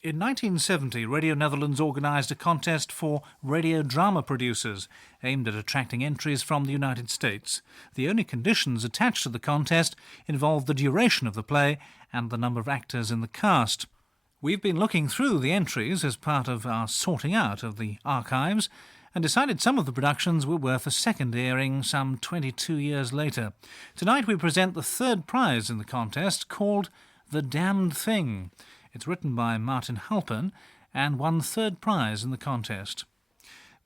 In 1970, Radio Netherlands organised a contest for radio drama producers, aimed at attracting entries from the United States. The only conditions attached to the contest involved the duration of the play and the number of actors in the cast. We've been looking through the entries as part of our sorting out of the archives and decided some of the productions were worth a second airing some 22 years later. Tonight we present the third prize in the contest, called The Damned Thing. It's written by Martin Halpern and won third prize in the contest.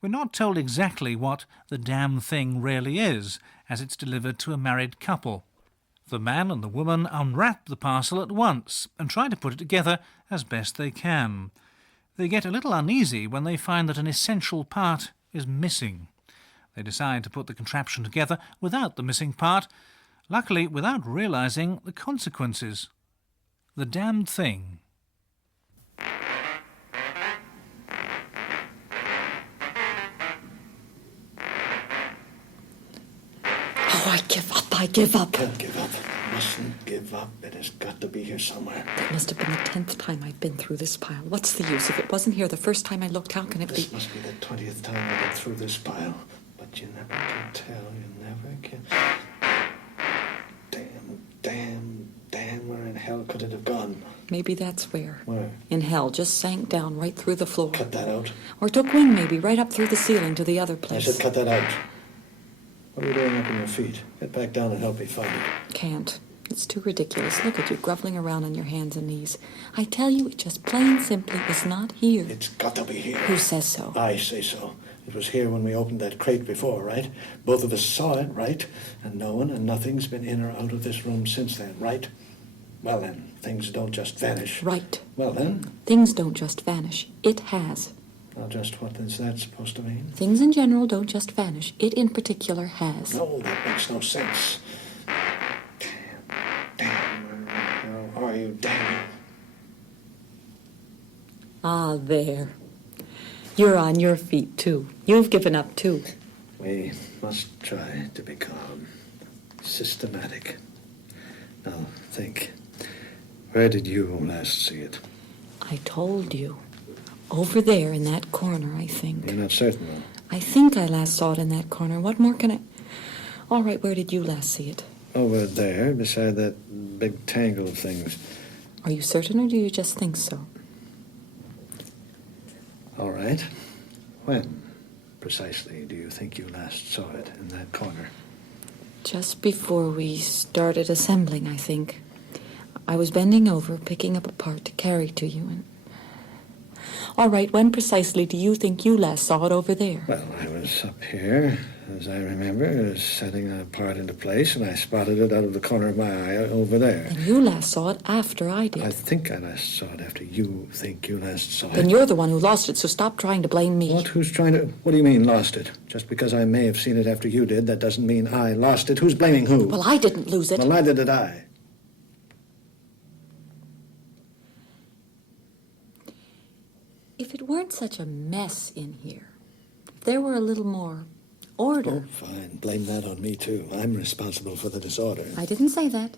We're not told exactly what the damn thing really is, as it's delivered to a married couple. The man and the woman unwrap the parcel at once and try to put it together as best they can. They get a little uneasy when they find that an essential part is missing. They decide to put the contraption together without the missing part, luckily without realising the consequences. The Damned Thing. Oh, I give up, I give up. Can't give up. Mustn't give up. It has got to be here somewhere. That must have been the 10th time I've been through this pile. What's the use? If it wasn't here the first time I looked, how can it be? This must be the 20th time I've been through this pile. But you never can tell. You never can. Damn, where in hell could it have gone? Maybe that's where. Where? In hell, just sank down right through the floor. Cut that out. Or took wing, maybe, right up through the ceiling to the other place. I said cut that out. What are you doing up on your feet? Get back down and help me find it. Can't. It's too ridiculous. Look at you, groveling around on your hands and knees. I tell you, it just plain simply is not here. It's got to be here. Who says so? I say so. It was here when we opened that crate before, right? Both of us saw it, right? And no one and nothing's been in or out of this room since then, right? Well then, things don't just vanish. Right. Well then? Things don't just vanish. It has. Now just what is that supposed to mean? Things in general don't just vanish. It in particular has. No, that makes no sense. Damn, where are you, damn? Ah, there. You're on your feet, too. You've given up, too. We must try to be calm, systematic. Now, think. Where did you last see it? I told you. Over there in that corner, I think. You're not certain, though? I think I last saw it in that corner. What more can I... All right, where did you last see it? Over there, beside that big tangle of things. Are you certain, or do you just think so? All right. When, precisely, do you think you last saw it in that corner? Just before we started assembling, I think. I was bending over, picking up a part to carry to you, and... All right, when precisely do you think you last saw it over there? Well, I was up here, as I remember, setting a part into place, and I spotted it out of the corner of my eye over there. And you last saw it after I did. I think I last saw it after you think you last saw it. Then you're the one who lost it, so stop trying to blame me. What? Who's trying to... What do you mean, lost it? Just because I may have seen it after you did, that doesn't mean I lost it. Who's blaming who? Well, I didn't lose it. Well, neither did I. If it weren't such a mess in here, if there were a little more order... Oh, fine. Blame that on me, too. I'm responsible for the disorder. I didn't say that.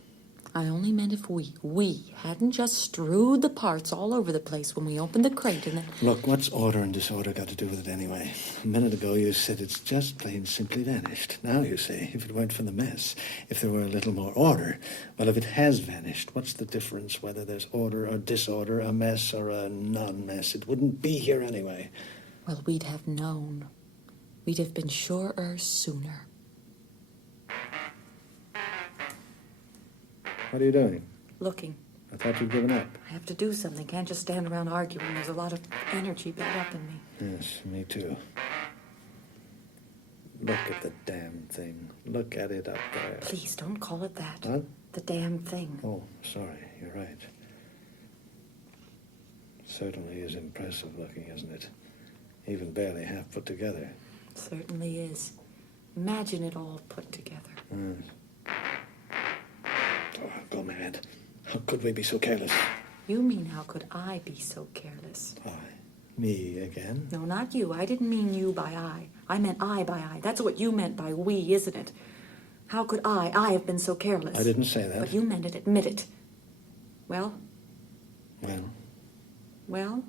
I only meant if we hadn't just strewed the parts all over the place when we opened the crate and then... Look, what's order and disorder got to do with it anyway? A minute ago you said it's just plain simply vanished. Now you say, if it weren't for the mess, if there were a little more order. Well, if it has vanished, what's the difference whether there's order or disorder, a mess or a non-mess? It wouldn't be here anyway. Well, we'd have known. We'd have been surer sooner. What are you doing? Looking. I thought you'd given up. I have to do something. Can't just stand around arguing. There's a lot of energy built up in me. Yes, me too. Look at the damn thing. Look at it up there. Please, don't call it that. What? The damn thing. Oh, sorry. You're right. Certainly is impressive looking, isn't it? Even barely half put together. It certainly is. Imagine it all put together. Oh, go mad. How could we be so careless? You mean how could I be so careless? Why? Me again? No, not you. I didn't mean you by I. I meant I by I. That's what you meant by we, isn't it? How could I have been so careless? I didn't say that. But you meant it. Admit it. Well? Well, Well?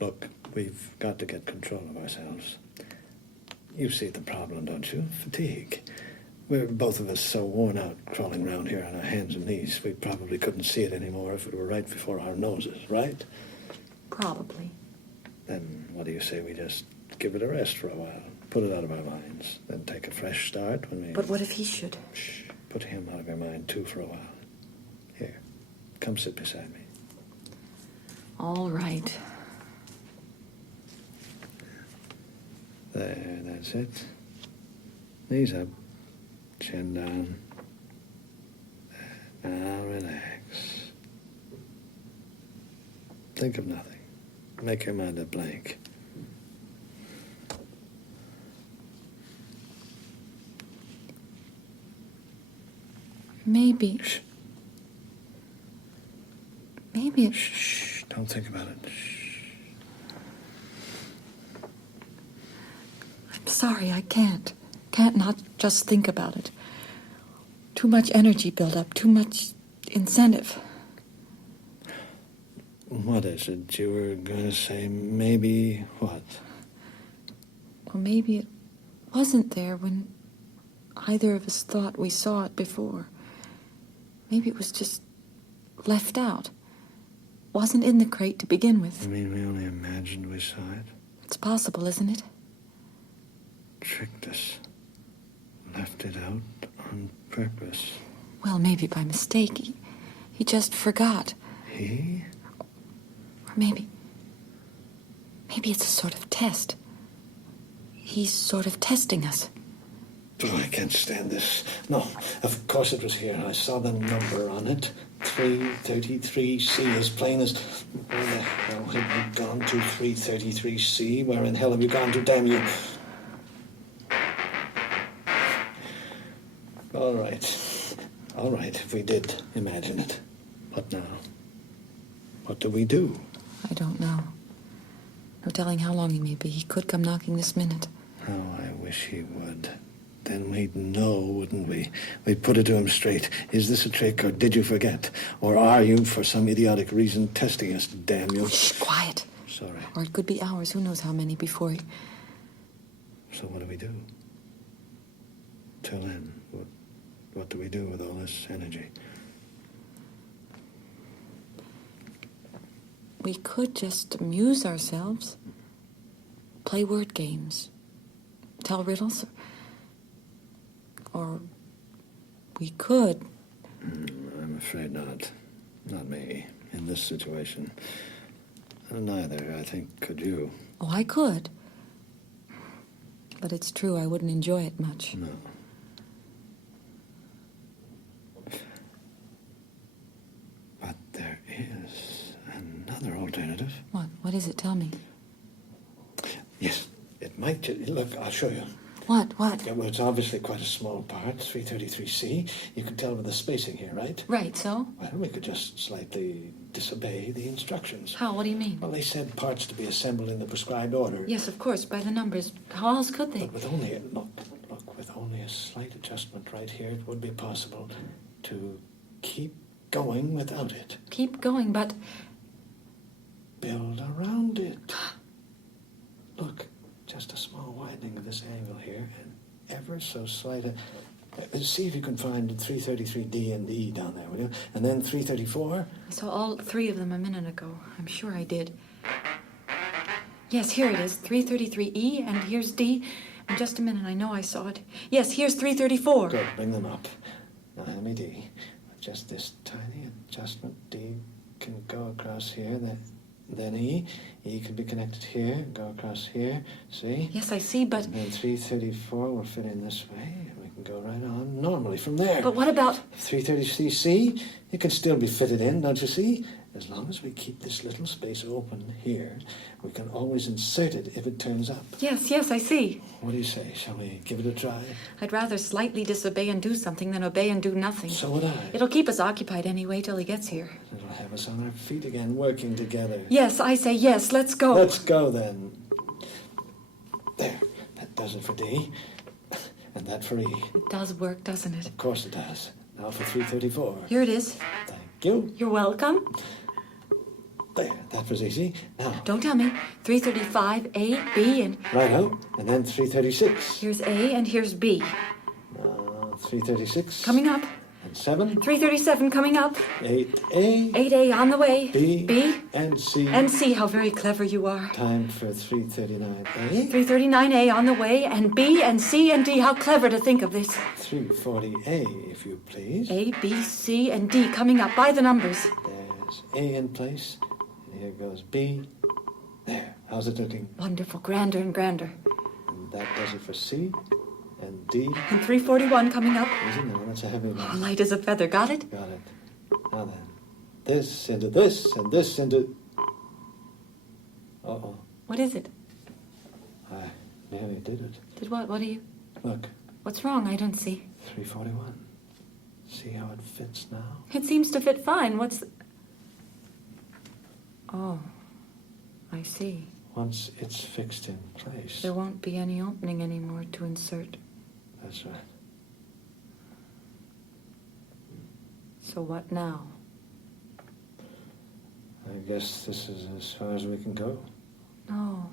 Look, we've got to get control of ourselves. You see the problem, don't you? Fatigue. We're both of us so worn out crawling around here on our hands and knees, we probably couldn't see it anymore if it were right before our noses, right? Probably. Then what do you say we just give it a rest for a while, put it out of our minds, then take a fresh start when we... But what if he should? Shh, put him out of your mind too for a while. Here, come sit beside me. All right. There, that's it. Knees up, chin down. Now relax. Think of nothing. Make your mind a blank. Maybe. Shh. Maybe it... Shh. Don't think about it. Shh. I'm sorry, I can't. Can't not just think about it. Too much energy build up, too much incentive. What is it you were going to say? Maybe what? Or maybe it wasn't there when either of us thought we saw it before. Maybe it was just left out. Wasn't in the crate to begin with. You mean we only imagined we saw it? It's possible, isn't it? Tricked us. Left it out on purpose. Well, maybe by mistake. He just forgot. He? Or maybe it's a sort of test. He's sort of testing us. Oh, I can't stand this. No, of course it was here. I saw the number on it. 333C, as plain as... Where the hell have you gone to, 333C? Where in hell have you gone to, damn you? All right, if we did imagine it. What now? What do we do? I don't know. No telling how long he may be. He could come knocking this minute. Oh, I wish he would. Then we'd know, wouldn't we? We'd put it to him straight. Is this a trick, or did you forget? Or are you, for some idiotic reason, testing us, damn you? Shh, quiet. Sorry. Or it could be hours, who knows how many, before he... So what do we do? Till then, what do we do with all this energy? We could just amuse ourselves. Play word games. Tell riddles. Or we could... I'm afraid not. Not me, in this situation. Neither, I think, could you. Oh, I could. But it's true, I wouldn't enjoy it much. No. But there is another alternative. What? What is it? Tell me. Yes, it might... Look, I'll show you. What? Yeah, well, it's obviously quite a small part, 333C. You can tell with the spacing here, right? Right, so? Well, we could just slightly disobey the instructions. How? What do you mean? Well, they said parts to be assembled in the prescribed order. Yes, of course, by the numbers. How else could they? But with only with only a slight adjustment right here, it would be possible to keep going without it. Keep going, but... Build around it. Look, just a small widening of this angle here, and ever so slight. See if you can find 333D and E down there, will you? And then 334. I saw all three of them a minute ago. I'm sure I did. Yes, here it is. 333E, and here's D. In just a minute, I know I saw it. Yes, here's 334. Good, bring them up. Now, let me D. Just this tiny adjustment. D can go across here, then E. E can be connected here, go across here. See? Yes, I see, but... And then 334 will fit in this way, and we can go right on normally from there. But what about... 330cc, it can still be fitted in, don't you see? As long as we keep this little space open here, we can always insert it if it turns up. Yes, I see. What do you say? Shall we give it a try? I'd rather slightly disobey and do something than obey and do nothing. So would I. It'll keep us occupied anyway till he gets here. It'll have us on our feet again, working together. Yes, I say yes. Let's go. Let's go, then. There. That does it for D. And that for E. It does work, doesn't it? Of course it does. Now for 334. Here it is. Thank Thank you. You're welcome. There, that was easy. Now, Don't tell me. 335, A, B, and righto, and then 336. here's A and here's B. 336. Coming up. And 7. 337 coming up. 8A. 8A on the way. B. And C. And C. How very clever you are. Time for 339A. 339A on the way. And B and C and D. How clever to think of this. 340A, if you please. A, B, C, and D coming up by the numbers. There's A in place. And here goes B. There. How's it looking? Wonderful. Grander and grander. And that does it for C. And D. And 341 coming up. Easy now, that's a heavy one. Light as a feather. Got it? Got it. Now then. This into this, and this into... Uh-oh. What is it? I nearly did it. Did what? What are you? Look, What's wrong? I don't see. 341. See how it fits now? It seems to fit fine. What's... Oh, I see. Once it's fixed in place. There won't be any opening anymore to insert. That's right. So what now? I guess this is as far as we can go. No.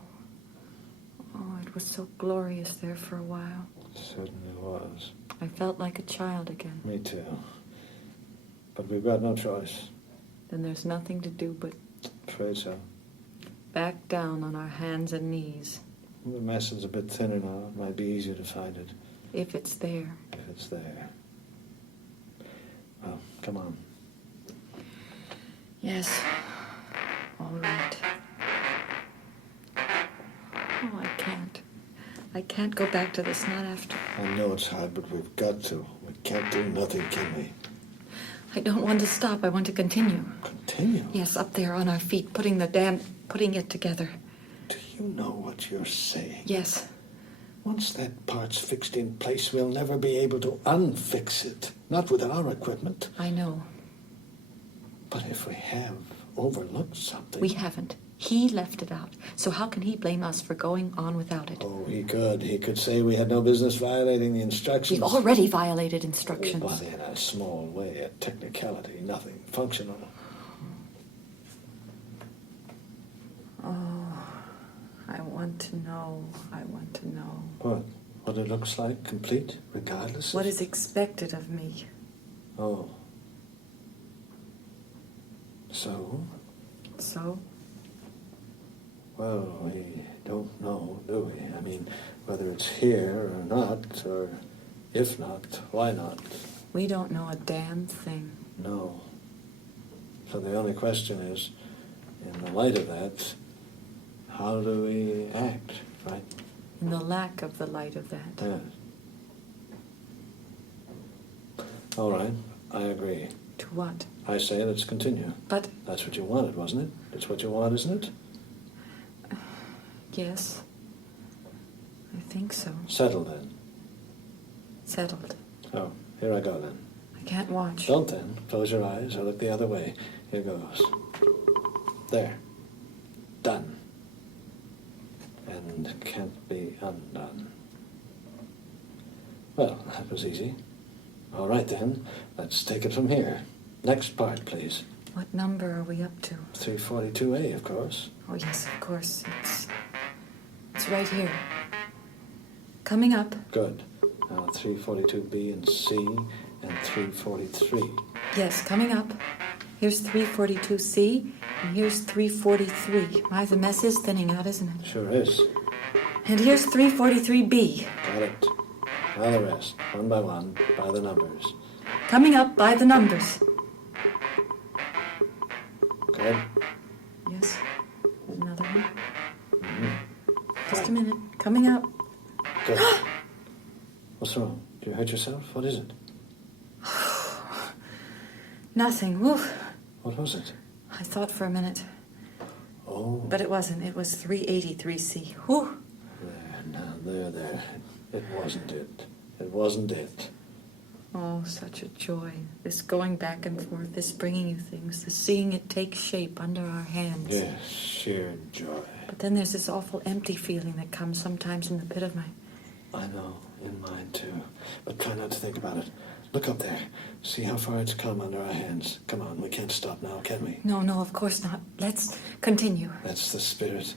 Oh, it was so glorious there for a while. It certainly was. I felt like a child again. Me too. But we've got no choice. Then there's nothing to do but Afraid so. back down on our hands and knees. The mess is a bit thinner now. It might be easier to find it. If it's there. If it's there. Well, come on. Yes. All right. Oh, I can't. I can't go back to this, not after. I know it's hard, but we've got to. We can't do nothing, can we? I don't want to stop. I want to continue. Continue? Yes, up there on our feet, putting it together. Do you know what you're saying? Yes. Once that part's fixed in place, we'll never be able to unfix it. Not with our equipment. I know. But if we have overlooked something... We haven't. He left it out. So how can he blame us for going on without it? Oh, he could. He could say we had no business violating the instructions. We've already violated instructions. But in a small way, a technicality, nothing functional. Oh, I want to know. I want to know. What? What it looks like, complete, regardless What of... is expected of me? Oh. So? So? Well, we don't know, do we? I mean, whether it's here or not, or if not, why not? We don't know a damn thing. No. So the only question is, in the light of that, how do we act, right? In the lack of the light of that. Yes. All right, I agree. To what? I say let's continue. But, That's what you wanted, wasn't it? It's what you want, isn't it? yes. I think so. Settle then. Settled. Oh, here I go then. I can't watch. Don't then. Close your eyes or look the other way. Here goes. There. Done. And can't be undone. Well, that was easy. All right then, let's take it from here. Next part, please. What number are we up to? 342A, of course. Oh, yes, of course. It's right here. Coming up. Good. Now 342B and C and 343. Yes, coming up. Here's 342C, and here's 343. My, the mess is thinning out, isn't it? Sure is. And here's 343B. Got it. Now the rest, one by one, by the numbers. Coming up by the numbers. Good. Yes. There's another one. Just a minute. Coming up. Good. What's wrong? Did you hurt yourself? What is it? Nothing. Woo. What was it? I thought for a minute. Oh. But it wasn't. It was 383C. Whew. There, now, there. It wasn't it. It wasn't it. Oh, such a joy. This going back and forth, this bringing you things, this seeing it take shape under our hands. Yes, sheer joy. But then there's this awful empty feeling that comes sometimes in the pit of my... I know, in mine too. But try not to think about it. Look up there. See how far it's come under our hands. Come on, we can't stop now, can we? No, of course not. Let's continue. That's the spirit.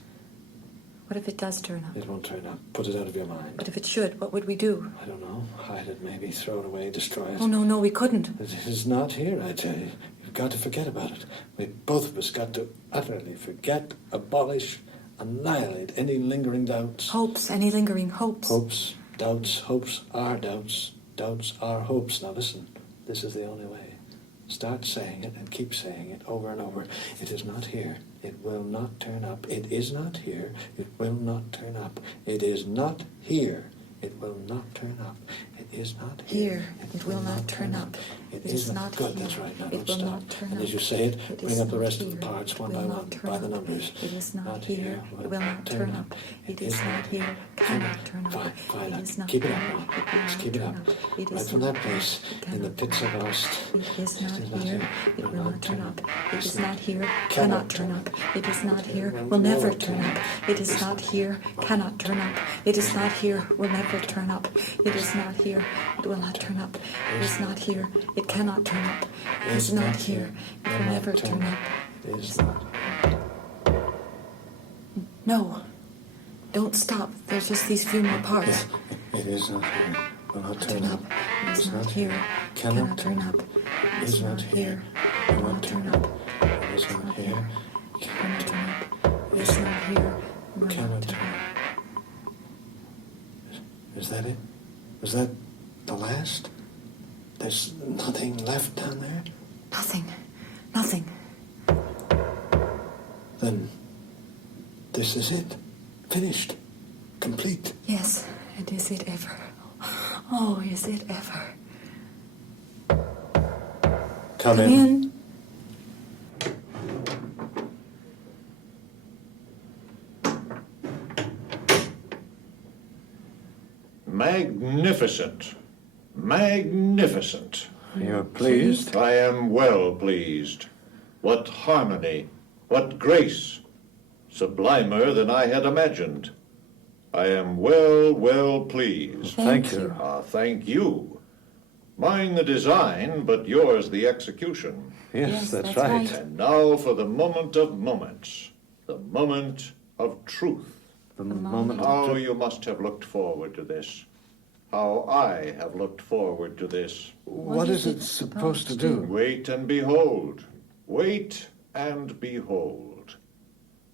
What if it does turn up? It won't turn up. Put it out of your mind. But if it should, what would we do? I don't know. Hide it, maybe. Throw it away. Destroy it. Oh, no, we couldn't. It is not here, I tell you. You've got to forget about it. We both of us got to utterly forget, abolish, annihilate any lingering doubts. Hopes, any lingering hopes. Hopes, doubts, hopes are doubts. Doubts are hopes. Now listen, this is the only way. Start saying it and keep saying it over and over. It is not here. It will not turn up. It is not here. It will not turn up. It is not here. It will not turn up. It is not here. It will not turn up. It is not. Good, that's right. Now don't It will stop. not turn And up. as you say it, It bring is up the not rest of the here. parts one It by will one, not turn by the up. numbers. It is not here. It will not turn turn up. It is not here. Cannot turn up. Fine. It is not Keep it up here. now. It will Just not keep it turn up. up. It Right is from not that here. place, It in the cannot pits turn of up. Ust. It is not here. It will not turn up. It is not here. Cannot Cannot turn up. It is not here. Will never turn up. It is not here. Cannot turn up. It is not here. Will never turn up. It is not here. It will not turn up. It is not here. It cannot turn up. It is not here. It will never turn up. It is not. No. Don't stop. There's just these few more parts. It is not here. Will not turn Turn up. up. It is not here. Cannot Cannot turn up. It is not here. Will not turn up. It is not here. Cannot turn up. It is not here. Will Cannot not turn turn up. up. Is that it? Was that the last? There's nothing left down there? Nothing. Nothing. Then this is it. Finished. Complete. Yes. And is it ever? Oh, is it ever? Come Come in. in. Magnificent. Magnificent. You're pleased? I am well pleased. What harmony, what grace. Sublimer than I had imagined. I am well pleased. Thank you. Thank you. Mine the design, but yours the execution. Yes, that's that's right. right. And now for the moment of moments, the moment of truth. The moment of How truth. you must have looked forward to this. How I have looked forward to this. What is it supposed to do? Wait and behold. Wait and behold.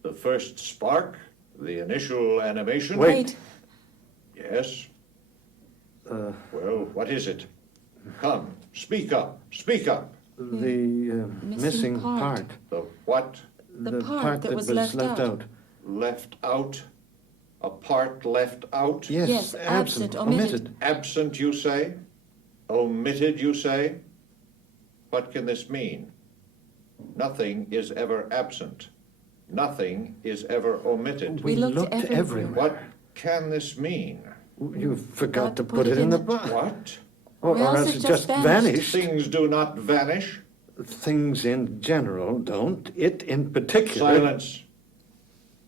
The first spark, the initial animation. Wait. Yes. Uh, Well, what is it? Come, speak up. Speak up. the missing part. The what? The part that was left out. Left out? A part left out? Yes, Yes, absent, absent, omitted. Absent, you say? Omitted, you say? What can this mean? Nothing is ever absent. Nothing is ever omitted. We We looked looked everywhere. everywhere. What can this mean? You forgot to put it in the box. What? Or else it just vanished. Things do not vanish. Things in general don't. It in particular. Silence.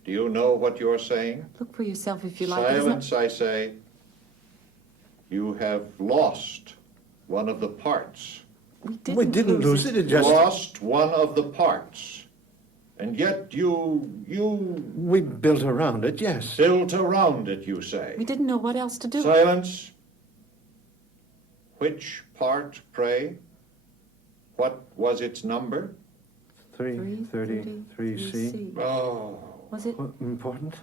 Do you know what you're saying? Look for yourself if you like. It is not- Silence, I say. You have lost one of the parts. We didn't lose it. It just. Lost one of the parts. And yet you We built around it, yes. built around it, you say. We didn't know what else to do. Silence. Which part, pray? What was its number? 333C. Oh, Was it Important?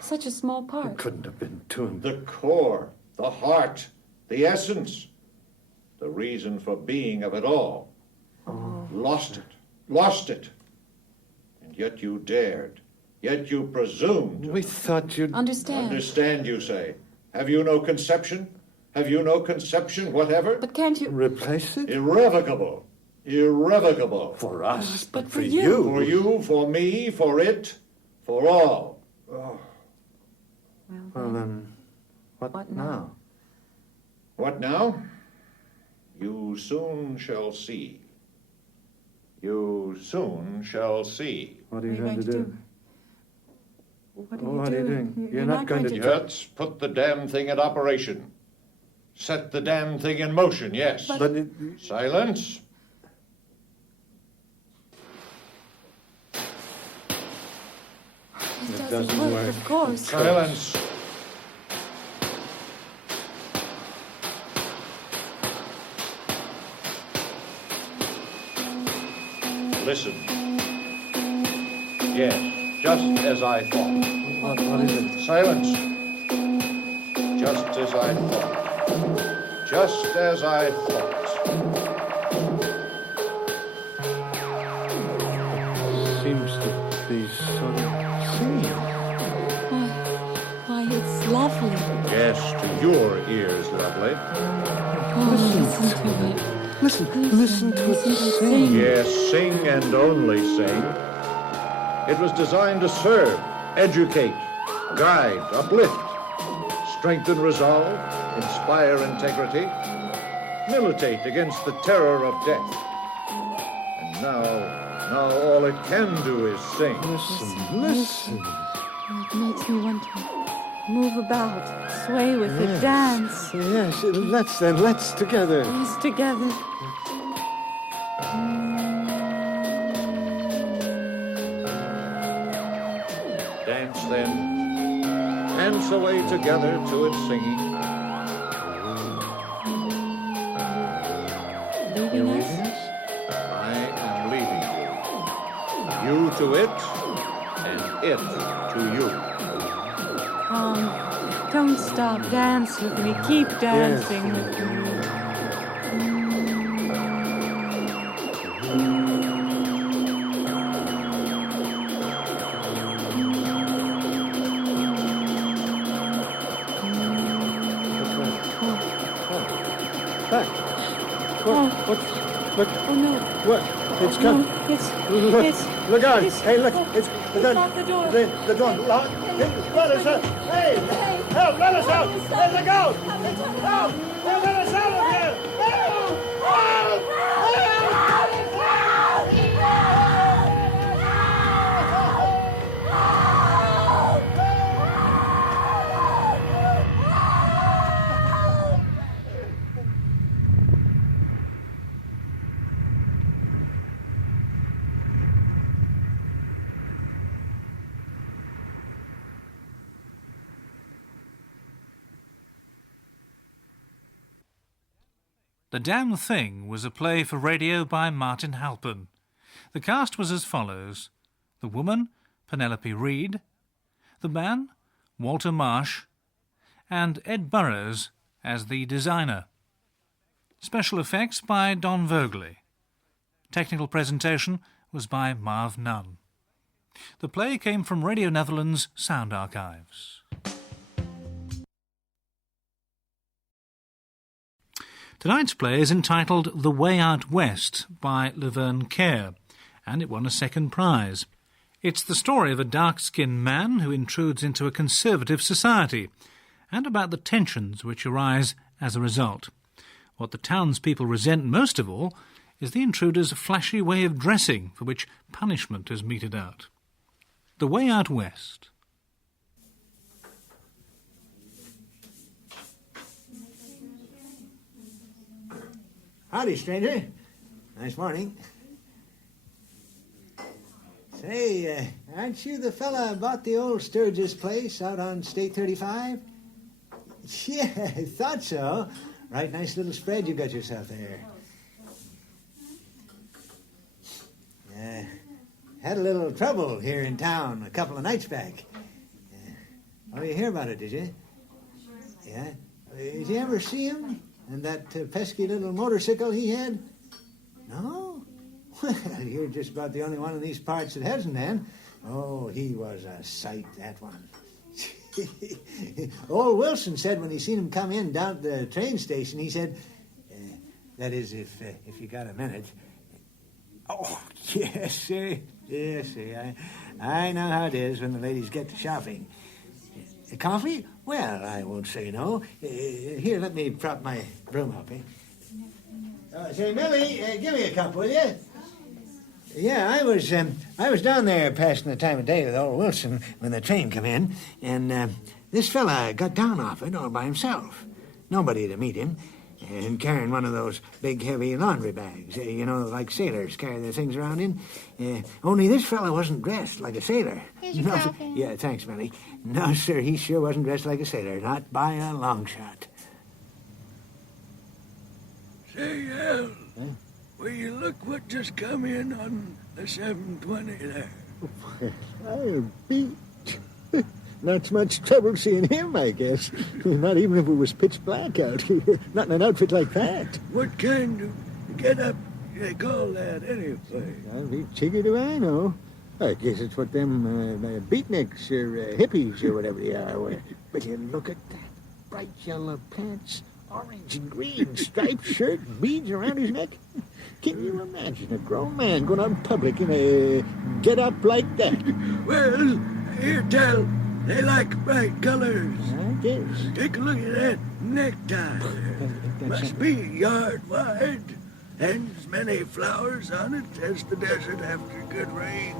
such a small It part? couldn't have been too. the core, the heart, the essence, the reason for being of it all. Lost it. And yet you dared, yet you presumed. We thought you'd. Understand. Understand, you say. Have you no conception? Have you no conception whatever? But can't you? Replace it? Irrevocable. Irrevocable. For us, but for you. For you, for me, for it, for all. Well, Well, then, what What now? now? What now? You soon shall see. You soon shall see. What are you going to do? What What are you doing? You're not going to Let's put the damn thing in operation. Set the damn thing in motion, yes. But it... Silence. It doesn't work. of course. Silence. Listen. Yes, just as I thought. What is it? Silence. Just as I thought. Just as I thought. Seems to be sort of singing. Why, it's lovely. Yes, to your ears, lovely. Oh, listen to it. Listen to it sing. Yes, sing and only sing. It was designed to serve, educate, guide, uplift, strengthen resolve, inspire integrity, militate against the terror of death. And now all it can do is sing. Listen. It makes me want to move about, sway with it, dance. Yes, let's together. Us together. Dance then. Dance away together to its singing. Leaving us? I am leaving you. You to it, and it to you. Don't stop. Dance with me. Keep dancing with me. Back. What? Look. Oh, no. What? It's coming. No, Look out. it's- Hey, look. It's lock the door. The door. Lock. Let us out. Hey! Help! Let us out! Let us out! Help! Let us out of here! Help! The Damn Thing was a play for radio by Martin Halpin. The cast was as follows: the woman, Penelope Reed; the man, Walter Marsh; and Ed Burrows as the designer. Special effects by Don Vogley. Technical presentation was by Marv Nunn. The play came from Radio Netherlands Sound Archives. Tonight's play is entitled The Way Out West by Laverne Kerr, and it won a second prize. It's the story of a dark-skinned man who intrudes into a conservative society, and about the tensions which arise as a result. What the townspeople resent most of all is the intruder's flashy way of dressing, for which punishment is meted out. The Way Out West. Howdy, stranger. Nice morning. Say, aren't you the fella who bought the old Sturgis place out on State 35? Yeah, I thought so. Right nice little spread you got yourself there. Had a little trouble here in town a couple of nights back. Oh, you hear about it, did you? Yeah? Did you ever see him? And that pesky little motorcycle he had? No? Well, you're just about the only one in these parts that hasn't, then. Oh, he was a sight, that one. Old Wilson said when he seen him come in down at the train station, he said, that is, if you got a minute. Oh, yes, sir. Yes, sir. I know how it is when the ladies get to shopping. Coffee? Well, I won't say no. Here, let me prop my broom up, say, Millie, give me a cup, will you? Yeah, I was down there passing the time of day with old Wilson when the train come in, and this fella got down off it all by himself. nobody to meet him, and carrying one of those big, heavy laundry bags, like sailors carry their things around in. Only this fella wasn't dressed like a sailor. Here's your Sir. coffee. Yeah, thanks, Millie. No, sir, he sure wasn't dressed like a sailor, not by a long shot. Say, Al, will you look what just come in on the 720 there? I'll beat. Not much trouble seeing him, I guess. Not even if it was pitch black out here. Not in an outfit like that. What kind of get-up they call that anyway? I'll be jiggy do I know. I guess it's what them beatniks or hippies or whatever they are wear. But you look at that. Bright yellow pants, orange and green striped shirt, beads around his neck. Can you imagine a grown man going out in public in a get-up like that? Well, here, tell. They like bright colors. I guess. Take a look at that necktie. Must be a yard wide. And as many flowers on it as the desert after good rain.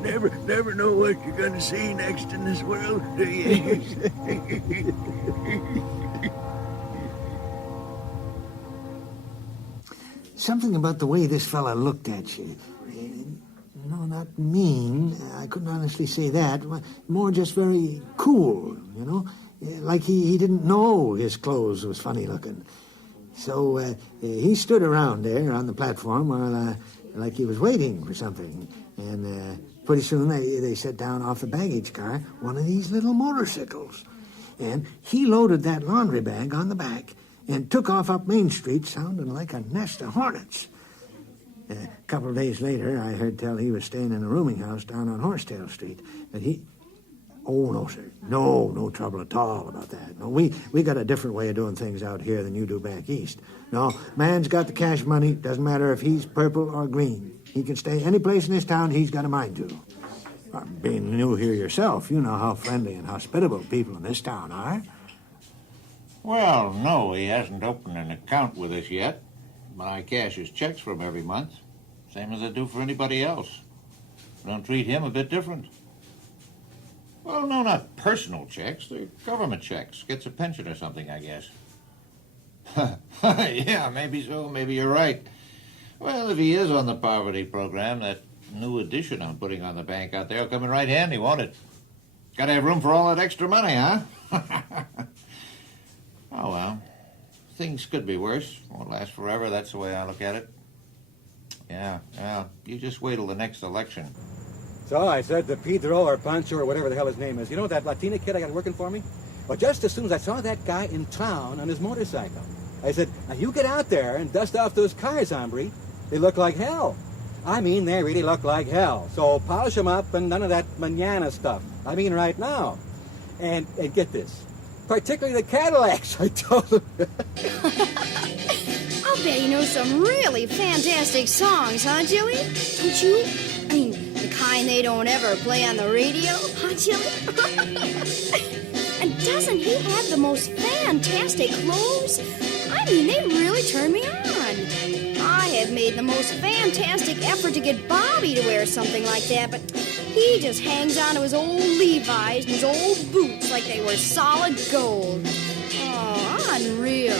Never know what you're gonna see next in this world, do you? Something about the way this fella looked at you. No, not mean. I couldn't honestly say that. More just very cool, Like he didn't know his clothes was funny looking. So he stood around there on the platform while, like he was waiting for something. And pretty soon they set down off the baggage car one of these little motorcycles. And he loaded that laundry bag on the back and took off up Main Street sounding like a nest of hornets. A couple of days later, I heard tell he was staying in a rooming house down on Horsetail Street. But Oh, no, sir. No trouble at all about that. No, we got a different way of doing things out here than you do back east. No, man's got the cash money. Doesn't matter if he's purple or green. He can stay any place in this town he's got a mind to. Being new here yourself, you know how friendly and hospitable people in this town are. Well, no, he hasn't opened an account with us yet. But I cash his checks for him every month, same as I do for anybody else. Don't treat him a bit different. Well, no, not personal checks. They're government checks. Gets a pension or something, I guess. Yeah, maybe so. Maybe you're right. Well, if he is on the poverty program, that new addition I'm putting on the bank out there will come in right handy, won't it? Gotta have room for all that extra money, huh? Oh, well. Things could be worse. Won't last forever. That's the way I look at it. Yeah. You just wait till the next election. So I said to Pedro or Pancho or whatever the hell his name is, you know that Latina kid I got working for me? Well, just as soon as I saw that guy in town on his motorcycle, I said, now you get out there and dust off those cars, hombre. They look like hell. I mean, they really look like hell. So polish them up and none of that mañana stuff. I mean, right now. And get this. Particularly the Cadillacs, I told him. I'll bet he knows some really fantastic songs, huh, Joey? Don't you? I mean, the kind they don't ever play on the radio, huh, Joey? And doesn't he have the most fantastic clothes? I mean, they really turn me on. I have made the most fantastic effort to get Bobby to wear something like that, but he just hangs on to his old Levi's and his old boots like they were solid gold. Oh, unreal.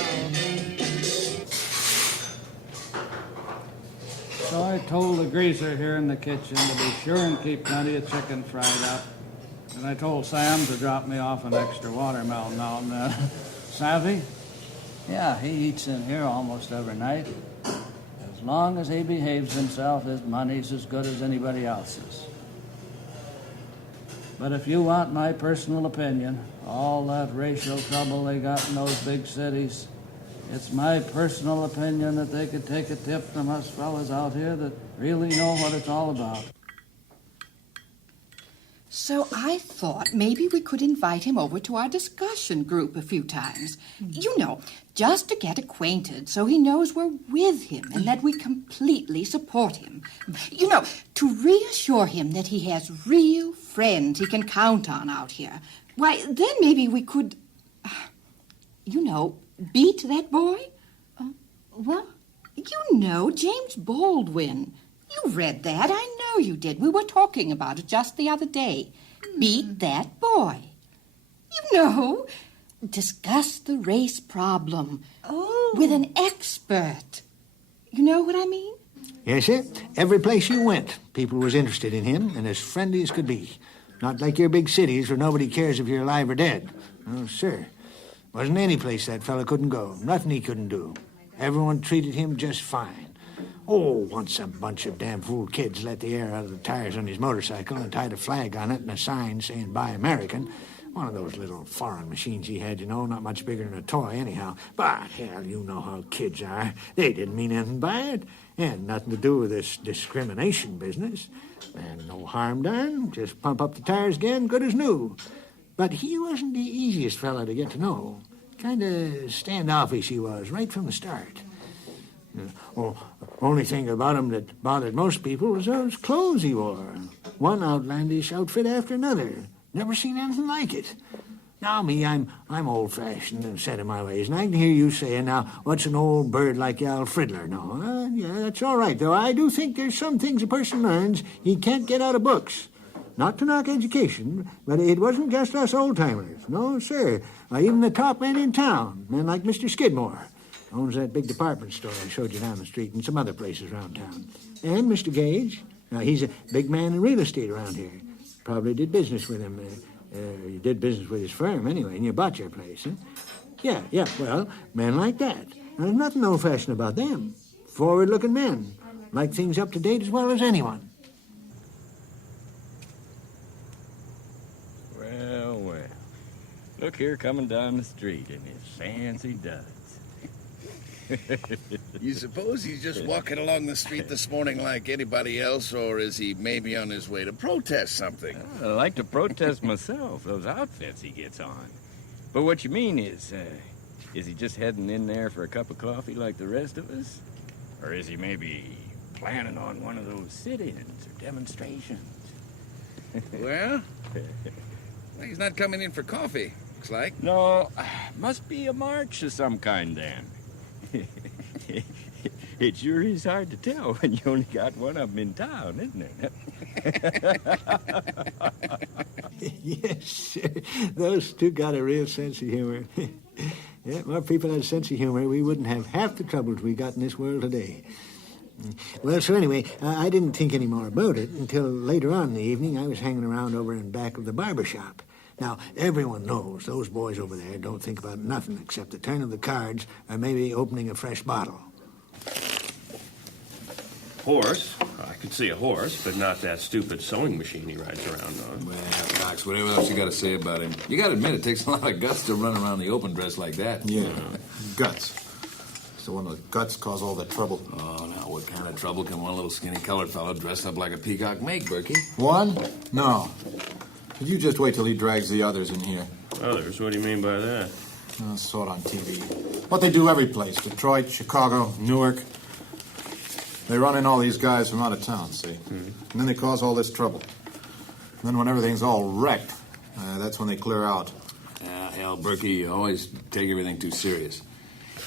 So I told the greaser here in the kitchen to be sure and keep plenty of chicken fried up. And I told Sam to drop me off an extra watermelon now and then. Savvy? Yeah, he eats in here almost every night. As long as he behaves himself, his money's as good as anybody else's. But if you want my personal opinion, all that racial trouble they got in those big cities, it's my personal opinion that they could take a tip from us fellas out here that really know what it's all about. So I thought maybe we could invite him over to our discussion group a few times. You know, just to get acquainted so he knows we're with him and that we completely support him. You know, to reassure him that he has real friends he can count on out here. Why, then maybe we could, beat that boy. What? You know, James Baldwin. You read that. I know you did. We were talking about it just the other day. Beat that boy. You know, discuss the race problem with an expert. You know what I mean? Yes, sir. Every place you went, people was interested in him and as friendly as could be. Not like your big cities where nobody cares if you're alive or dead. No, sir. Wasn't any place that fella couldn't go. Nothing he couldn't do. Everyone treated him just fine. Oh, once a bunch of damn fool kids let the air out of the tires on his motorcycle and tied a flag on it and a sign saying Buy American. One of those little foreign machines he had, you know, not much bigger than a toy anyhow. But, hell, you know how kids are. They didn't mean anything by it. And nothing to do with this discrimination business. And no harm done. Just pump up the tires again, good as new. But he wasn't the easiest fella to get to know. Kind of standoffish he was, right from the start. Only thing about him that bothered most people was those clothes he wore. One outlandish outfit after another. Never seen anything like it. Now, me, I'm old-fashioned and set in my ways, and I can hear you saying, now, what's an old bird like Al Fridler? No, yeah, that's all right, though. I do think there's some things a person learns he can't get out of books. Not to knock education, but it wasn't just us old-timers. No, sir. Even the top men in town, men like Mr. Skidmore, owns that big department store I showed you down the street and some other places around town. And Mr. Gage, he's a big man in real estate around here. Probably did business with him. You did business with his firm, anyway, and you bought your place, huh? Yeah, well, men like that. Now, there's nothing old-fashioned about them. Forward-looking men. Like things up to date as well as anyone. Well. Look here coming down the street in his fancy duds. You suppose he's just walking along the street this morning like anybody else, or is he maybe on his way to protest something? I like to protest myself, those outfits he gets on. But what you mean is he just heading in there for a cup of coffee like the rest of us? Or is he maybe planning on one of those sit-ins or demonstrations? Well, he's not coming in for coffee, looks like. No, must be a march of some kind then. It sure is hard to tell when you only got one of them in town, isn't it? Yes, sir. Those two got a real sense of humor. Yeah, more people had a sense of humor, we wouldn't have half the troubles we got in this world today. Well, so anyway, I didn't think any more about it until later on in the evening. I was hanging around over in back of the barber shop. Now, everyone knows those boys over there don't think about nothing except the turn of the cards or maybe opening a fresh bottle. Horse? I could see a horse, but not that stupid sewing machine he rides around on. Well, Cox, whatever else you got to say about him. You got to admit, it takes a lot of guts to run around the open dress like that. Yeah, guts. So when the guts cause all that trouble. Oh, now, what kind of trouble can one little skinny colored fellow dressed up like a peacock make, Berkey? One? No. You just wait till he drags the others in here. Others? What do you mean by that? I saw it on TV. What they do every place. Detroit, Chicago, Newark. They run in all these guys from out of town, see? Mm-hmm. And then they cause all this trouble. And then when everything's all wrecked, that's when they clear out. Hell, Berkey, you always take everything too serious.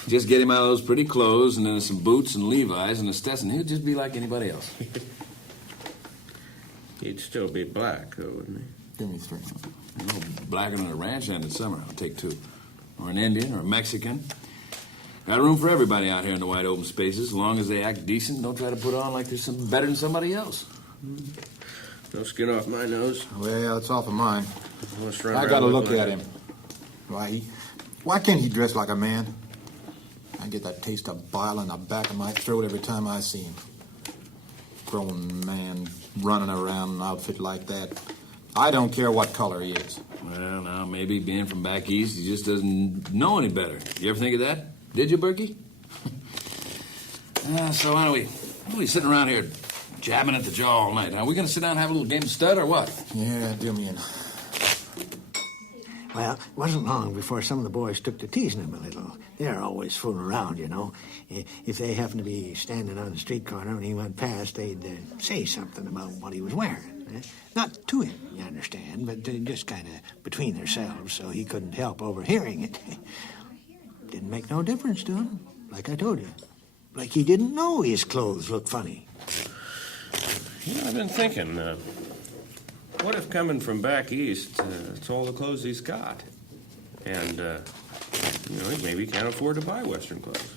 Just get him out of those pretty clothes and then some boots and Levi's and a Stetson. He'll just be like anybody else. He'd still be black, though, wouldn't he? Give me 3. No, blacker than a ranch hand in summer. I'll take 2. Or an Indian or a Mexican. Got room for everybody out here in the wide open spaces, as long as they act decent. Don't try to put on like they're some better than somebody else. No skin off my nose. Well, it's off of mine. I I gotta look at him. Why can't he dress like a man? I get that taste of bile in the back of my throat every time I see him. Grown man running around in an outfit like that. I don't care what color he is. Well, now, maybe being from back east, he just doesn't know any better. You ever think of that? Did you, Berkey? So why are we sitting around here jabbing at the jaw all night? Are we going to sit down and have a little game of stud or what? Yeah, do me in. Well, it wasn't long before some of the boys took to teasing him a little. They're always fooling around, you know. If they happened to be standing on the street corner and he went past, they'd say something about what he was wearing. Not to him, you understand, but just kind of between themselves so he couldn't help overhearing it. Didn't make no difference to him, like I told you. Like he didn't know his clothes looked funny. Yeah, I've been thinking, what if coming from back east, it's all the clothes he's got? And, maybe he can't afford to buy Western clothes.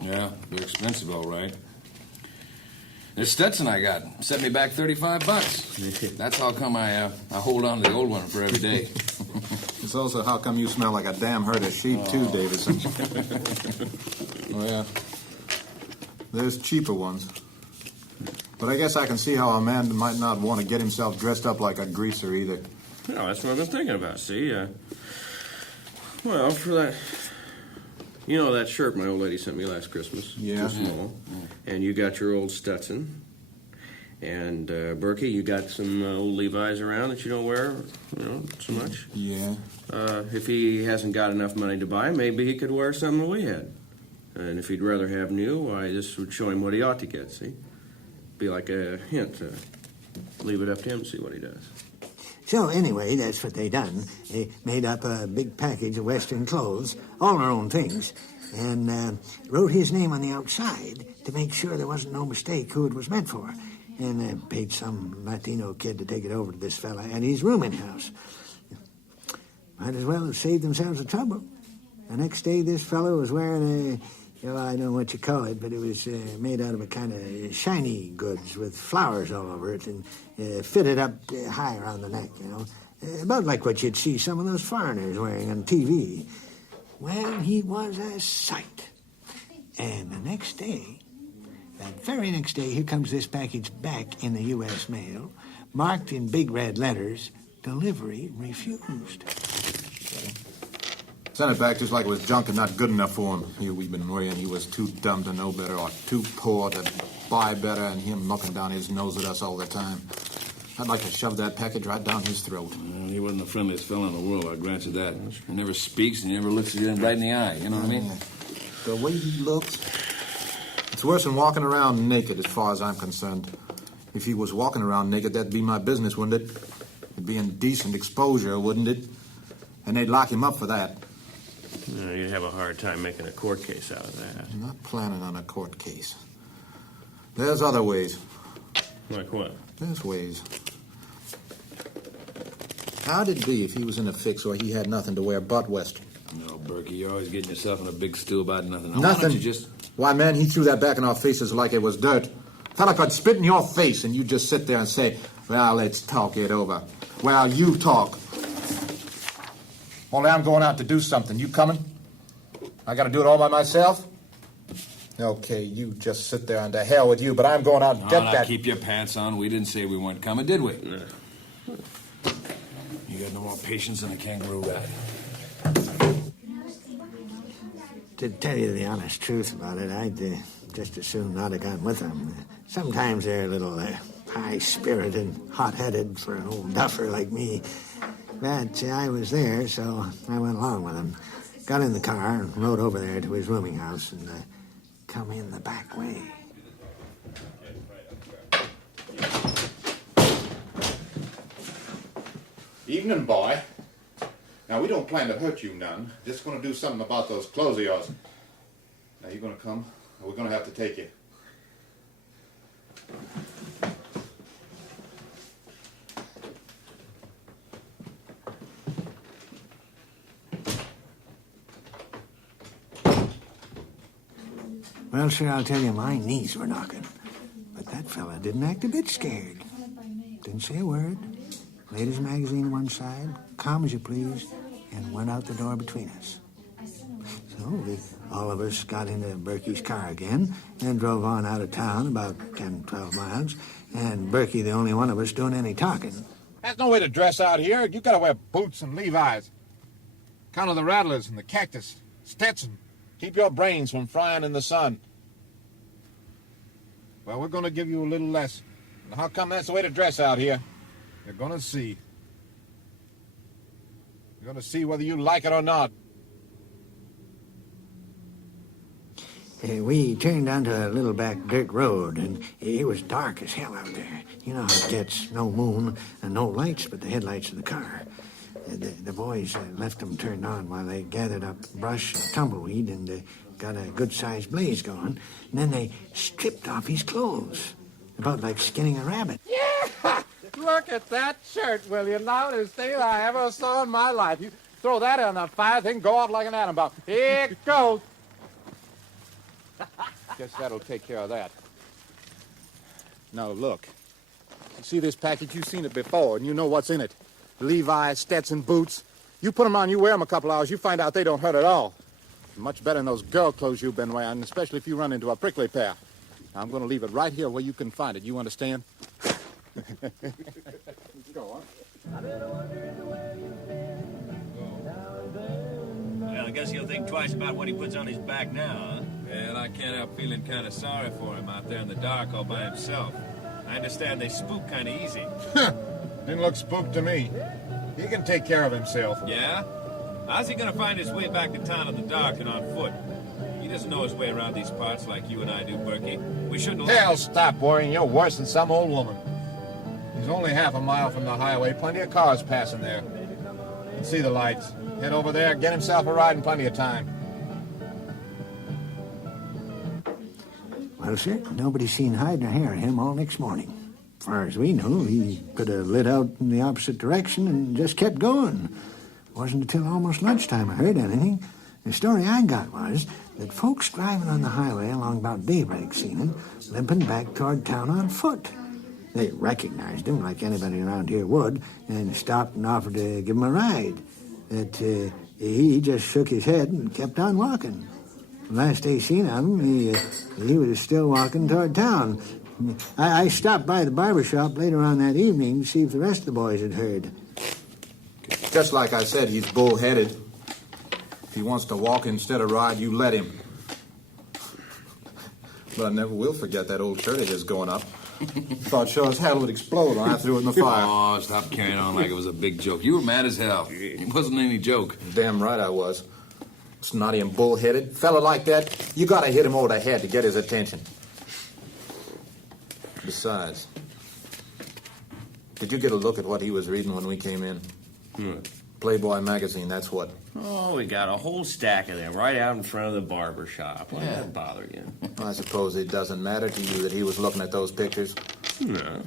Yeah, they're expensive, all right. This Stetson I got set me back $35. That's how come I hold on to the old one for every day. It's also how come you smell like a damn herd of sheep, too, Davidson. Oh, yeah. There's cheaper ones. But I guess I can see how a man might not want to get himself dressed up like a greaser either. No, that's what I've been thinking about, see? Well, for that... You know that shirt my old lady sent me last Christmas? Yeah. Too small. And you got your old Stetson. And, Berkey, you got some old Levi's around that you don't wear, so much. Yeah. If he hasn't got enough money to buy, maybe he could wear something that we had. And if he'd rather have new, why, this would show him what he ought to get, see? Be like a hint. Leave it up to him to see what he does. So anyway, that's what they done. They made up a big package of Western clothes, all their own things, and wrote his name on the outside to make sure there wasn't no mistake who it was meant for. And paid some Latino kid to take it over to this fella at his rooming house. Might as well have saved themselves the trouble. The next day, this fellow was wearing I don't know what you call it, but it was made out of a kind of shiny goods with flowers all over it and fitted up high around the neck, about like what you'd see some of those foreigners wearing on TV. Well, he was a sight. And the next day, that very next day, here comes this package back in the U.S. mail, marked in big red letters, delivery refused. Sent it back just like it was junk and not good enough for him. Here we've been worrying he was too dumb to know better or too poor to buy better, and him looking down his nose at us all the time. I'd like to shove that package right down his throat. Well, he wasn't the friendliest fellow in the world, I'll grant you that. He never speaks and he never looks you right in the eye, you know what I mean? The way he looks, it's worse than walking around naked as far as I'm concerned. If he was walking around naked, that'd be my business, wouldn't it? It'd be indecent exposure, wouldn't it? And they'd lock him up for that. You'd have a hard time making a court case out of that. I'm not planning on a court case. There's other ways. Like what? There's ways. How'd it be if he was in a fix or he had nothing to wear but Western? No, Berkey, you're always getting yourself in a big stew about nothing. Nothing? Why don't you just... Why, man, he threw that back in our faces like it was dirt. Fella could spit in your face and you just sit there and say, well, let's talk it over. Well, you talk. Only I'm going out to do something. You coming? I got to do it all by myself? Okay, you just sit there and to hell with you, but I'm going out and get that. Keep your pants on. We didn't say we weren't coming, did we? No. You got no more patience than a kangaroo rat. To tell you the honest truth about it, I'd just as soon not have gone with them. Sometimes they're a little high-spirited and hot-headed for an old duffer like me. But I was there, so I went along with him. Got in the car and rode over there to his rooming house and come in the back way. Evening, boy. Now, we don't plan to hurt you none. Just going to do something about those clothes of yours. Now, you going to come, or we're going to have to take you. Well, sir, I'll tell you, my knees were knocking. But that fella didn't act a bit scared. Didn't say a word. Laid his magazine one side, calm as you please, and went out the door between us. So we, all of us, got into Berkey's car again and drove on out of town about 10, 12 miles, and Berkey the only one of us doing any talking. There's no way to dress out here. You got to wear boots and Levi's. Count of the Rattlers and the Cactus. Stetson. Keep your brains from frying in the sun. Well, we're going to give you a little lesson. And how come that's the way to dress out here? You're going to see. You're going to see whether you like it or not. We turned onto a little back dirt road, and it was dark as hell out there. You know how it gets, no moon and no lights but the headlights of the car. The boys left them turned on while they gathered up brush and tumbleweed and got a good-sized blaze going. And then they stripped off his clothes, about like skinning a rabbit. Yeah! Look at that shirt, will you? Loudest thing I ever saw in my life. You throw that in the fire, thing go off like an atom bomb. Here it goes. Guess that'll take care of that. Now, look. You see this package? You've seen it before, and you know what's in it. Levi's Stetson boots. You put them on, you wear them a couple hours, you find out they don't hurt at all. Much better than those girl clothes you've been wearing, especially if you run into a prickly pear. Now, I'm going to leave it right here where you can find it. You understand? Go on. Well, I guess he'll think twice about what he puts on his back now, huh? Well, I can't help feeling kind of sorry for him out there in the dark all by himself. I understand they spook kind of easy. Didn't look spooked to me. He can take care of himself. Yeah? How's he gonna find his way back to town in the dark and on foot? He doesn't know his way around these parts like you and I do, Berkey. We shouldn't... Hell, stop worrying. You're worse than some old woman. He's only half a mile from the highway. Plenty of cars passing there. You can see the lights. Head over there, get himself a ride in plenty of time. Well, sir, nobody's seen hide nor hair of him all next morning. As far as we know, he could have lit out in the opposite direction and just kept going. It wasn't until almost lunchtime I heard anything. The story I got was that folks driving on the highway along about daybreak seen him limping back toward town on foot. They recognized him like anybody around here would and stopped and offered to give him a ride. But he just shook his head and kept on walking. The last they seen of him, he was still walking toward town. I stopped by the barber shop later on that evening to see if the rest of the boys had heard. Just like I said, he's bull-headed. If he wants to walk instead of ride, you let him. But I never will forget that old shirt of his going up. Thought sure as hell it would explode when I threw it in the fire. Oh, stop carrying on like it was a big joke. You were mad as hell. It wasn't any joke. Damn right I was. Snotty and bull-headed. Fella like that, you gotta hit him over the head to get his attention. Besides, did you get a look at what he was reading when we came in? Playboy magazine, that's what. Oh, we got a whole stack of them right out in front of the barber shop. Why that bother you? I suppose it doesn't matter to you that he was looking at those pictures. No.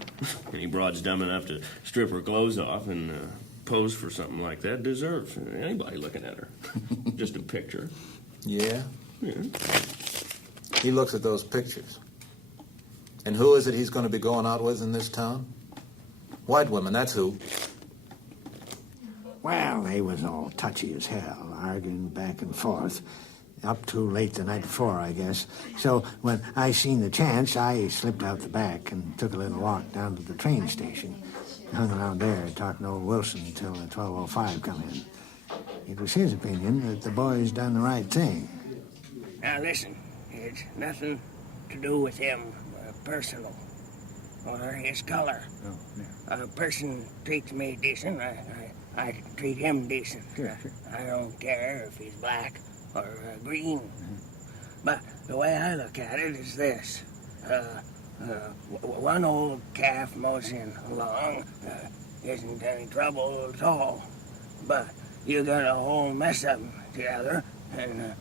Any broad's dumb enough to strip her clothes off and pose for something like that deserves anybody looking at her. Just a picture. Yeah? Yeah. He looks at those pictures. And who is it he's going to be going out with in this town? White women, that's who. Well, they was all touchy as hell, arguing back and forth. Up too late the night before, I guess. So when I seen the chance, I slipped out the back and took a little walk down to the train station. Hung around there talking to old Wilson until the 12:05 come in. It was his opinion that the boys done the right thing. Now listen, it's nothing to do with him personal or his color. Oh, yeah. A person treats me decent, I treat him decent. Sure. I don't care if he's black or green. But the way I look at it is this. One old calf moseying along isn't any trouble at all. But you got a whole mess of them together, and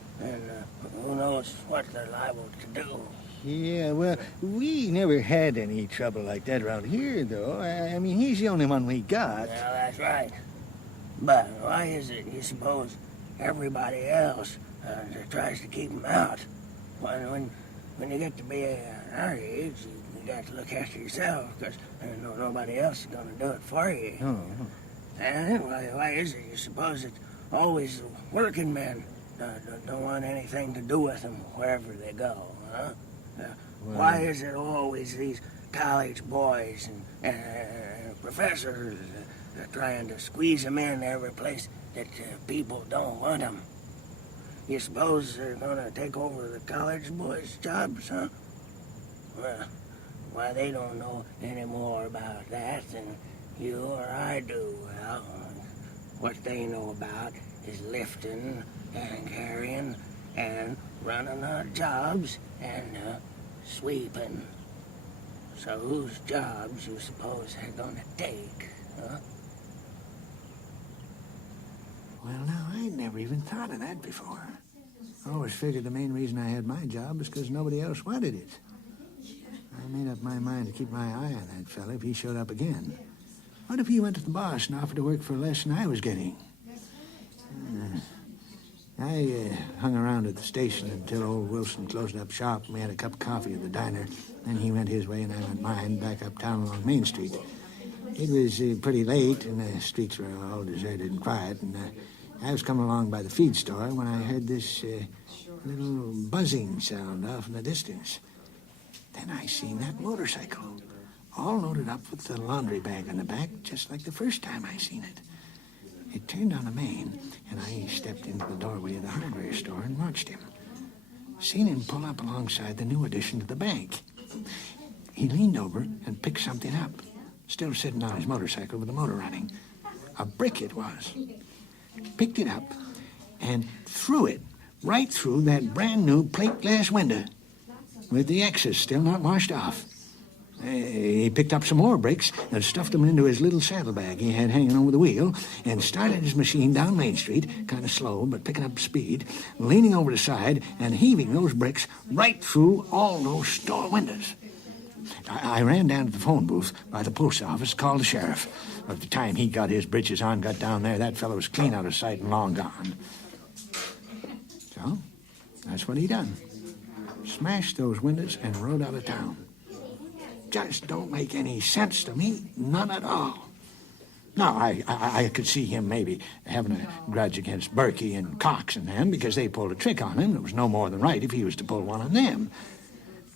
who knows what they're liable to do. Yeah, well, we never had any trouble like that around here, though. I mean, he's the only one we got. Well, that's right. But why is it you suppose everybody else tries to keep him out? When you get to be our age, you got to look after yourself, because nobody else is going to do it for you. Oh. And why is it you suppose it's always the working men don't want anything to do with them wherever they go, huh? Why is it always these college boys and professors trying to squeeze them in every place that people don't want them? You suppose they're going to take over the college boys' jobs, huh? Well, why, they don't know any more about that than you or I do. Well, what they know about is lifting and carrying and running our jobs and sweeping. So whose jobs you suppose they're going to take, huh? Well, now, I'd never even thought of that before. I always figured the main reason I had my job was because nobody else wanted it. I made up my mind to keep my eye on that fella if he showed up again. What if he went to the boss and offered to work for less than I was getting? I hung around at the station until old Wilson closed up shop and we had a cup of coffee at the diner. Then he went his way and I went mine back uptown along Main Street. It was pretty late and the streets were all deserted and quiet, and I was coming along by the feed store when I heard this little buzzing sound off in the distance. Then I seen that motorcycle, all loaded up with the laundry bag on the back, just like the first time I seen it. It turned on a main, and I stepped into the doorway of the hardware store and watched him. Seen him pull up alongside the new addition to the bank. He leaned over and picked something up, still sitting on his motorcycle with the motor running. A brick it was. Picked it up and threw it right through that brand new plate glass window with the X's still not washed off. He picked up some more bricks and stuffed them into his little saddlebag he had hanging over the wheel and started his machine down Main Street, kind of slow but picking up speed, leaning over the side and heaving those bricks right through all those store windows. I ran down to the phone booth by the post office, called the sheriff. By the time he got his britches on, got down there, that fellow was clean out of sight and long gone. So, that's what he done. Smashed those windows and rode out of town. Just don't make any sense to me, none at all. Now, I could see him maybe having a grudge against Berkey and Cox and them because they pulled a trick on him. It was no more than right if he was to pull one on them.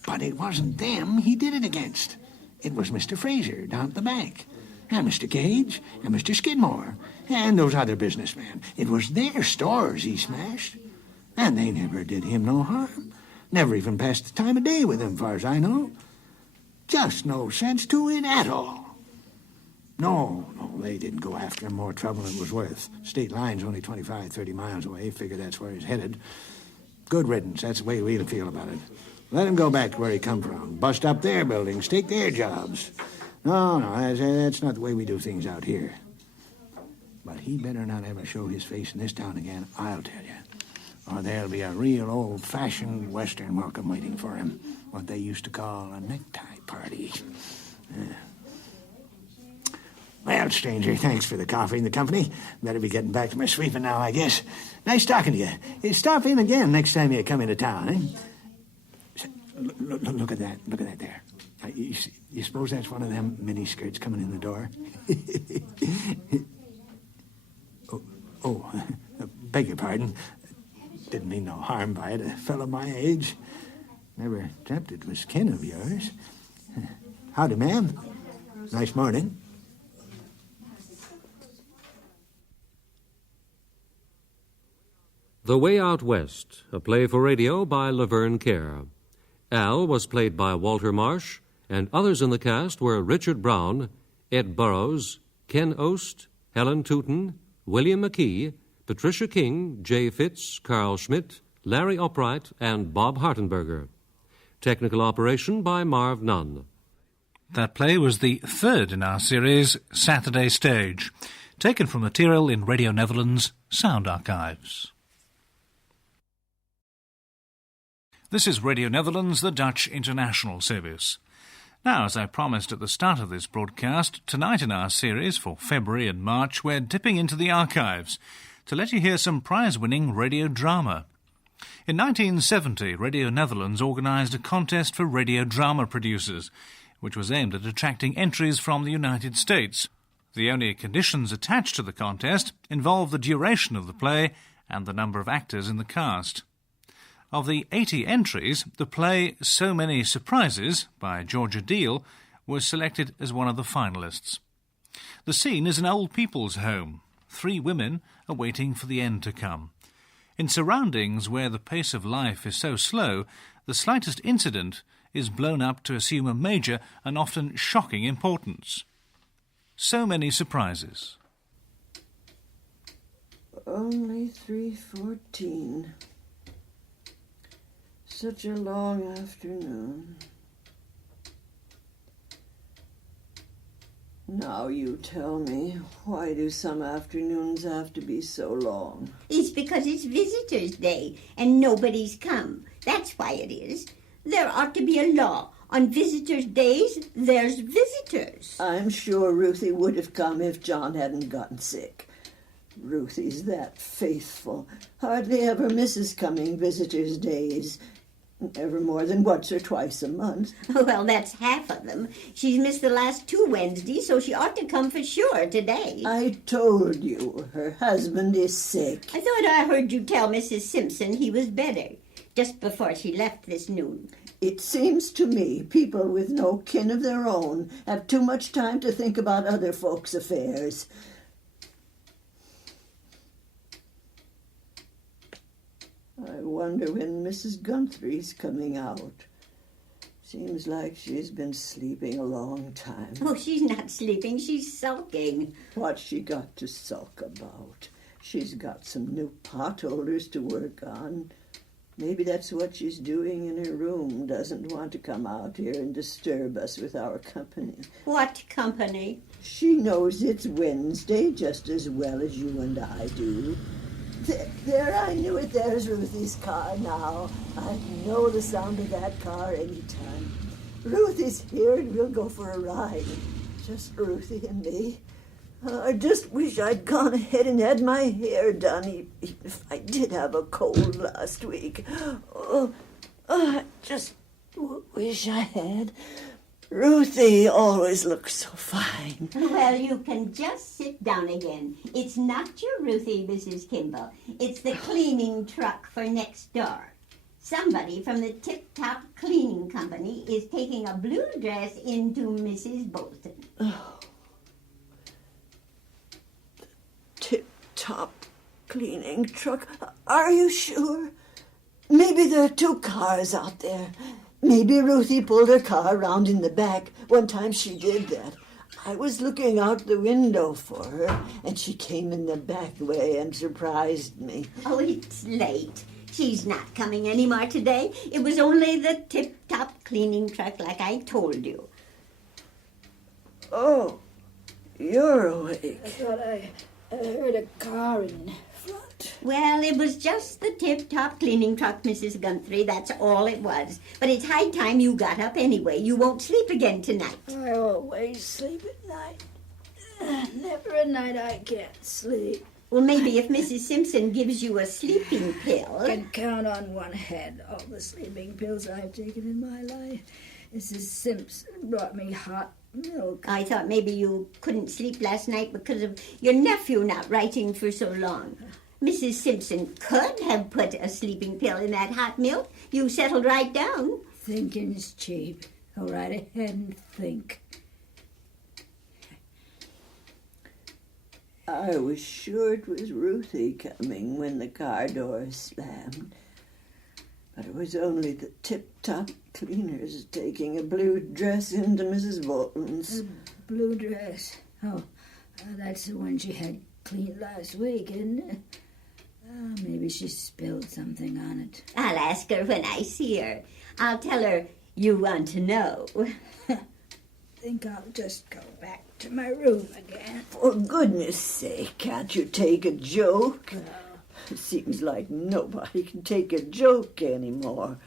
But it wasn't them he did it against. It was Mr. Fraser down at the bank, and Mr. Gage, and Mr. Skidmore, and those other businessmen. It was their stores he smashed, and they never did him no harm. Never even passed the time of day with him, far as I know. Just no sense to it at all. No, they didn't go after him more trouble than it was worth. State line's only 25, 30 miles away. Figure that's where he's headed. Good riddance, that's the way we'll feel about it. Let him go back to where he come from. Bust up their buildings, take their jobs. No, that's not the way we do things out here. But he better not ever show his face in this town again, I'll tell you. Or there'll be a real old-fashioned Western welcome waiting for him. What they used to call a necktie party. Well, stranger, thanks for the coffee and the company. Better be getting back to my sweeping now, I guess. Nice talking to you. Stop in again next time you come into town, eh? Look at that. Look at that there. You suppose that's one of them miniskirts coming in the door? Beg your pardon. Didn't mean no harm by it. A fellow my age. Never dreamt it was kin of yours. Howdy, ma'am. Nice morning. The Way Out West, a play for radio by Laverne Kerr. Al was played by Walter Marsh, and others in the cast were Richard Brown, Ed Burrows, Ken Ost, Helen Tootin, William McKee, Patricia King, Jay Fitz, Carl Schmidt, Larry Upright, and Bob Hartenberger. Technical operation by Marv Nunn. That play was the third in our series, Saturday Stage, taken from material in Radio Netherlands' Sound Archives. This is Radio Netherlands, the Dutch international service. Now, as I promised at the start of this broadcast, tonight in our series for February and March, we're dipping into the archives to let you hear some prize-winning radio drama. In 1970, Radio Netherlands organised a contest for radio drama producers, which was aimed at attracting entries from the United States. The only conditions attached to the contest involved the duration of the play and the number of actors in the cast. Of the 80 entries, the play So Many Surprises by Georgia Deal was selected as one of the finalists. The scene is an old people's home. 3 women are waiting for the end to come. In surroundings where the pace of life is so slow, the slightest incident is blown up to assume a major and often shocking importance. So Many Surprises. Only 3:14. Such a long afternoon. Now you tell me, why do some afternoons have to be so long? It's because it's Visitors' Day and nobody's come. That's why it is. There ought to be a law. On visitors' days, there's visitors. I'm sure Ruthie would have come if John hadn't gotten sick. Ruthie's that faithful. Hardly ever misses coming visitors' days. Never more than once or twice a month. Well, that's half of them. She's missed the last 2 Wednesdays, so she ought to come for sure today. I told you, her husband is sick. I thought I heard you tell Mrs. Simpson he was better, just before she left this noon. It seems to me people with no kin of their own have too much time to think about other folks' affairs. I wonder when Mrs. Guthrie's coming out. Seems like she's been sleeping a long time. Oh, she's not sleeping. She's sulking. What's she got to sulk about? She's got some new pot holders to work on. Maybe that's what she's doing in her room. Doesn't want to come out here and disturb us with our company. What company? She knows it's Wednesday just as well as you and I do. There, I knew it. There's Ruthie's car now. I know the sound of that car anytime. Ruthie's here and we'll go for a ride. Just Ruthie and me. I just wish I'd gone ahead and had my hair done, even if I did have a cold last week. I just wish I had. Ruthie always looks so fine. Well, you can just sit down again. It's not your Ruthie, Mrs. Kimball. It's the cleaning truck for next door. Somebody from the Tip Top Cleaning Company is taking a blue dress into Mrs. Bolton. Oh. Tip Top Cleaning truck? Are you sure? Maybe there are 2 cars out there. Maybe Ruthie pulled her car around in the back. One time she did that. I was looking out the window for her, and she came in the back way and surprised me. Oh, it's late. She's not coming anymore today. It was only the tip-top cleaning truck like I told you. Oh, you're awake. I thought I heard a car in front. Well, it was just the tip-top cleaning truck, Mrs. Guthrie. That's all it was. But it's high time you got up anyway. You won't sleep again tonight. I always sleep at night. Never a night I can't sleep. Well, maybe if Mrs. Simpson gives you a sleeping pill. I can count on one hand all the sleeping pills I've taken in my life. Mrs. Simpson brought me hot milk. I thought maybe you couldn't sleep last night because of your nephew not writing for so long. Mrs. Simpson could have put a sleeping pill in that hot milk. You settled right down. Thinking's cheap. Go right ahead and think. I was sure it was Ruthie coming when the car door slammed. But it was only the tip-top cleaners taking a blue dress into Mrs. Bolton's. A blue dress? Oh, that's the one she had cleaned last week, isn't it? Maybe she spilled something on it. I'll ask her when I see her. I'll tell her you want to know. Think I'll just go back to my room again. For goodness sake, can't you take a joke? It seems like nobody can take a joke anymore.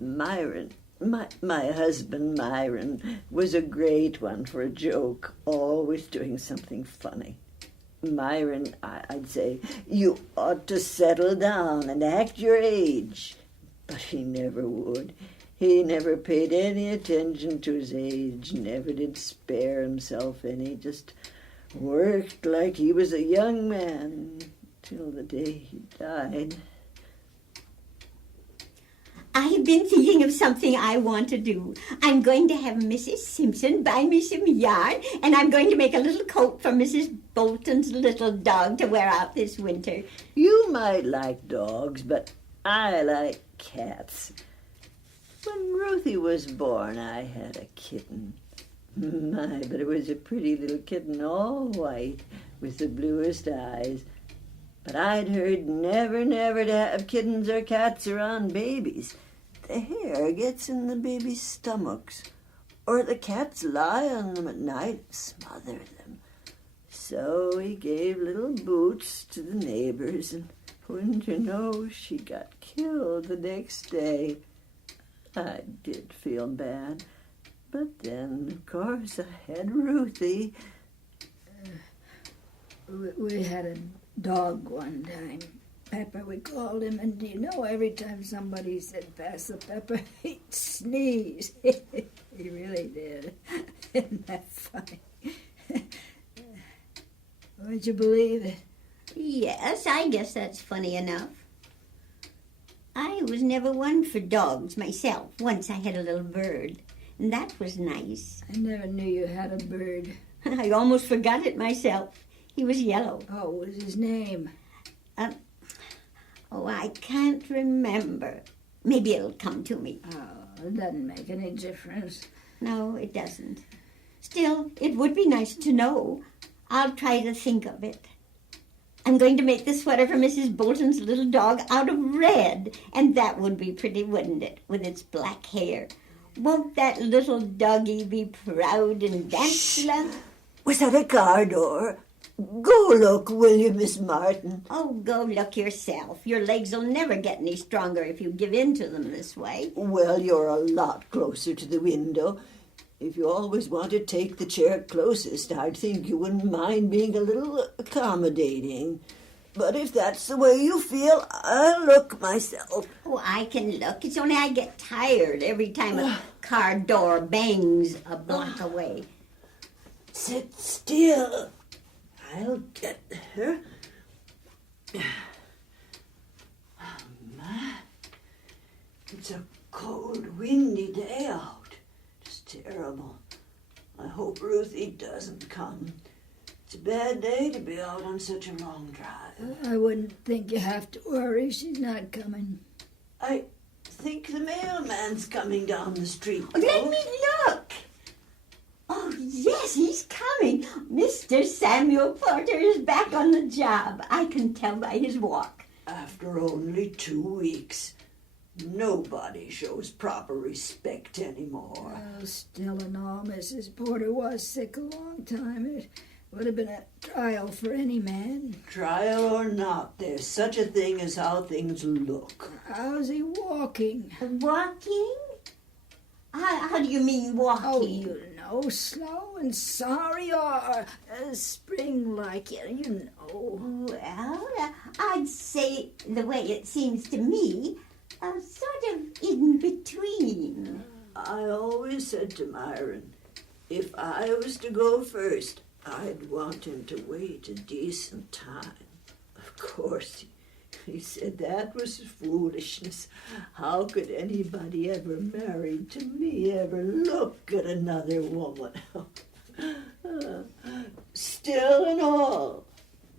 Myron, my husband Myron, was a great one for a joke, always doing something funny. Myron, I'd say, you ought to settle down and act your age. But he never would. He never paid any attention to his age, never did spare himself any, just worked like he was a young man till the day he died. I've been thinking of something I want to do. I'm going to have Mrs. Simpson buy me some yarn, and I'm going to make a little coat for Mrs. Bolton's little dog to wear out this winter. You might like dogs, but I like cats. When Ruthie was born, I had a kitten. My, but it was a pretty little kitten, all white, with the bluest eyes. But I'd heard never to have kittens or cats around babies. The hair gets in the baby's stomachs, or the cats lie on them at night and smother them. So he gave little Boots to the neighbors, and wouldn't you know, she got killed the next day. I did feel bad. But then, of course, I had Ruthie. We had a dog one time. Pepper, we called him, and you know, every time somebody said, "Pass the pepper," he'd sneeze. He really did. Isn't that funny? Would you believe it? Yes, I guess that's funny enough. I was never one for dogs myself. Once I had a little bird, and that was nice. I never knew you had a bird. I almost forgot it myself. He was yellow. Oh, what was his name? I can't remember. Maybe it'll come to me. Oh, it doesn't make any difference. No, it doesn't. Still, it would be nice to know. I'll try to think of it. I'm going to make the sweater for Mrs. Bolton's little dog out of red, and that would be pretty, wouldn't it, with its black hair? Won't that little doggie be proud and dance? Was that a car door? Go look, will you, Miss Martin? Oh, go look yourself. Your legs will never get any stronger if you give in to them this way. Well, you're a lot closer to the window. If you always want to take the chair closest, I'd think you wouldn't mind being a little accommodating. But if that's the way you feel, I'll look myself. Oh, I can look. It's only I get tired every time a car door bangs a block away. Sit still. I'll get there. Oh, my. It's a cold, windy day out. It's terrible. I hope Ruthie doesn't come. It's a bad day to be out on such a long drive. I wouldn't think you have to worry. She's not coming. I think the mailman's coming down the street. Let me look. Oh, yes, he's coming. Mr. Samuel Porter is back on the job. I can tell by his walk. After only 2 weeks. Nobody shows proper respect anymore. Oh, still and all, Mrs. Porter was sick a long time. It would have been a trial for any man. Trial or not, there's such a thing as how things look. How's he walking? Walking? How do you mean walking? Oh, you know, slow and sorry, or spring-like, you know. Well, I'd say the way it seems to me, sort of in between. I always said to Myron, if I was to go first, I'd want him to wait a decent time. Of course, he said that was foolishness. How could anybody ever married to me ever look at another woman? Still and all,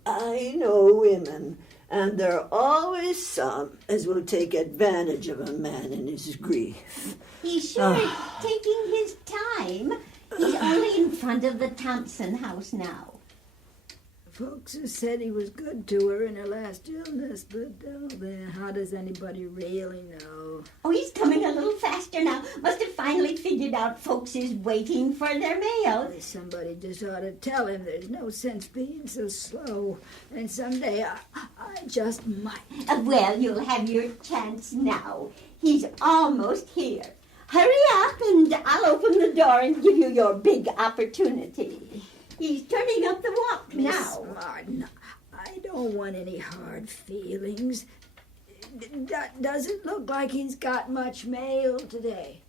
I know women, and there are always some as will take advantage of a man in his grief. He's sure taking his time. He's only in front of the Thompson house now. Folks have said he was good to her in her last illness, but then how does anybody really know? Oh, he's coming a little faster now. Must have finally figured out folks is waiting for their mail. Somebody just ought to tell him there's no sense being so slow. And someday I just might. Well, you'll have your chance now. He's almost here. Hurry up and I'll open the door and give you your big opportunity. He's turning up the walk now. Miss Martin, I don't want any hard feelings. Does it look like he's got much mail today?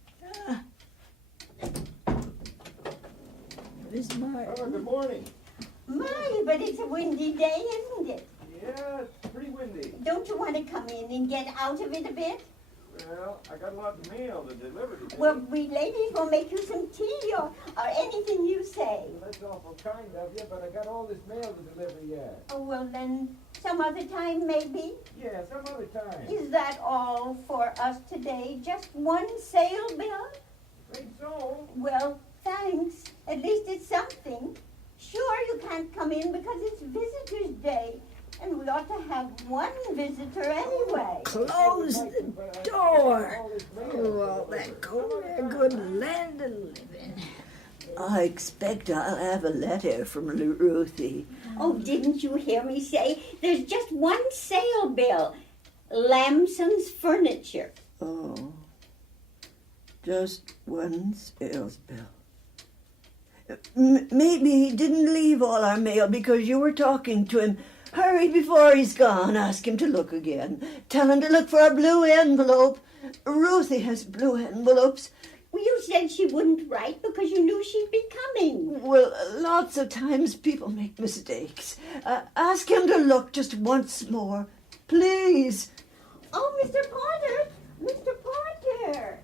Miss Martin. Oh, good morning. My, but it's a windy day, isn't it? Yeah, it's pretty windy. Don't you want to come in and get out of it a bit? Well, I got a lot of mail to deliver today. Well, we ladies will make you some tea or anything you say. That's awful kind of you, but I got all this mail to deliver yet. Oh, well, then some other time, maybe? Yeah, some other time. Is that all for us today? Just one sale bill? Think so. Well, thanks. At least it's something. Sure, you can't come in because it's Visitor's Day. And we ought to have one visitor anyway. Close the door. Oh, all that cold air, good land to live in. I expect I'll have a letter from Ruthie. Oh, didn't you hear me say there's just one sale bill? Lamson's Furniture. Oh. Just one sales bill. Maybe he didn't leave all our mail because you were talking to him. Hurry before he's gone. Ask him to look again. Tell him to look for a blue envelope. Ruthie has blue envelopes. Well, you said she wouldn't write because you knew she'd be coming. Well, lots of times people make mistakes. Ask him to look just once more. Please. Oh, Mr. Porter! Mr. Porter!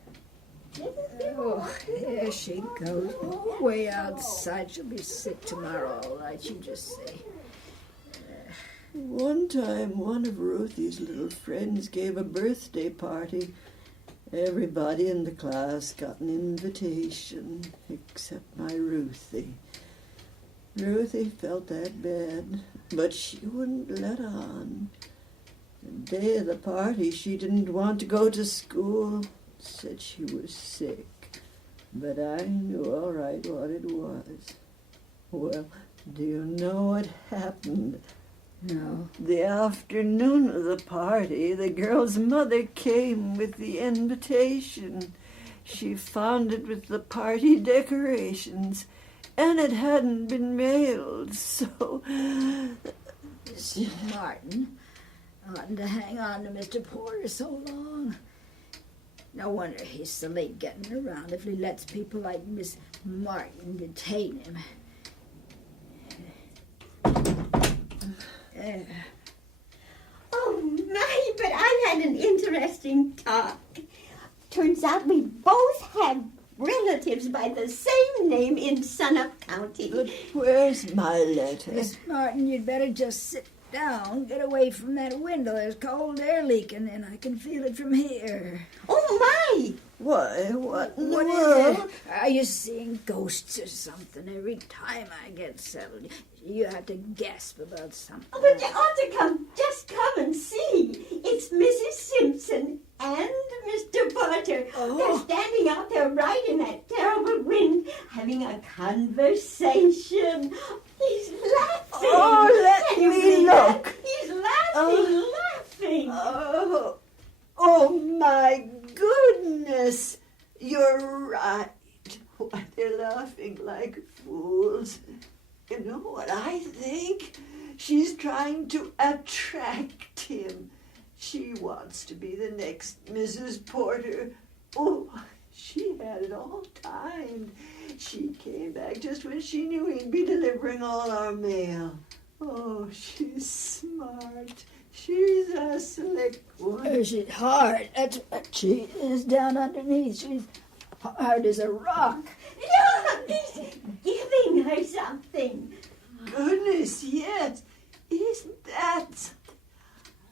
Oh, there she goes. Way outside. She'll be sick tomorrow, all right, you just say. One time, one of Ruthie's little friends gave a birthday party. Everybody in the class got an invitation, except my Ruthie. Ruthie felt that bad, but she wouldn't let on. The day of the party, she didn't want to go to school. Said she was sick. But I knew all right what it was. Well, do you know what happened? No. The afternoon of the party, the girl's mother came with the invitation. She found it with the party decorations, and it hadn't been mailed, so... Martin oughtn't to hang on to Mr. Porter so long. No wonder he's so late getting around if he lets people like Miss Martin detain him. Oh, my, but I've had an interesting talk. Turns out we both have relatives by the same name in Sunup County. But where's my letter? Miss Martin, you'd better just sit down. Get away from that window. There's cold air leaking, and I can feel it from here. Oh, my! Why, what in the What world? is it? Are you seeing ghosts or something? Every time I get settled, you have to gasp about something. Oh, but you ought to just come and see. It's Mrs. Simpson and Mr. Porter. They're standing out there right in that terrible wind, having a conversation. He's laughing. Oh, let Can you me believe look. that? He's laughing, laughing. Oh, my goodness. You're right. Why, they're laughing like fools. You know what I think? She's trying to attract him. She wants to be the next Mrs. Porter. Oh, she had it all timed. She came back just when she knew he'd be delivering all our mail. Oh, she's smart. She's a slick one. She's hard. That's what she is down underneath. She's hard as a rock. Yeah, he's giving her something. Goodness, yes. Isn't that...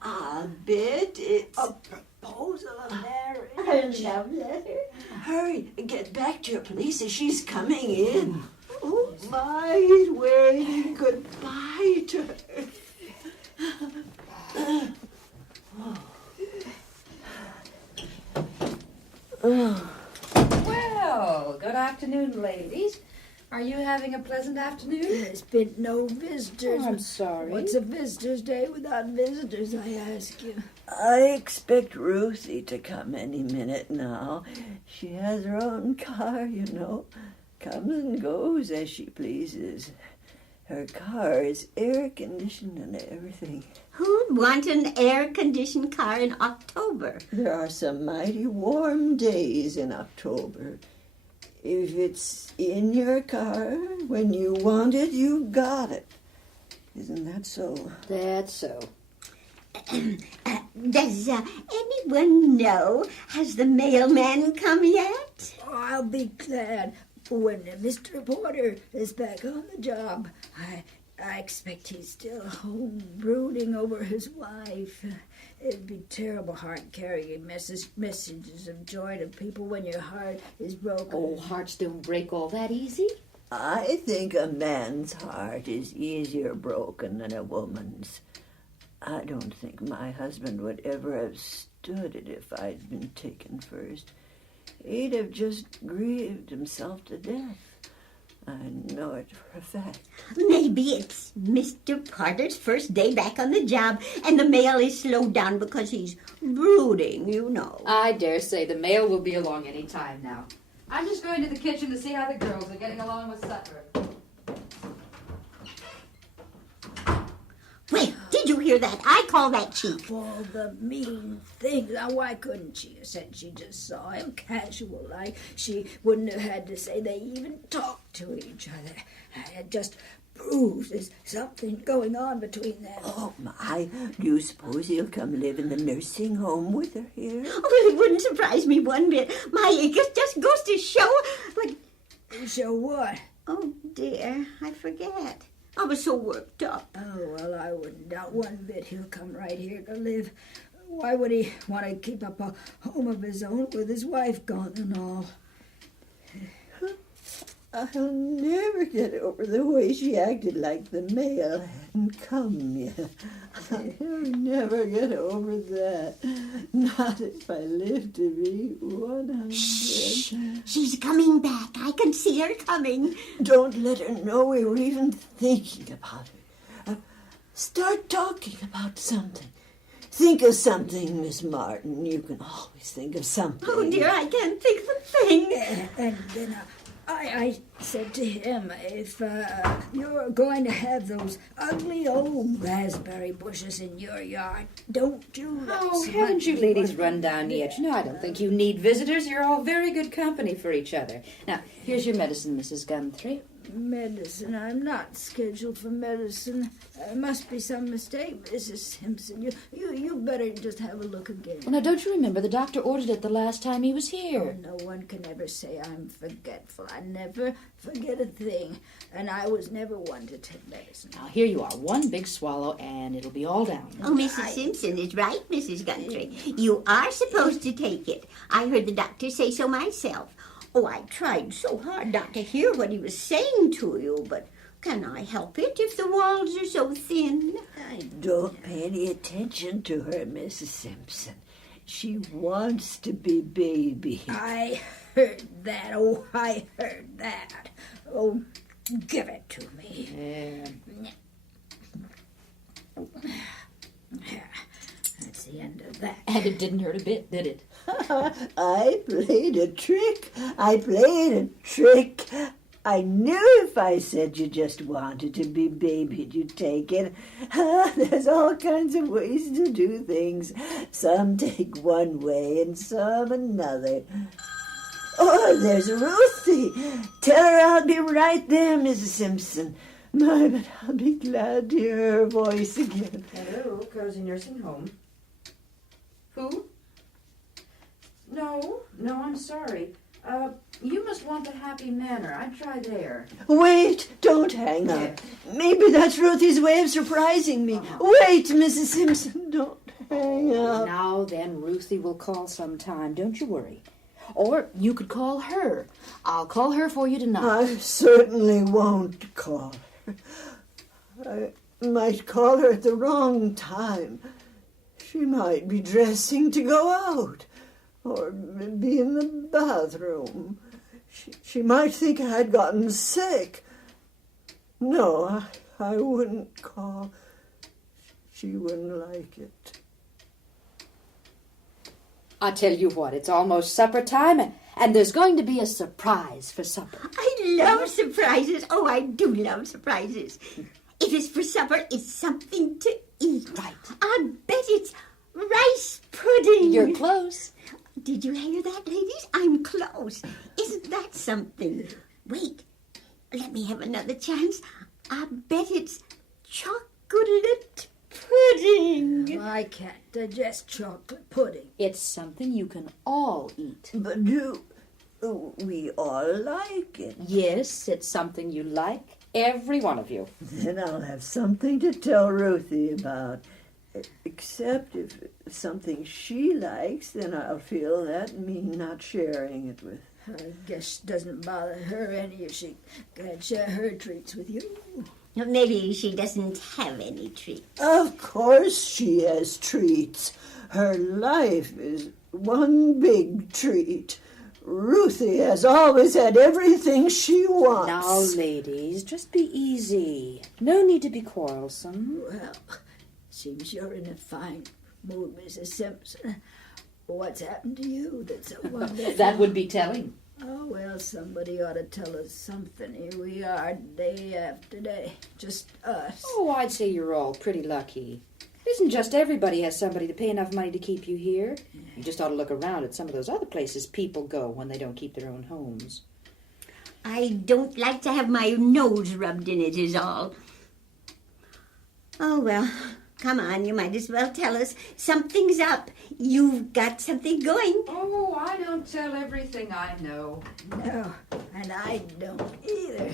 I'll bet it's a proposal of marriage. A love letter. Hurry, get back to your place as she's coming in. Oh, my, he's waving goodbye to her. Well, good afternoon, ladies. Are you having a pleasant afternoon? There's been no visitors. Oh, I'm sorry. What's a visitor's day without visitors, I ask you? I expect Ruthie to come any minute now. She has her own car, you know. Comes and goes as she pleases. Her car is air-conditioned and everything. Who'd want an air-conditioned car in October? There are some mighty warm days in October. If it's in your car, when you want it, you got it. Isn't that so? That's so. Does anyone know? Has the mailman come yet? Oh, I'll be glad when Mr. Porter is back on the job. I expect he's still home brooding over his wife. It'd be terrible hard carrying messages of joy to people when your heart is broken. Oh, hearts don't break all that easy. I think a man's heart is easier broken than a woman's. I don't think my husband would ever have stood it if I'd been taken first. He'd have just grieved himself to death. I know it for a fact. Maybe it's Mr. Parter's first day back on the job, and the mail is slowed down because he's brooding, you know. I dare say the mail will be along any time now. I'm just going to the kitchen to see how the girls are getting along with supper. Well, did you hear that? I call that cheek. All the mean things. Now, why couldn't she have said she just saw him casual like? She wouldn't have had to say they even talked to each other. It just proves there's something going on between them. Oh, my. Do you suppose he'll come live in the nursing home with her here? Oh, well, it wouldn't surprise me one bit. It just goes to show... But... Show what? Oh, dear, I forget. I was so worked up. Oh, well, I wouldn't doubt one bit he'll come right here to live. Why would he want to keep up a home of his own with his wife gone and all? I'll never get over the way she acted like the mail hadn't come yet. I'll never get over that. Not if I live to be 100. Shh! She's coming back. I can see her coming. Don't let her know we were even thinking about it. Start talking about something. Think of something, Miss Martin. You can always think of something. Oh, dear, I can't think of a thing. And then I said to him, if you're going to have those ugly old raspberry bushes in your yard, don't you... Oh, haven't you ladies run down yet? You know, I don't think you need visitors. You're all very good company for each other. Now, here's your medicine, Mrs. Guthrie. Medicine? I'm not scheduled for medicine. There must be some mistake, Mrs. Simpson. You better just have a look again. Well, now, don't you remember the doctor ordered it the last time he was here? Oh, no one can ever say I'm forgetful. I never forget a thing, and I was never one to take medicine. Now, here you are, one big swallow, and it'll be all down. Oh, Mrs. Simpson is right, Mrs. Guthrie. You are supposed to take it. I heard the doctor say so myself. Oh, I tried so hard not to hear what he was saying to you, but can I help it if the walls are so thin? Don't pay any attention to her, Mrs. Simpson. She wants to be baby. I heard that. Oh, I heard that. Oh, give it to me. That's the end of that. And it didn't hurt a bit, did it? I played a trick. I knew if I said you just wanted to be babied, you'd take it. There's all kinds of ways to do things. Some take one way and some another. Oh, there's Ruthie. Tell her I'll be right there, Mrs. Simpson. My, but I'll be glad to hear her voice again. Hello, Cozy Nursing Home. Who? No, I'm sorry. You must want the Happy Manor. I'd try there. Wait, don't hang up. Maybe that's Ruthie's way of surprising me. Wait, Mrs. Simpson, don't hang up. Now then, Ruthie will call sometime. Don't you worry. Or you could call her. I'll call her for you tonight. I certainly won't call her. I might call her at the wrong time. She might be dressing to go out. Or be in the bathroom. She might think I'd gotten sick. No, I wouldn't call. She wouldn't like it. I tell you what, it's almost supper time, and there's going to be a surprise for supper. I love surprises. Oh, I do love surprises. If it's for supper, it's something to eat. Right. I bet it's rice pudding. You're close. Did you hear that, ladies? I'm close. Isn't that something? Wait, let me have another chance. I bet it's chocolate pudding. I can't digest chocolate pudding. It's something you can all eat. But do we all like it? Yes, it's something you like, every one of you. Then I'll have something to tell Ruthie about. Except if it's something she likes, then I'll feel that mean not sharing it with. I guess it doesn't bother her any if she can share her treats with you. Maybe she doesn't have any treats. Of course she has treats. Her life is one big treat. Ruthie has always had everything she wants. Now, ladies, just be easy. No need to be quarrelsome. Well, seems you're in a fine mood, Mrs. Simpson. What's happened to you that's so wonderful? That would be telling. Oh, well, somebody ought to tell us something. Here we are, day after day. Just us. Oh, I'd say you're all pretty lucky. It isn't just everybody has somebody to pay enough money to keep you here. You just ought to look around at some of those other places people go when they don't keep their own homes. I don't like to have my nose rubbed in it is all. Oh, well, come on, you might as well tell us. Something's up. You've got something going. Oh, I don't tell everything I know. No, and I don't either.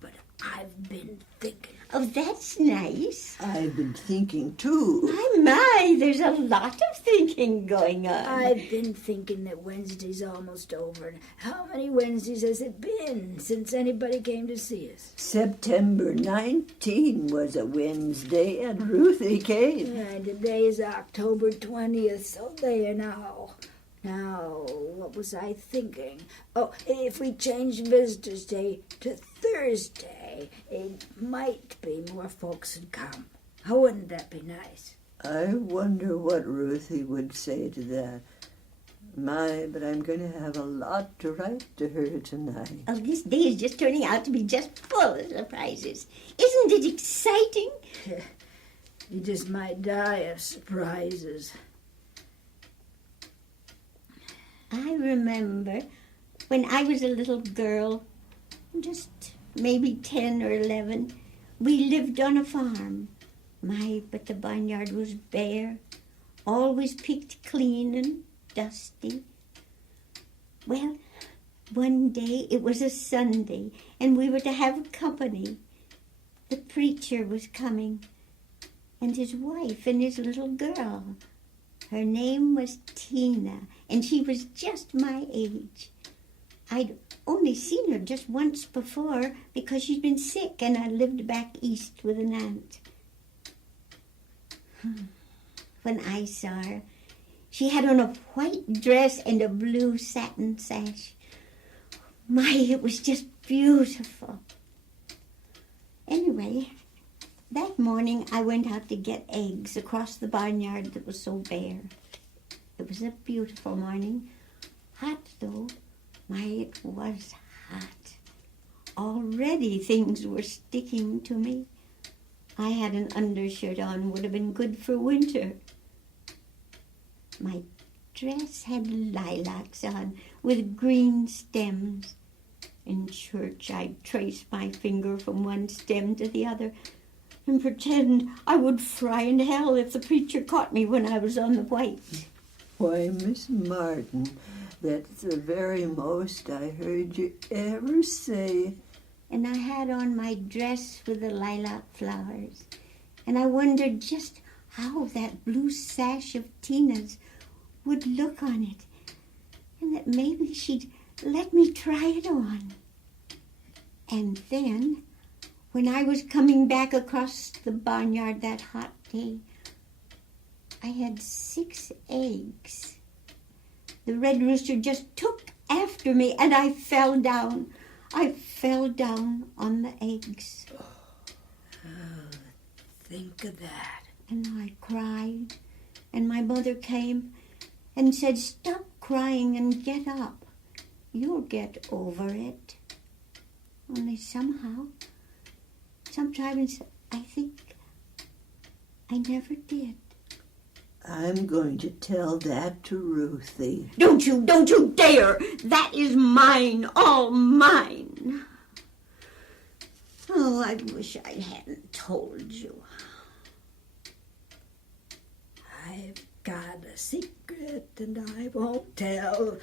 But I've been thinking. Oh, that's nice. I've been thinking, too. My, there's a lot of thinking going on. I've been thinking that Wednesday's almost over. How many Wednesdays has it been since anybody came to see us? September 19 was a Wednesday, and Ruthie came. And today is October 20th, so there now. Now, what was I thinking? Oh, if we change Visitor's Day to Thursday, it might be more folks would come. Oh, wouldn't that be nice? I wonder what Ruthie would say to that. My, but I'm going to have a lot to write to her tonight. Oh, this day is just turning out to be just full of surprises. Isn't it exciting? You just might die of surprises. I remember when I was a little girl, just maybe 10 or 11, we lived on a farm. My, but the barnyard was bare, always picked clean and dusty. Well, one day it was a Sunday, and we were to have company. The preacher was coming, and his wife and his little girl. Her name was Tina, and she was just my age. I'd only seen her just once before because she'd been sick, and I lived back east with an aunt. When I saw her, she had on a white dress and a blue satin sash. My, it was just beautiful. Anyway, that morning I went out to get eggs across the barnyard that was so bare. It was a beautiful morning. Hot, though. My, it was hot. Already things were sticking to me. I had an undershirt on, would have been good for winter. My dress had lilacs on with green stems. In church, I'd trace my finger from one stem to the other and pretend I would fry in hell if the preacher caught me when I was on the white. Why, Miss Martin, that's the very most I heard you ever say. And I had on my dress with the lilac flowers, and I wondered just how that blue sash of Tina's would look on it, and that maybe she'd let me try it on. And then, when I was coming back across the barnyard that hot day, I had 6 eggs. The red rooster just took after me, and I fell down. I fell down on the eggs. Oh, think of that. And I cried, and my mother came and said, "Stop crying and get up. You'll get over it." Only somehow, sometimes I think I never did. I'm going to tell that to Ruthie. Don't you dare! That is mine, all mine. Oh, I wish I hadn't told you. I've got a secret and I won't tell.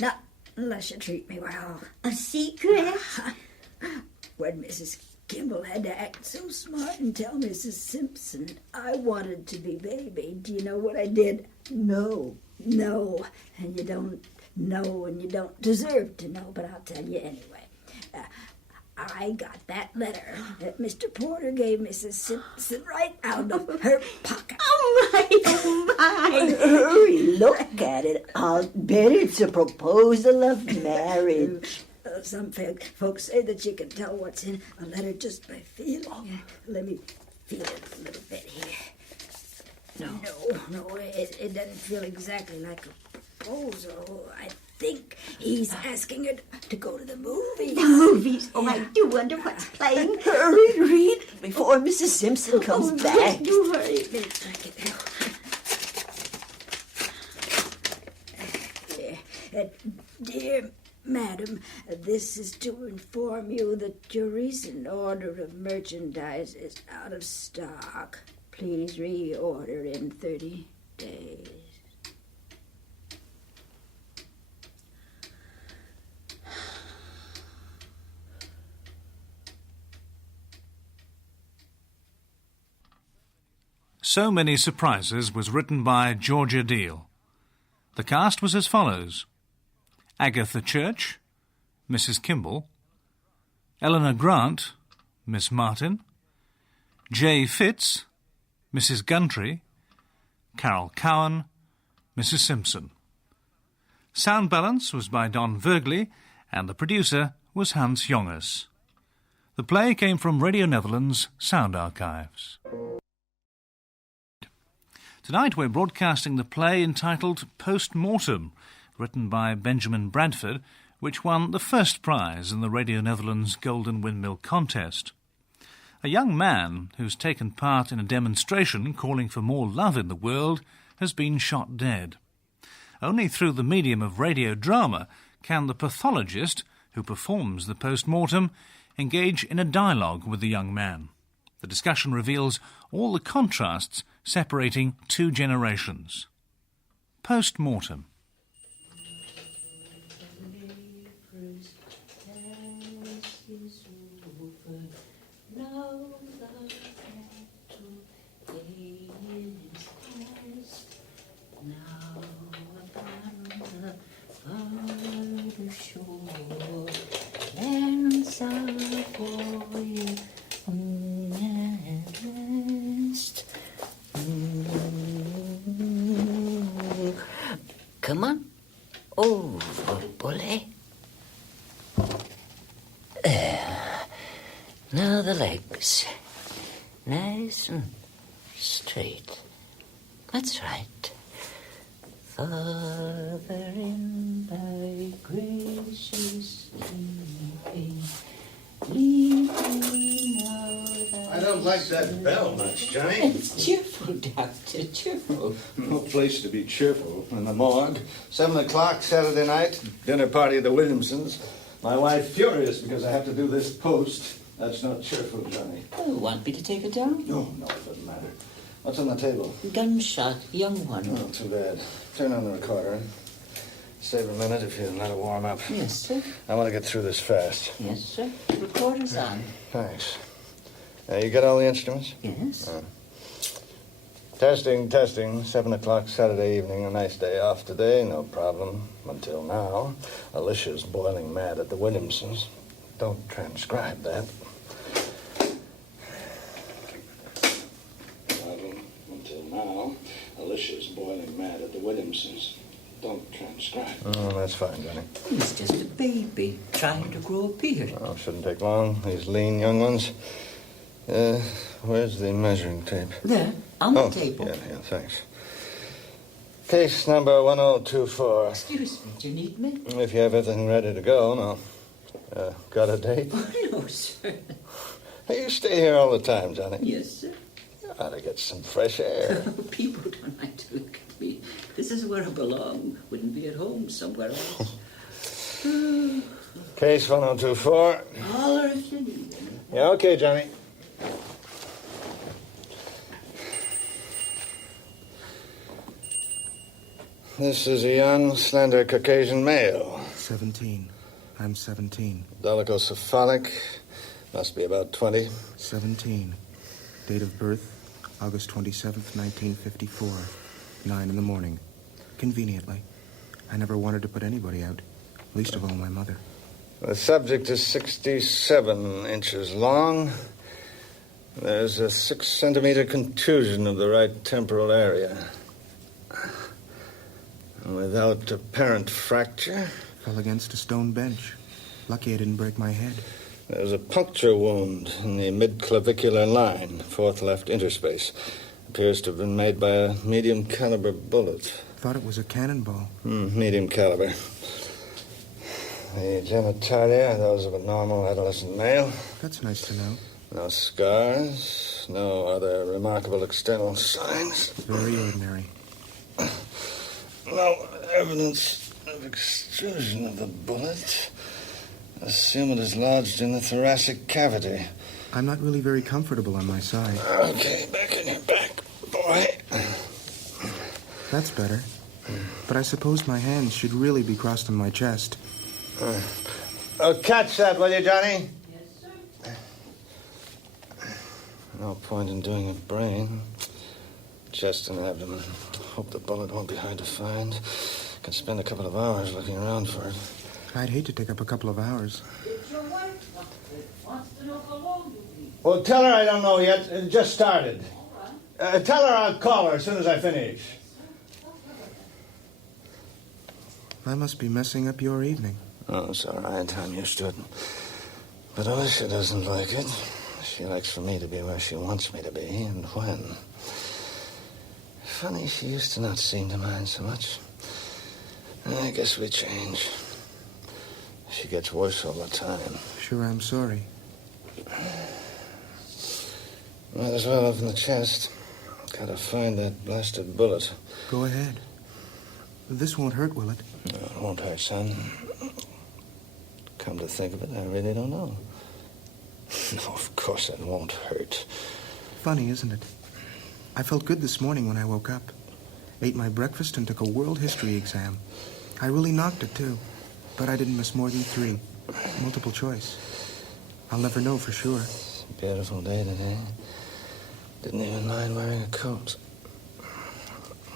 Not unless you treat me well. A secret? When Mrs. Kimball had to act so smart and tell Mrs. Simpson I wanted to be baby, do you know what I did? No. No, and you don't know and you don't deserve to know, but I'll tell you anyway. I got that letter that Mr. Porter gave Mrs. Simpson right out of her pocket. Oh, my. Hurry, look at it. I'll bet it's a proposal of marriage. Some folks say that you can tell what's in a letter just by feeling. Let me feel it a little bit here. No, it doesn't feel exactly like a proposal. I think he's asking her to go to the movies. The movies? Oh, I do wonder what's playing. Hurry, read before Mrs. Simpson comes back. Do hurry. Dear Madam, this is to inform you that your recent order of merchandise is out of stock. Please reorder in 30 days. So Many Surprises was written by Georgia Deal. The cast was as follows: Agatha Church, Mrs. Kimball; Eleanor Grant, Miss Martin; J. Fitz, Mrs. Gundry; Carol Cowan, Mrs. Simpson. Sound balance was by Don Vergley, and the producer was Hans Jongers. The play came from Radio Netherlands Sound Archives. Tonight we're broadcasting the play entitled Post Mortem, written by Benjamin Bradford, which won the first prize in the Radio Netherlands Golden Windmill Contest. A young man who's taken part in a demonstration calling for more love in the world has been shot dead. Only through the medium of radio drama can the pathologist, who performs the post-mortem, engage in a dialogue with the young man. The discussion reveals all the contrasts separating two generations. Post-mortem. Come on over, bully. There. Now the legs. Nice and straight. That's right. Father in thy gracious keeping, lead me now. I don't like that bell much, Johnny. It's cheerful, Doctor, cheerful. No place to be cheerful in the morgue. 7 o'clock Saturday night, dinner party at the Williamsons. My wife furious because I have to do this post. That's not cheerful, Johnny. Oh, want me to take it down? No, it doesn't matter. What's on the table? Gunshot, young one. Oh, too bad. Turn on the recorder. Save a minute if you let it warm up. Yes, sir. I want to get through this fast. Yes, sir. Recorder's on. Thanks. You got all the instruments? Yes. Testing. 7 o'clock Saturday evening. A nice day off today. No problem. Until now. Alicia's boiling mad at the Williamsons. Don't transcribe that. Problem. Until now. Alicia's boiling mad at the Williamsons. Don't transcribe. Oh, that's fine, Johnny. He's just a baby trying to grow a beard. Oh, shouldn't take long. These lean young ones. Where's the measuring tape? There, on the table. Yeah, thanks. Case number 1024. Excuse me, do you need me? If you have everything ready to go, no. Got a date? Oh, no, sir. Hey, you stay here all the time, Johnny. Yes, sir. You ought to get some fresh air. People don't like to look at me. This is where I belong. Wouldn't be at home somewhere else. Case 1024. Holler if you need me. Yeah, okay, Johnny. This is a young, slender Caucasian male. 17. I'm 17. Dolichocephalic. Must be about 20. 17. Date of birth, August 27th, 1954. 9 in the morning. Conveniently. I never wanted to put anybody out, least of all my mother. The subject is 67 inches long. There's a 6-centimeter contusion of the right temporal area. Without apparent fracture. Fell against a stone bench. Lucky I didn't break my head. There's a puncture wound in the mid-clavicular line, 4th left interspace. Appears to have been made by a medium caliber bullet. Thought it was a cannonball. Medium caliber. The genitalia are those of a normal adolescent male. That's nice to know. No scars, no other remarkable external signs. Very ordinary. No evidence of extrusion of the bullet. Assume it is lodged in the thoracic cavity. I'm not really very comfortable on my side. Okay, back in your back, boy. That's better. But I suppose my hands should really be crossed on my chest. Oh, catch that, will you, Johnny? Yes, sir. No point in doing a brain. Chest and abdomen. Hope the bullet won't be hard to find. Can spend a couple of hours looking around for it. I'd hate to take up a couple of hours. Well, tell her I don't know yet. It just started. Tell her I'll call her as soon as I finish. I must be messing up your evening. Oh, it's all right. I'm used to it. But Alicia doesn't like it. She likes for me to be where she wants me to be, and when. Funny, she used to not seem to mind so much. I guess we change. She gets worse all the time. Sure, I'm sorry. Might as well open the chest. Gotta find that blasted bullet. Go ahead. This won't hurt, will it? No, it won't hurt, son. Come to think of it, I really don't know. No, of course it won't hurt. Funny, isn't it? I felt good this morning when I woke up. Ate my breakfast and took a world history exam. I really knocked it, too. But I didn't miss more than 3. Multiple choice. I'll never know for sure. Beautiful day today. Didn't even mind wearing a coat.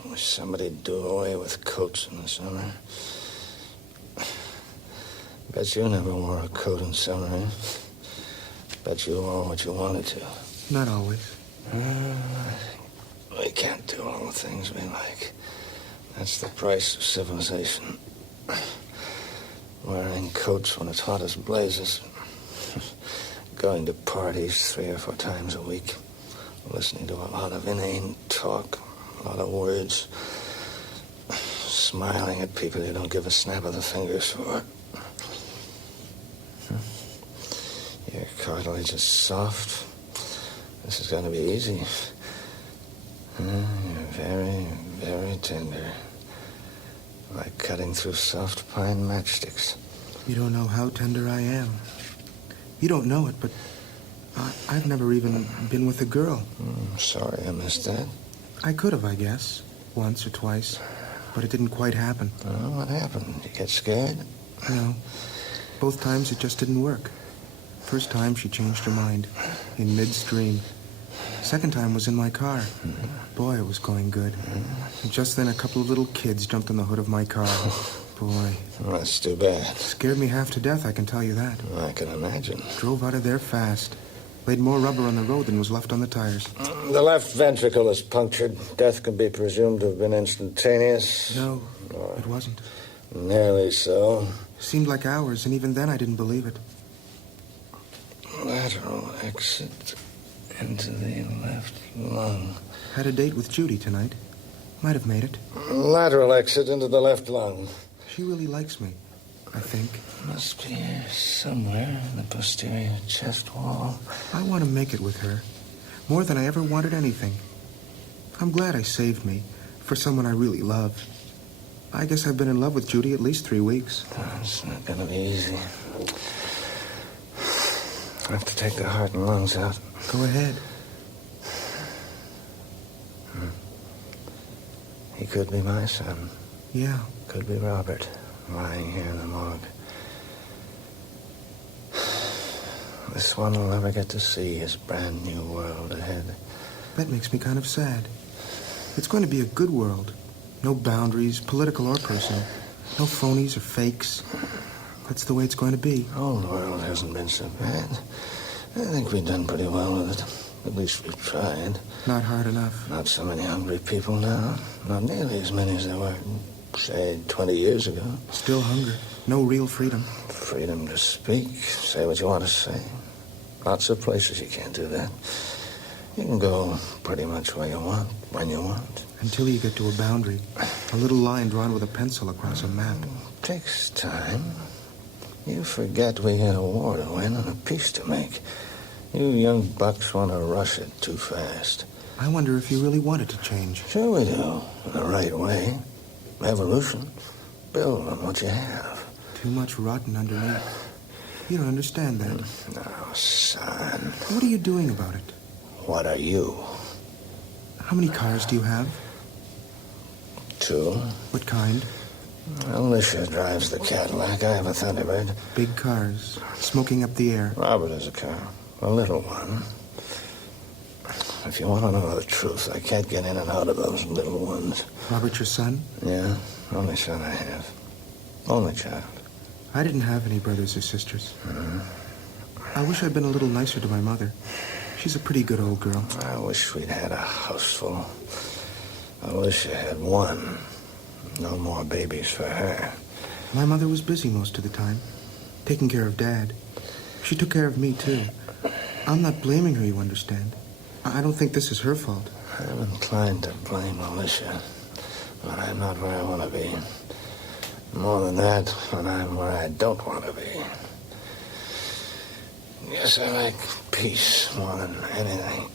Wish somebody'd do away with coats in the summer. Bet you never wore a coat in summer, eh? Bet you wore what you wanted to. Not always. We can't do all the things we like. That's the price of civilization. Wearing coats when it's hot as blazes. Going to parties 3 or 4 times a week. Listening to a lot of inane talk. A lot of words. Smiling at people you don't give a snap of the fingers for. Your cartilage is soft. This is going to be easy. You're very, very tender. Like cutting through soft pine matchsticks. You don't know how tender I am. You don't know it, but I've never even been with a girl. Sorry I missed that. I could have, I guess. Once or twice. But it didn't quite happen. Oh, what happened? You get scared? No. Both times it just didn't work. First time she changed her mind. In midstream. Second time was in my car. Boy, it was going good. And just then a couple of little kids jumped in the hood of my car. Boy. Well, that's too bad. Scared me half to death, I can tell you that. I can imagine. Drove out of there fast. Laid more rubber on the road than was left on the tires. The left ventricle is punctured. Death can be presumed to have been instantaneous. No, it wasn't. Nearly so. Seemed like hours, and even then I didn't believe it. Lateral exit into the left lung. Had a date with Judy tonight. Might have made it. Lateral exit into the left lung. She really likes me, I think. Must be here somewhere in the posterior chest wall. I want to make it with her. More than I ever wanted anything. I'm glad I saved me for someone I really love. I guess I've been in love with Judy at least 3 weeks. It's not going to be easy. I have to take the heart and lungs out. Go ahead. He could be my son. Yeah. Could be Robert, lying here in the morgue. This one will never get to see his brand new world ahead. That makes me kind of sad. It's going to be a good world. No boundaries, political or personal. No phonies or fakes. That's the way it's going to be. Old world hasn't been so bad. I think we've done pretty well with it. At least we've tried. Not hard enough. Not so many hungry people now. Not nearly as many as there were, say, 20 years ago. Still hunger. No real freedom. Freedom to speak, say what you want to say. Lots of places you can't do that. You can go pretty much where you want, when you want. Until you get to a boundary. A little line drawn with a pencil across a map. Takes time. You forget we had a war to win and a peace to make. You young bucks want to rush it too fast. I wonder if you really wanted to change. Sure we do. In the right way. Evolution. Build on what you have. Too much rotten underneath. You don't understand that. No, son. What are you doing about it? What are you? How many cars do you have? 2. What kind? Alicia drives the Cadillac. I have a Thunderbird. Big cars, smoking up the air. Robert has a car. A little one. If you want to know the truth, I can't get in and out of those little ones. Robert, your son? Yeah, only son I have. Only child. I didn't have any brothers or sisters. I wish I'd been a little nicer to my mother. She's a pretty good old girl. I wish we'd had a house full. Alicia had one. No more babies for her. My mother was busy most of the time, taking care of Dad. She took care of me, too. I'm not blaming her, you understand. I don't think this is her fault. I'm inclined to blame Alicia, but I'm not where I want to be. More than that, when I'm where I don't want to be. Yes, I like peace more than anything.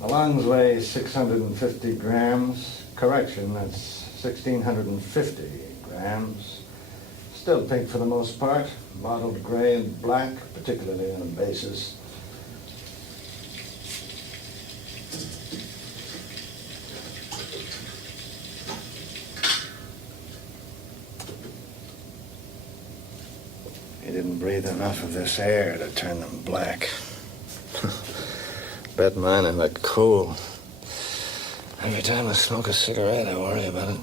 The lungs weigh 650 grams. Correction, that's 1,650 grams. Still pink for the most part. Mottled gray and black, particularly on the bases. He didn't breathe enough of this air to turn them black. Bet mine and look cool. Every time I smoke a cigarette, I worry about it.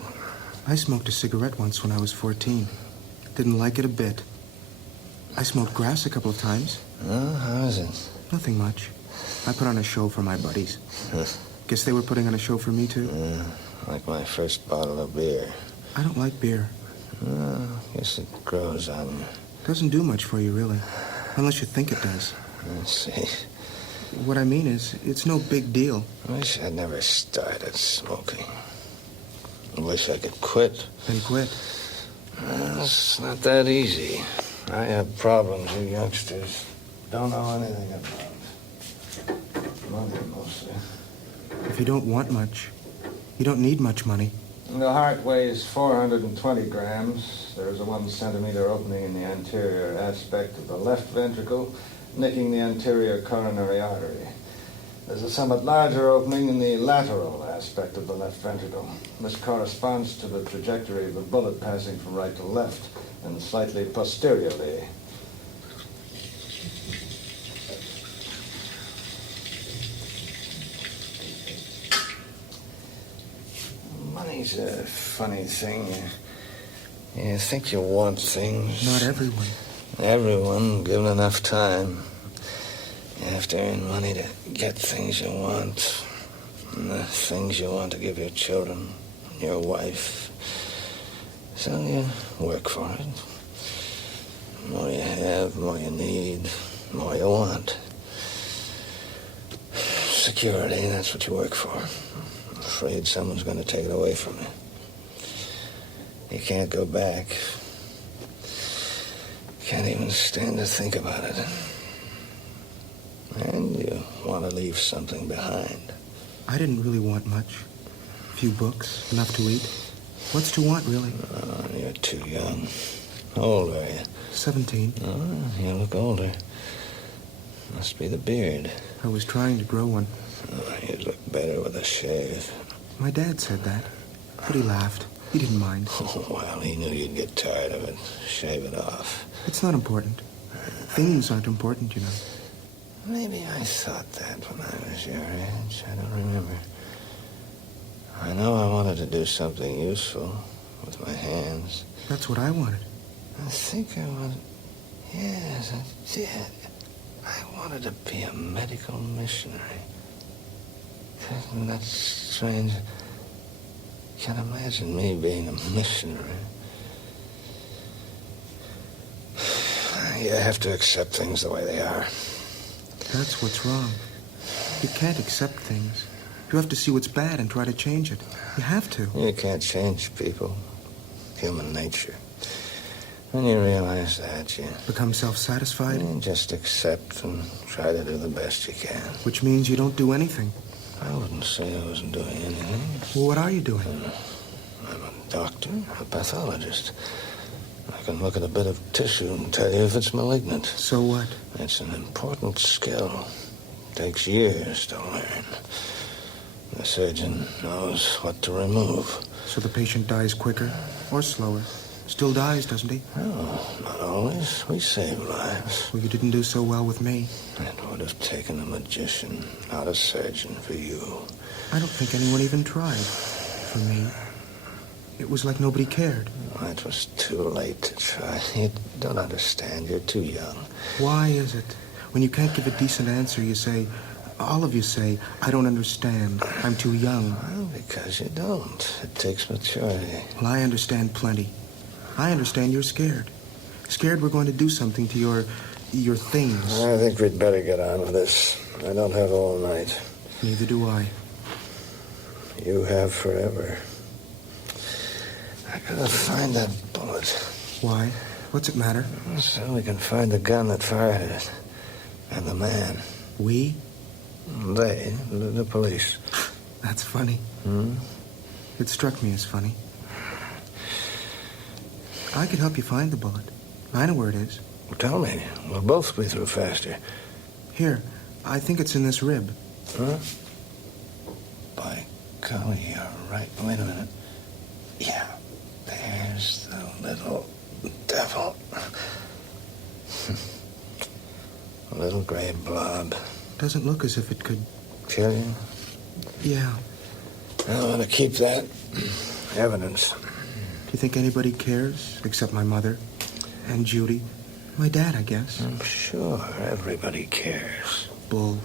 I smoked a cigarette once when I was 14. Didn't like it a bit. I smoked grass a couple of times. Oh, how is it? Nothing much. I put on a show for my buddies. Guess they were putting on a show for me, too? Like my first bottle of beer. I don't like beer. Guess it grows on you. Doesn't do much for you, really. Unless you think it does. I see. What I mean is, it's no big deal. I wish I'd never started smoking. I wish I could quit. Then quit. It's not that easy. I have problems you youngsters don't know anything about. Money, mostly. If you don't want much, you don't need much money. The heart weighs 420 grams. There's a 1 centimeter opening in the anterior aspect of the left ventricle, nicking the anterior coronary artery. There's a somewhat larger opening in the lateral aspect of the left ventricle. This corresponds to the trajectory of the bullet passing from right to left and slightly posteriorly. Money's a funny thing. You think you want things. Not everyone. Everyone, given enough time. You have to earn money to get things you want. And the things you want to give your children, your wife. So you work for it. The more you have, the more you need, the more you want. Security, that's what you work for. I'm afraid someone's going to take it away from you. You can't go back. Can't even stand to think about it. And you want to leave something behind. I didn't really want much. A few books, enough to eat. What's to want, really? Oh, you're too young. How old are you? 17. Oh, you look older. Must be the beard. I was trying to grow one. Oh, you'd look better with a shave. My dad said that, but he laughed. He didn't mind. Oh, well, he knew you'd get tired of it. Shave it off. It's not important. Things aren't important, you know. Maybe I thought that when I was your age. I don't remember. I know I wanted to do something useful with my hands. That's what I wanted. I think I wanted... Yes, I did. I wanted to be a medical missionary. Isn't that strange? Can't imagine me being a missionary. You have to accept things the way they are. That's what's wrong. You can't accept things. You have to see what's bad and try to change it. You have to. You can't change people. Human nature. When you realize that, you... Become self-satisfied? You just accept and try to do the best you can. Which means you don't do anything. I wouldn't say I wasn't doing anything. Well, what are you doing? I'm a doctor, a pathologist. I can look at a bit of tissue and tell you if it's malignant. So what? It's an important skill. Takes years to learn. The surgeon knows what to remove. So the patient dies quicker or slower? Still dies, doesn't he? No, not always. We save lives. Well, you didn't do so well with me. It would have taken a magician, not a surgeon, for you. I don't think anyone even tried. For me. It was like nobody cared. Oh, it was too late to try. You don't understand. You're too young. Why is it? When you can't give a decent answer, you say... All of you say, I don't understand. I'm too young. Well, because you don't. It takes maturity. Well, I understand plenty. I understand you're scared. Scared we're going to do something to your things. I think we'd better get on with this. I don't have all night. Neither do I. You have forever. I gotta find that bullet. Why? What's it matter? So we can find the gun that fired it. And the man. We? They, the police. That's funny. It struck me as funny. I could help you find the bullet. I know where it is. Well, tell me. We'll both be through faster. Here. I think it's in this rib. Huh? By golly, you're right. Wait a minute. Yeah. There's the little devil. A little gray blob. Doesn't look as if it could... Kill you? Yeah. I want to keep that evidence. Do you think anybody cares, except my mother and Judy? My dad, I guess. I'm sure everybody cares. Bull.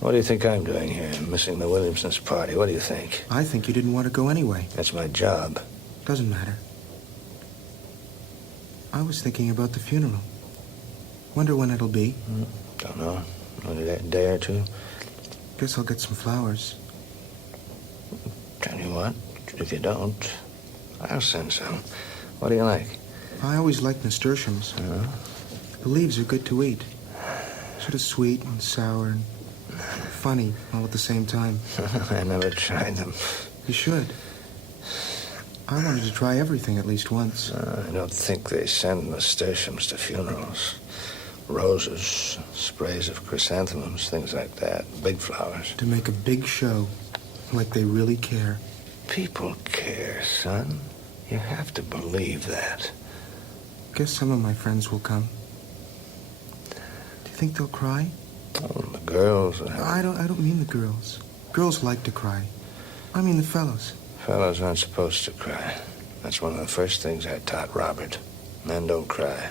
What do you think I'm doing here, missing the Williamsons' party? What do you think? I think you didn't want to go anyway. That's my job. Doesn't matter. I was thinking about the funeral. Wonder when it'll be. Don't know. A day or two. Guess I'll get some flowers. Tell you what, if you don't, I'll send some. What do you like? I always liked nasturtiums. The leaves are good to eat. Sort of sweet and sour and funny all at the same time. I never tried them. You should. I wanted to try everything at least once. I don't think they send nasturtiums to funerals. Roses, sprays of chrysanthemums, things like that. Big flowers. To make a big show, like they really care. People care, son. You have to believe that. Guess some of my friends will come. Do you think they'll cry? Oh, the girls. I don't mean the girls. Girls like to cry. I mean the fellows. Fellows aren't supposed to cry. That's one of the first things I taught Robert. Men don't cry.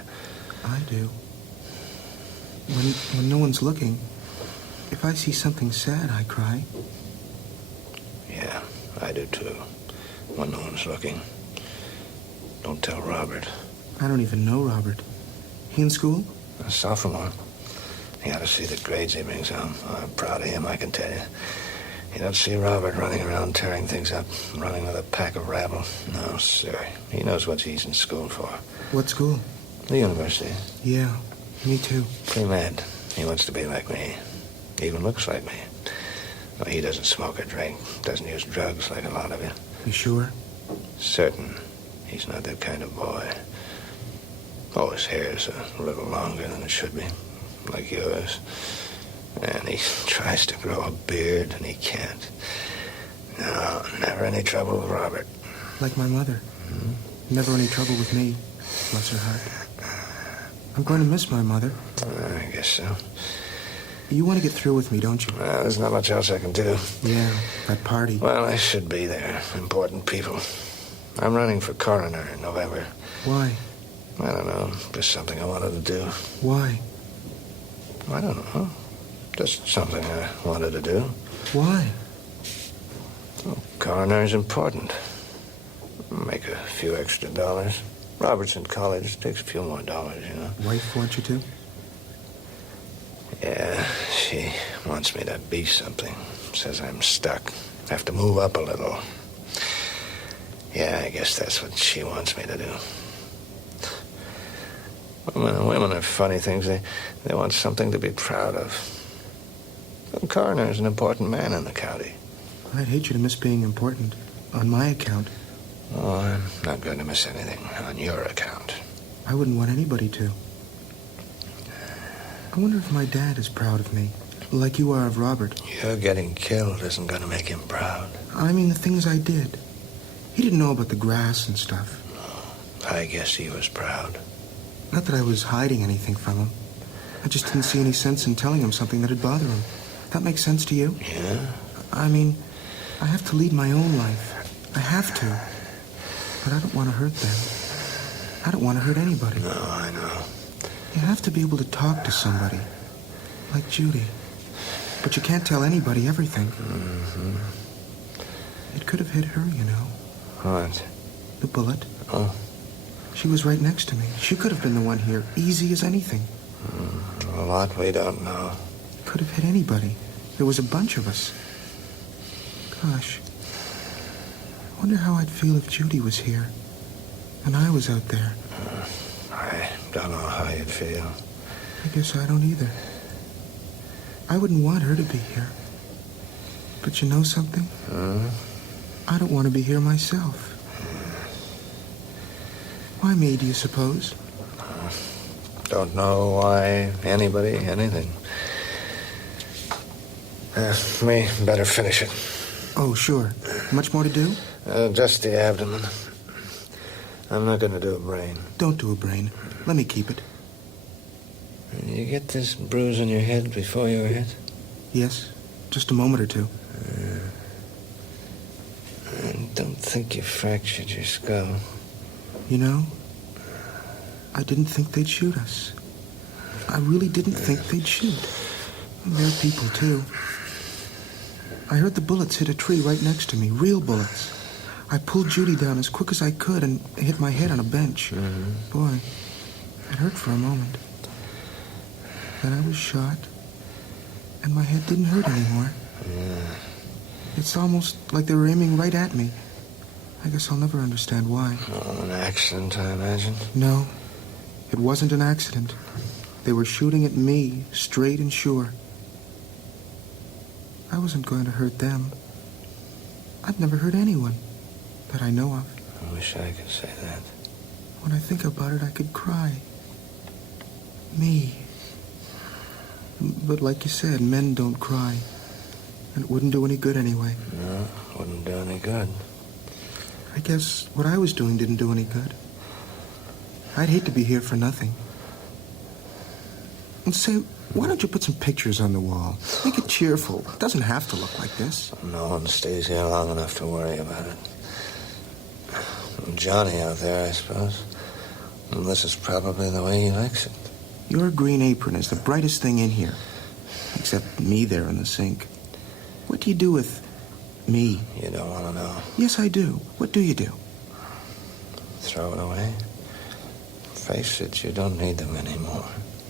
I do. When no one's looking, if I see something sad, I cry. Yeah, I do too. When no one's looking. Don't tell Robert. I don't even know Robert. He in school? A sophomore. You ought to see the grades he brings home. I'm proud of him, I can tell you. You don't see Robert running around tearing things up, running with a pack of rabble. No, sir. He knows what he's in school for. What school? The university. Yeah, me too. Pre-med. He wants to be like me. He even looks like me. Well, he doesn't smoke or drink. Doesn't use drugs like a lot of you. You sure? Certain. He's not that kind of boy. Oh, his hair's a little longer than it should be. Like yours. And he tries to grow a beard, and he can't. No, never any trouble with Robert. Like my mother. Never any trouble with me. Bless her heart. I'm going to miss my mother. I guess so. You want to get through with me, don't you? Well, there's not much else I can do. Yeah, that party. Well, I should be there. Important people. I'm running for coroner in November. Why? I don't know. Just something I wanted to do. Why? I don't know. Just something I wanted to do. Why? Well, coroner's important. Make a few extra dollars. Robertson College takes a few more dollars, you know. Wife wants you to? Yeah, she wants me to be something. Says I'm stuck. Have to move up a little. Yeah, I guess that's what she wants me to do. Women are funny things. They want something to be proud of. The coroner's an important man in the county. I'd hate you to miss being important. On my account. Oh, I'm not going to miss anything on your account. I wouldn't want anybody to. I wonder if my dad is proud of me, like you are of Robert. Your getting killed isn't going to make him proud. I mean the things I did. He didn't know about the grass and stuff. I guess he was proud. Not that I was hiding anything from him. I just didn't see any sense in telling him something that'd bother him. That makes sense to you? Yeah? I mean, I have to lead my own life. I have to. But I don't want to hurt them. I don't want to hurt anybody. No, I know. You have to be able to talk to somebody. Like Judy. But you can't tell anybody everything. Mm-hmm. It could have hit her, you know. What? The bullet. Oh. She was right next to me. She could have been the one here, easy as anything. A lot we don't know. Could have hit anybody. There was a bunch of us. Gosh. I wonder how I'd feel if Judy was here. And I was out there. I don't know how you'd feel. I guess I don't either. I wouldn't want her to be here. But you know something? I don't want to be here myself. Why me, do you suppose? Don't know why anybody, anything. We better finish it. Oh, sure. Much more to do? Just the abdomen. I'm not going to do a brain. Don't do a brain. Let me keep it. You get this bruise on your head before you were hit? Yes. Just a moment or two. I don't think you fractured your skull. You know, I didn't think they'd shoot us. I really didn't think they'd shoot. They're people, too. I heard the bullets hit a tree right next to me, real bullets. I pulled Judy down as quick as I could and hit my head on a bench. Boy, it hurt for a moment. Then I was shot, and my head didn't hurt anymore. It's almost like they were aiming right at me. I guess I'll never understand why. An accident, I imagine. No, it wasn't an accident. They were shooting at me, straight and sure. I wasn't going to hurt them. I've never hurt anyone that I know of. I wish I could say that. When I think about it, I could cry. Me. But like you said, men don't cry. And it wouldn't do any good anyway. No, it wouldn't do any good. I guess what I was doing didn't do any good. I'd hate to be here for nothing. And say, why don't you put some pictures on the wall? Make it cheerful. It doesn't have to look like this. No one stays here long enough to worry about it. Johnny out there, I suppose. And this is probably the way he likes it. Your green apron is the brightest thing in here. Except me there in the sink. What do you do with me? You don't want to know. Yes, I do. What do you do? Throw it away. Face it, you don't need them anymore.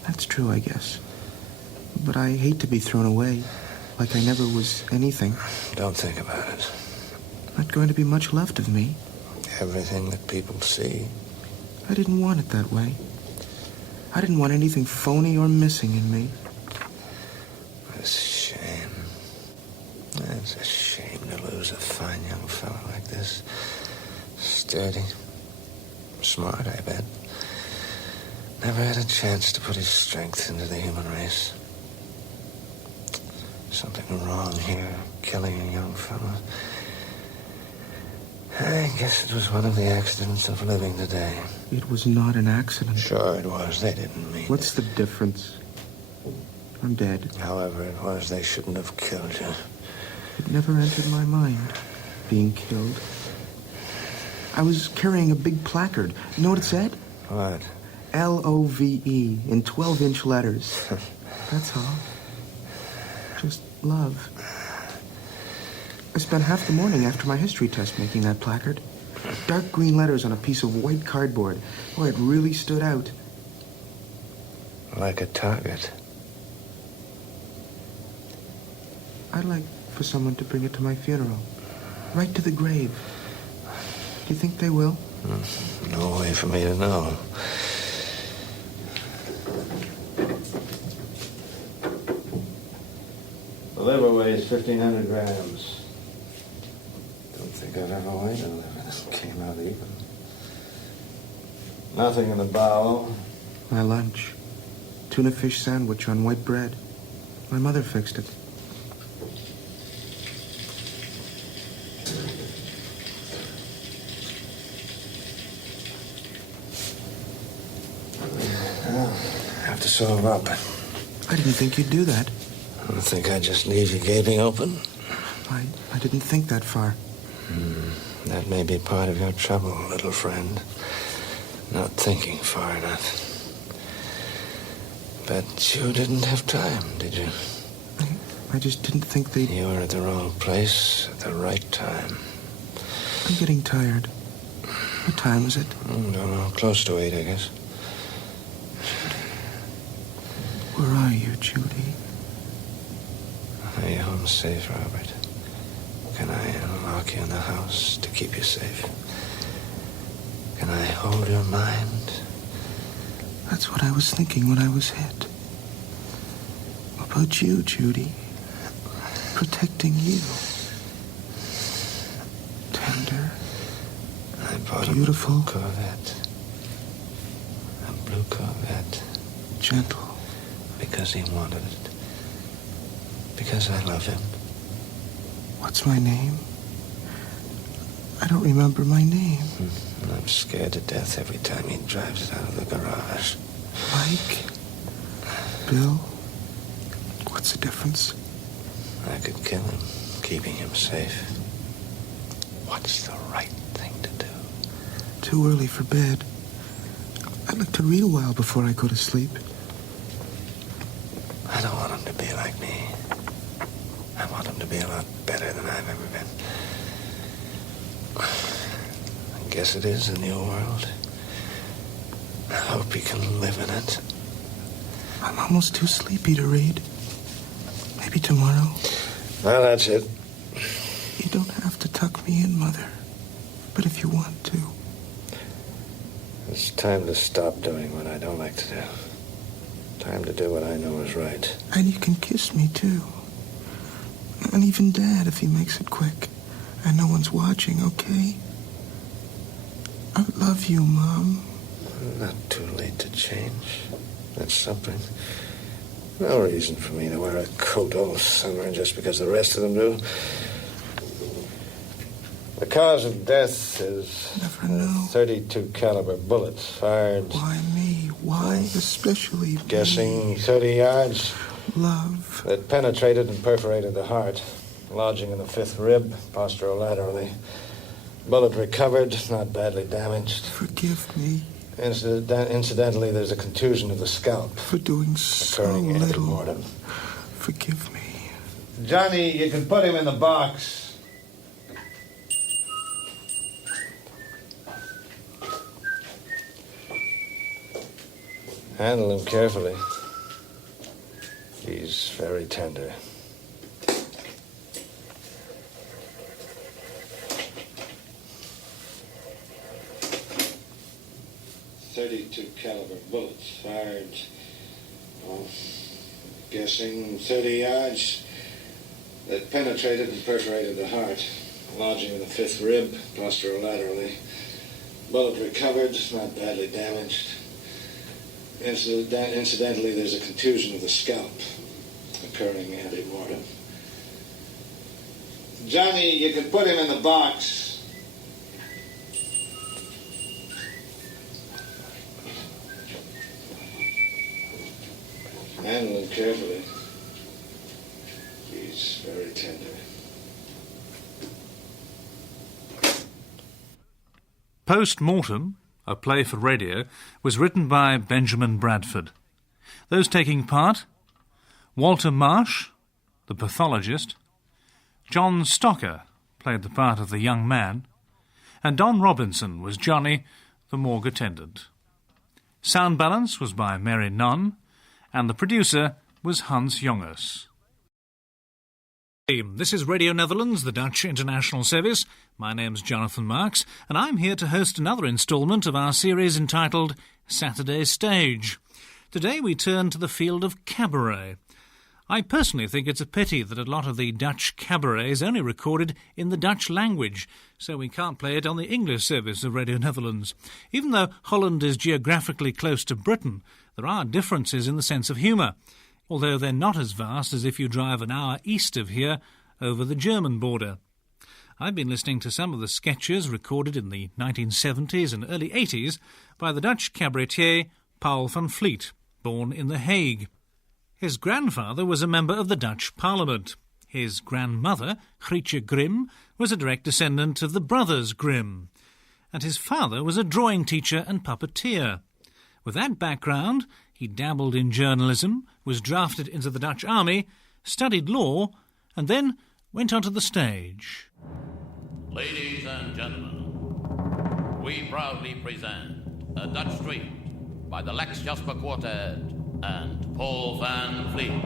That's true, I guess. But I hate to be thrown away. Like I never was anything. Don't think about it. Not going to be much left of me. Everything that people see. I didn't want it that way. I didn't want anything phony or missing in me. It's a shame. It's a shame to lose a fine young fellow like this. Sturdy. Smart, I bet. Never had a chance to put his strength into the human race. Something wrong here, killing a young fellow. I guess it was one of the accidents of living today. It was not an accident. Sure it was. They didn't mean What's the difference? I'm dead. However it was, they shouldn't have killed you. It never entered my mind, being killed. I was carrying a big placard. You know what it said? What? L-O-V-E in 12-inch letters. That's all. Just love. I spent half the morning after my history test making that placard. Dark green letters on a piece of white cardboard. Boy, it really stood out. Like a target. I'd like for someone to bring it to my funeral. Right to the grave. Do you think they will? No way for me to know. The liver weighs 1,500 grams. Don't think I've ever weighed a liver that came out even. Nothing in the bowel. My lunch. Tuna fish sandwich on white bread. My mother fixed it. Have to sew her up. I didn't think you'd do that. I think I'd just leave you gaping open. I didn't think that far. That may be part of your trouble, little friend. Not thinking far enough. But you didn't have time, did you? I just didn't think they'd... You were at the wrong place at the right time. I'm getting tired. What time is it? Don't know. Close to 8, I guess. Where are you, Judy? Are you home safe, Robert? Can I lock you in the house to keep you safe? Can I hold your mind? That's what I was thinking when I was hit. About you, Judy. Protecting you. Tender. I bought beautiful. A blue Corvette. A blue Corvette. Gentle. Because he wanted it. Because I love him. What's my name? I don't remember my name. I'm scared to death every time he drives it out of the garage. Mike? Bill? What's the difference? I could kill him, keeping him safe. What's the right thing to do? Too early for bed. I'd like to read a while before I go to sleep. I don't want him to be like me. I want him to be a lot better than I've ever been. I guess it is a new world. I hope he can live in it. I'm almost too sleepy to read. Maybe tomorrow. Well, that's it. You don't have to tuck me in, Mother. But if you want to. It's time to stop doing what I don't like to do. Time to do what I know is right. And you can kiss me, too. And even Dad, if he makes it quick. And no one's watching, okay? I love you, Mom. Not too late to change. That's something. No reason for me to wear a coat all summer just because the rest of them do. The cause of death is 32 caliber bullets fired. Why me? Why especially Guessing me? 30 yards. Love. That penetrated and perforated the heart, lodging in the 5th rib, posterolaterally. Bullet recovered, not badly damaged. Forgive me. Incidentally, there's a contusion of the scalp. For doing so occurring little. ante-mortem. Forgive me. Johnny, you can put him in the box. Handle him carefully. He's very tender. .32 caliber bullets fired. Guessing 30 yards. That penetrated and perforated the heart, lodging in the 5th rib, posterolaterally. Bullet recovered, not badly damaged. Incidentally, there's a contusion of the scalp, occurring ante-mortem. Johnny, you can put him in the box. Handle him carefully. He's very tender. Post-Mortem, a play for radio, was written by Benjamin Bradford. Those taking part: Walter Marsh, the pathologist; John Stocker played the part of the young man; and Don Robinson was Johnny, the morgue attendant. Sound balance was by Mary Nunn, and the producer was Hans Jongers. This is Radio Netherlands, the Dutch International Service. My name's Jonathan Marks, and I'm here to host another instalment of our series entitled Saturday Stage. Today we turn to the field of cabaret. I personally think it's a pity that a lot of the Dutch cabaret is only recorded in the Dutch language, so we can't play it on the English service of Radio Netherlands. Even though Holland is geographically close to Britain, there are differences in the sense of humour, although they're not as vast as if you drive an hour east of here over the German border. I've been listening to some of the sketches recorded in the 1970s and early 80s by the Dutch cabaretier Paul van Vliet, born in The Hague. His grandfather was a member of the Dutch Parliament. His grandmother, Grietje Grimm, was a direct descendant of the brothers Grimm. And his father was a drawing teacher and puppeteer. With that background, he dabbled in journalism, was drafted into the Dutch army, studied law, and then went onto the stage. Ladies and gentlemen, we proudly present A Dutch Street by the Lex Jasper Quartet and Paul van Vliet.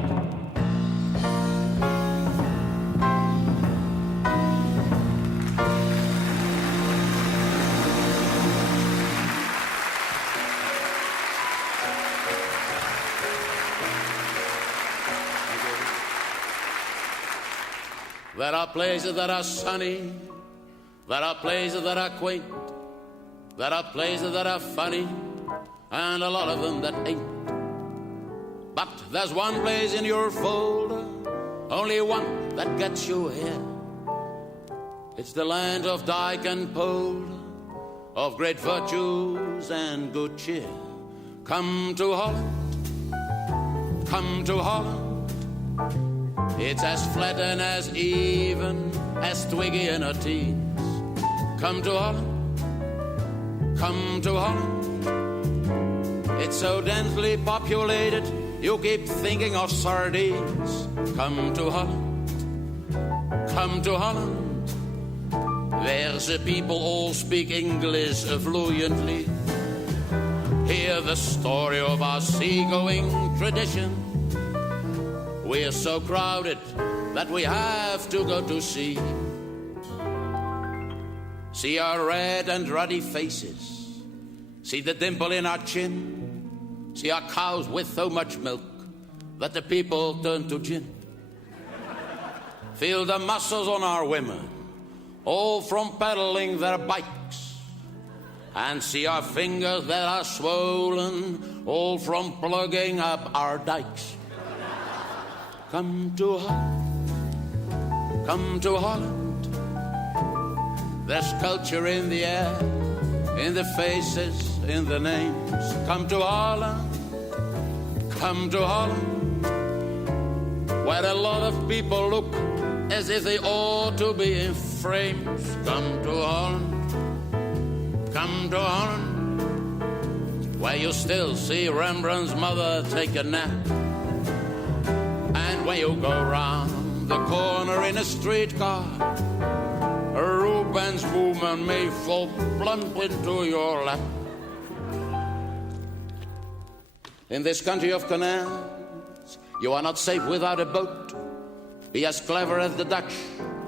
There are places that are sunny, there are places that are quaint, there are places that are funny, and a lot of them that ain't. But there's one place in your folder, only one that gets you here. It's the land of Dyke and Polder, of great virtues and good cheer. Come to Holland, come to Holland. It's as flat and as even as Twiggy in her teens. Come to Holland, come to Holland. It's so densely populated, you keep thinking of sardines. Come to Holland, come to Holland. Where the people all speak English fluently. Hear the story of our seagoing tradition. We're so crowded that we have to go to sea. See our red and ruddy faces. See the dimple in our chin. See our cows with so much milk that the people turn to gin. Feel the muscles on our women, all from pedaling their bikes. And see our fingers that are swollen, all from plugging up our dikes. Come to Holland, come to Holland. There's culture in the air, in the faces, in the names. Come to Holland, come to Holland. Where a lot of people look as if they ought to be in frames. Come to Holland, come to Holland. Where you still see Rembrandt's mother take a nap. When you go round the corner in a streetcar, a Rubens woman may fall plump into your lap. In this country of canals, you are not safe without a boat. Be as clever as the Dutch,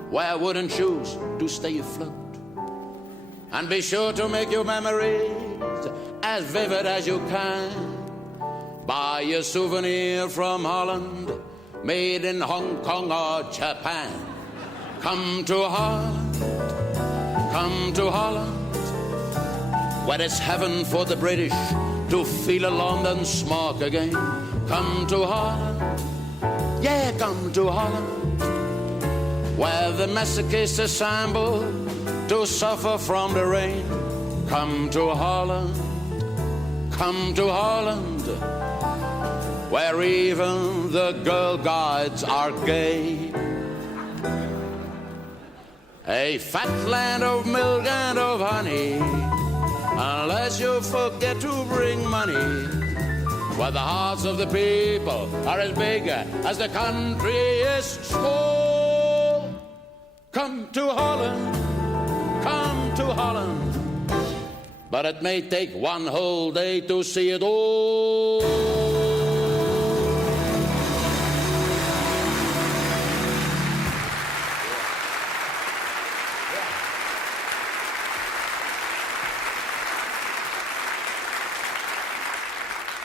wear wooden shoes to stay afloat. And be sure to make your memories as vivid as you can. Buy a souvenir from Holland, made in Hong Kong or Japan. Come to Holland, come to Holland, where it's heaven for the British to feel a London smog again. Come to Holland, yeah, come to Holland, where the masochists assemble to suffer from the rain. Come to Holland, come to Holland, where where even the girl guides are gay. A fat land of milk and of honey, unless you forget to bring money, where the hearts of the people are as big as the country is small. Come to Holland, come to Holland, but it may take one whole day to see it all.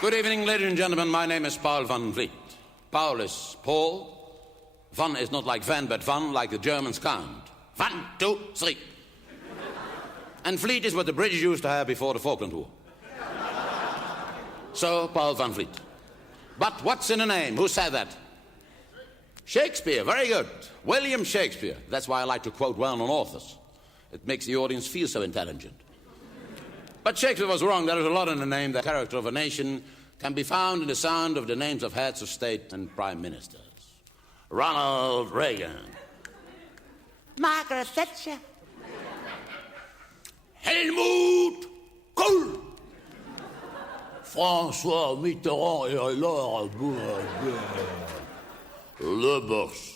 Good evening, ladies and gentlemen. My name is Paul van Vliet. Paul is Paul. Van is not like Van, but Van like the Germans count. 1, 2, 3. And Vliet is what the British used to have before the Falkland War. So, Paul van Vliet. But what's in a name? Who said that? Shakespeare. Very good. William Shakespeare. That's why I like to quote well-known authors. It makes the audience feel so intelligent. But Shakespeare was wrong. There is a lot in the name. The character of a nation can be found in the sound of the names of heads of state and prime ministers. Ronald Reagan. Margaret Thatcher. Helmut Kohl. François Mitterrand et alors Le Bourse.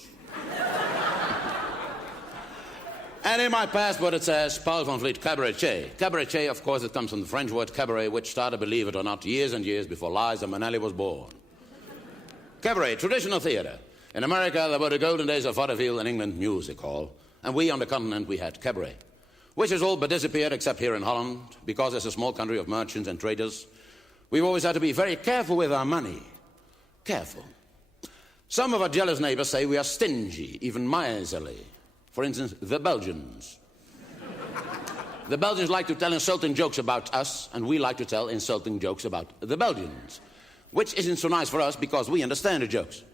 And in my passport it says Paul van Vliet Cabaretier. Cabaretier, of course, it comes from the French word cabaret, which started, believe it or not, years and years before Liza Minnelli was born. Cabaret, traditional theater. In America, there were the golden days of vaudeville, in England, music hall. And we on the continent, we had cabaret, which has all but disappeared except here in Holland, because it's a small country of merchants and traders. We've always had to be very careful with our money. Careful. Some of our jealous neighbors say we are stingy, even miserly. For instance, the Belgians. The Belgians like to tell insulting jokes about us, and we like to tell insulting jokes about the Belgians, which isn't so nice for us because we understand the jokes.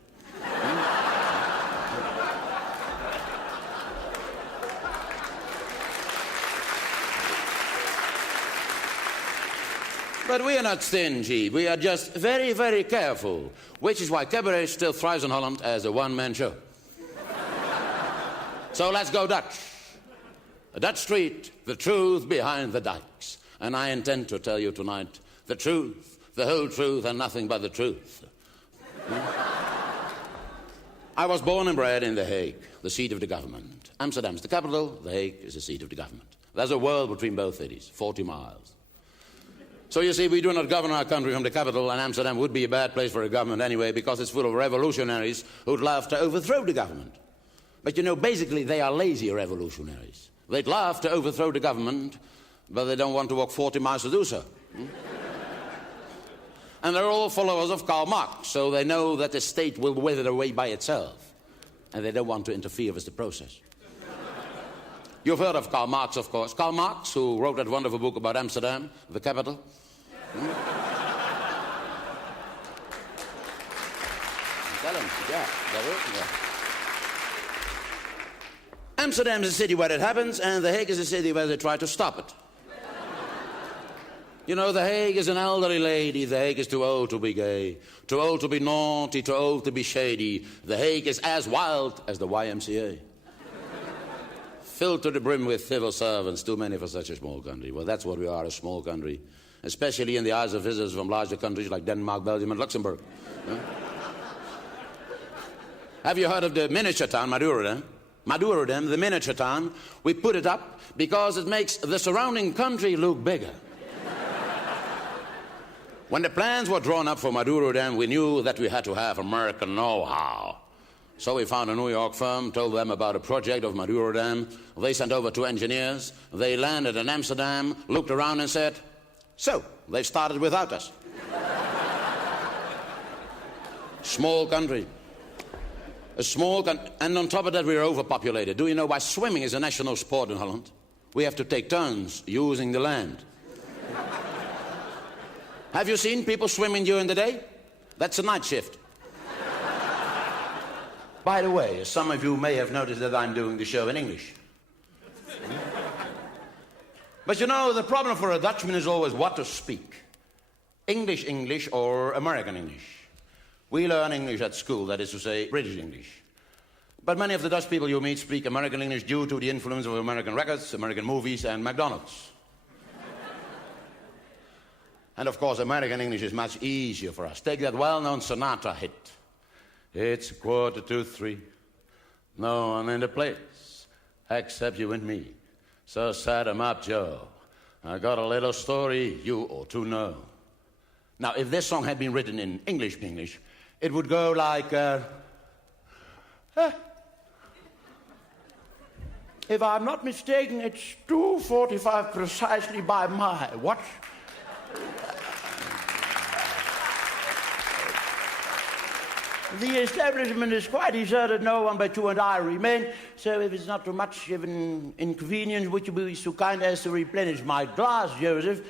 But we are not stingy. We are just very, very careful, which is why cabaret still thrives in Holland as a one-man show. So let's go Dutch. A Dutch street, the truth behind the dikes. And I intend to tell you tonight the truth, the whole truth, and nothing but the truth. I was born and bred in The Hague, the seat of the government. Amsterdam's the capital, The Hague is the seat of the government. There's a world between both cities, 40 miles. So you see, we do not govern our country from the capital, and Amsterdam would be a bad place for a government anyway, because it's full of revolutionaries who'd love to overthrow the government. But you know, basically, they are lazy revolutionaries. They'd love to overthrow the government, but they don't want to walk 40 miles to do so. And they're all followers of Karl Marx, so they know that the state will wither away by itself, and they don't want to interfere with the process. You've heard of Karl Marx, of course. Karl Marx, who wrote that wonderful book about Amsterdam, the capital. Tell him, yeah, yeah. Amsterdam is a city where it happens, and The Hague is a city where they try to stop it. You know, The Hague is an elderly lady. The Hague is too old to be gay, too old to be naughty, too old to be shady. The Hague is as wild as the YMCA. Filled to the brim with civil servants, too many for such a small country. Well, that's what we are, a small country, especially in the eyes of visitors from larger countries like Denmark, Belgium, and Luxembourg. Huh? Have you heard of the miniature town, Madurodam? Madurodam, the miniature town, we put it up because it makes the surrounding country look bigger. When the plans were drawn up for Madurodam, we knew that we had to have American know-how. So we found a New York firm, told them about a project of Madurodam. They sent over 2 engineers. They landed in Amsterdam, looked around and said, so, they started without us. Small country. A small country. And on top of that, we're overpopulated. Do you know why swimming is a national sport in Holland? We have to take turns using the land. Have you seen people swimming during the day? That's a night shift. By the way, some of you may have noticed that I'm doing the show in English. But you know, the problem for a Dutchman is always what to speak. English English or American English. We learn English at school, that is to say, British English. But many of the Dutch people you meet speak American English due to the influence of American records, American movies, and McDonald's. And of course, American English is much easier for us. Take that well-known Sinatra hit. It's 2:45. No one in the place except you and me. So set 'em up, Joe. I got a little story you ought to know. Now, if this song had been written in English, it would go like, if I'm not mistaken, it's 2:45 precisely by my watch. The establishment is quite deserted, no one but you and I remain, so if it's not too much of an inconvenience, would you be so kind as to replenish my glass, Joseph?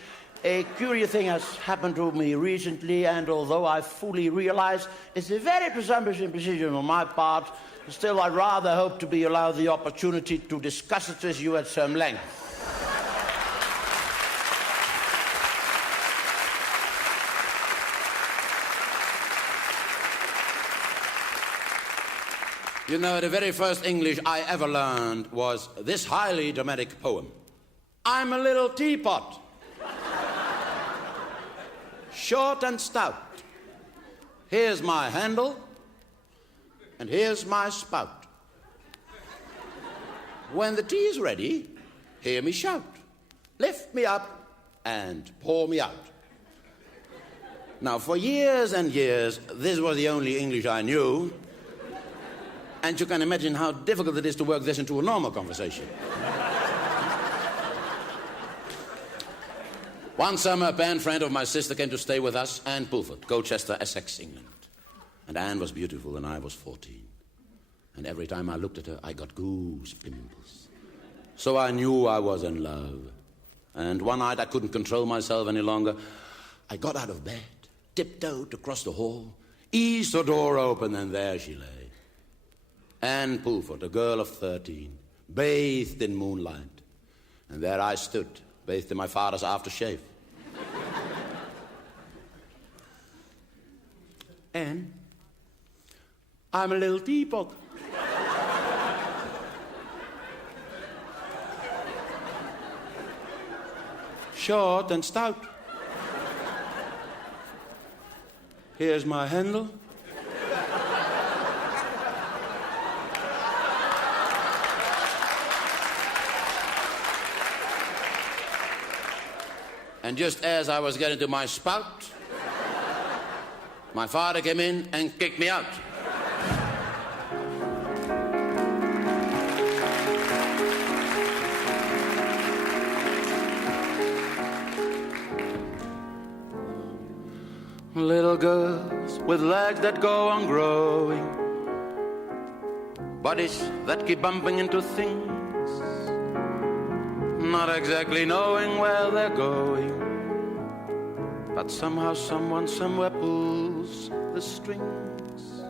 A curious thing has happened to me recently, and although I fully realize it's a very presumptuous imposition on my part, still I'd rather hope to be allowed the opportunity to discuss it with you at some length. You know, the very first English I ever learned was this highly dramatic poem. I'm a little teapot, short and stout. Here's my handle, and here's my spout. When the tea is ready, hear me shout. Lift me up and pour me out. Now, for years and years, this was the only English I knew. And you can imagine how difficult it is to work this into a normal conversation. One summer, a band friend of my sister came to stay with us, Anne Pulford, Colchester, Essex, England. And Anne was beautiful and I was 14. And every time I looked at her, I got goose pimples. So I knew I was in love. And one night I couldn't control myself any longer. I got out of bed, tiptoed across the hall, eased the door open, and there she lay. Anne Pulford, a girl of 13, bathed in moonlight. And there I stood, bathed in my father's aftershave. Anne, I'm a little teapot. Short and stout. Here's my handle. And just as I was getting to my spout, my father came in and kicked me out. Little girls with legs that go on growing, bodies that keep bumping into things, not exactly knowing where they're going, but somehow someone somewhere pulls the strings.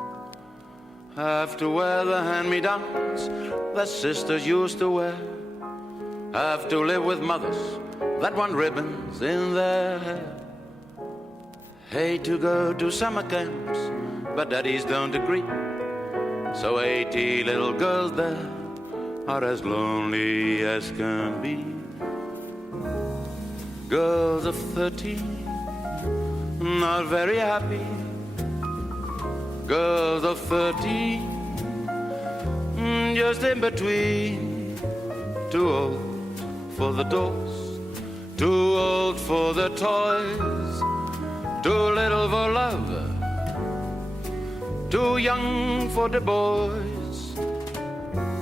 Have to wear the hand-me-downs that sisters used to wear, have to live with mothers that want ribbons in their hair. Hate to go to summer camps, but daddies don't agree, so 80 little girls there are as lonely as can be. Girls of 13, not very happy. Girls of 13, just in between. Too old for the dolls, too old for the toys, too little for love, too young for the boys.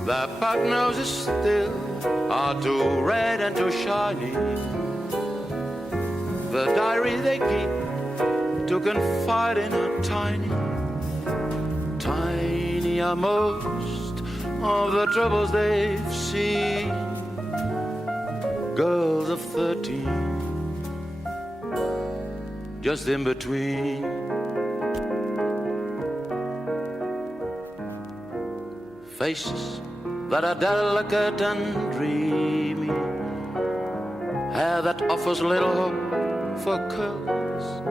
Their pug noses still are too red and too shiny. The diary they keep to confide in are tiny. Tiny are most of the troubles they've seen. Girls of 13, just in between. Faces that are delicate and dreamy, hair that offers little hope for curls,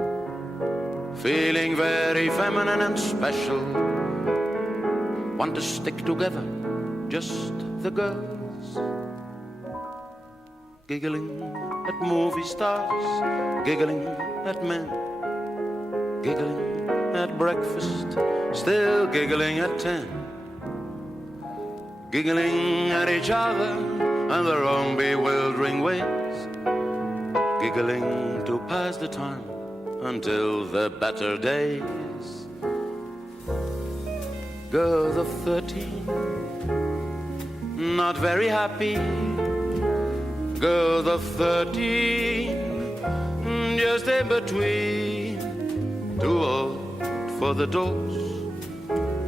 feeling very feminine and special. Want to stick together, just the girls. Giggling at movie stars, giggling at men, giggling at breakfast, still giggling at 10. Giggling at each other and their own bewildering ways, giggling to pass the time until the better days. Girl of 13, not very happy. Girl of 13, just in between. Too old for the dolls,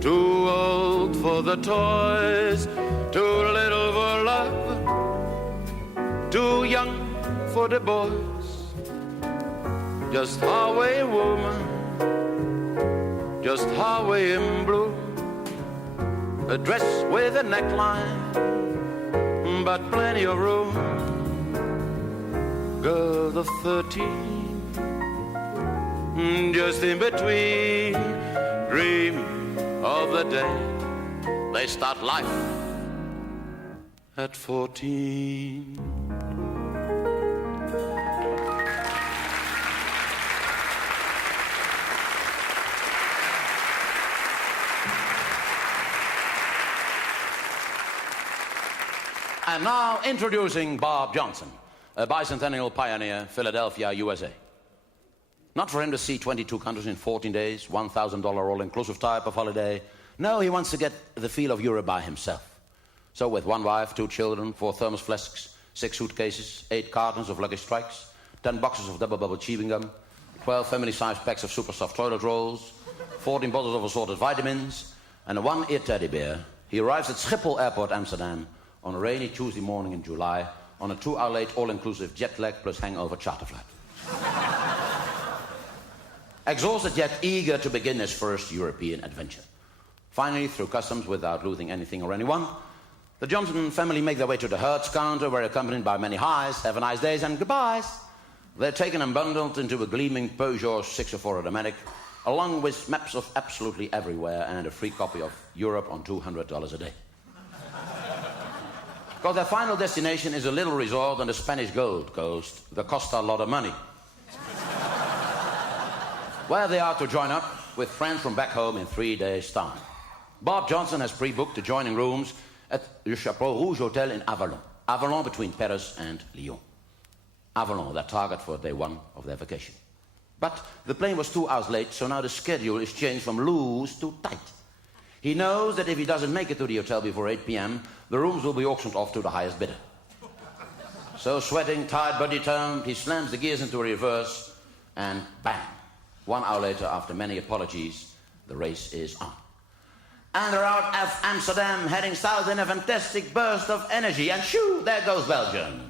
too old for the toys, too little for love, too young for the boys. Just highway woman, just highway in blue, a dress with a neckline, but plenty of room. Girl of 13, just in between, dreaming of the day they start life at 14. And now introducing Bob Johnson, a bicentennial pioneer, Philadelphia, USA. Not for him to see 22 countries in 14 days, $1,000 all-inclusive type of holiday. No, he wants to get the feel of Europe by himself. So with one wife, 2 children, 4 thermos flasks, 6 suitcases, 8 cartons of Lucky Strikes, 10 boxes of double bubble chewing gum, 12 family-sized packs of super soft toilet rolls, 14 bottles of assorted vitamins, and a 1-ear teddy bear, he arrives at Schiphol Airport, Amsterdam, on a rainy Tuesday morning in July, on a 2-hour late all-inclusive jet lag plus hangover charter flight. Exhausted yet eager to begin his first European adventure. Finally, through customs without losing anything or anyone, the Johnson family make their way to the Hertz counter, where accompanied by many highs, have a nice days and goodbyes. They're taken and bundled into a gleaming Peugeot 604 automatic, along with maps of absolutely everywhere and a free copy of Europe on $200 a day. Because their final destination is a little resort on the Spanish Gold Coast that costs a lot of money, where they are to join up with friends from back home in 3 days' time. Bob Johnson has pre-booked adjoining rooms at the Chapeau Rouge Hotel in Avalon. Avalon between Paris and Lyon. Avalon, their target for day 1 of their vacation. But the plane was 2 hours late, so now the schedule is changed from loose to tight. He knows that if he doesn't make it to the hotel before 8 p.m., the rooms will be auctioned off to the highest bidder. So sweating, tired but determined, he slams the gears into reverse, and bang! 1 hour later, after many apologies, the race is on. And they're out of Amsterdam, heading south in a fantastic burst of energy, and shoo, there goes Belgium.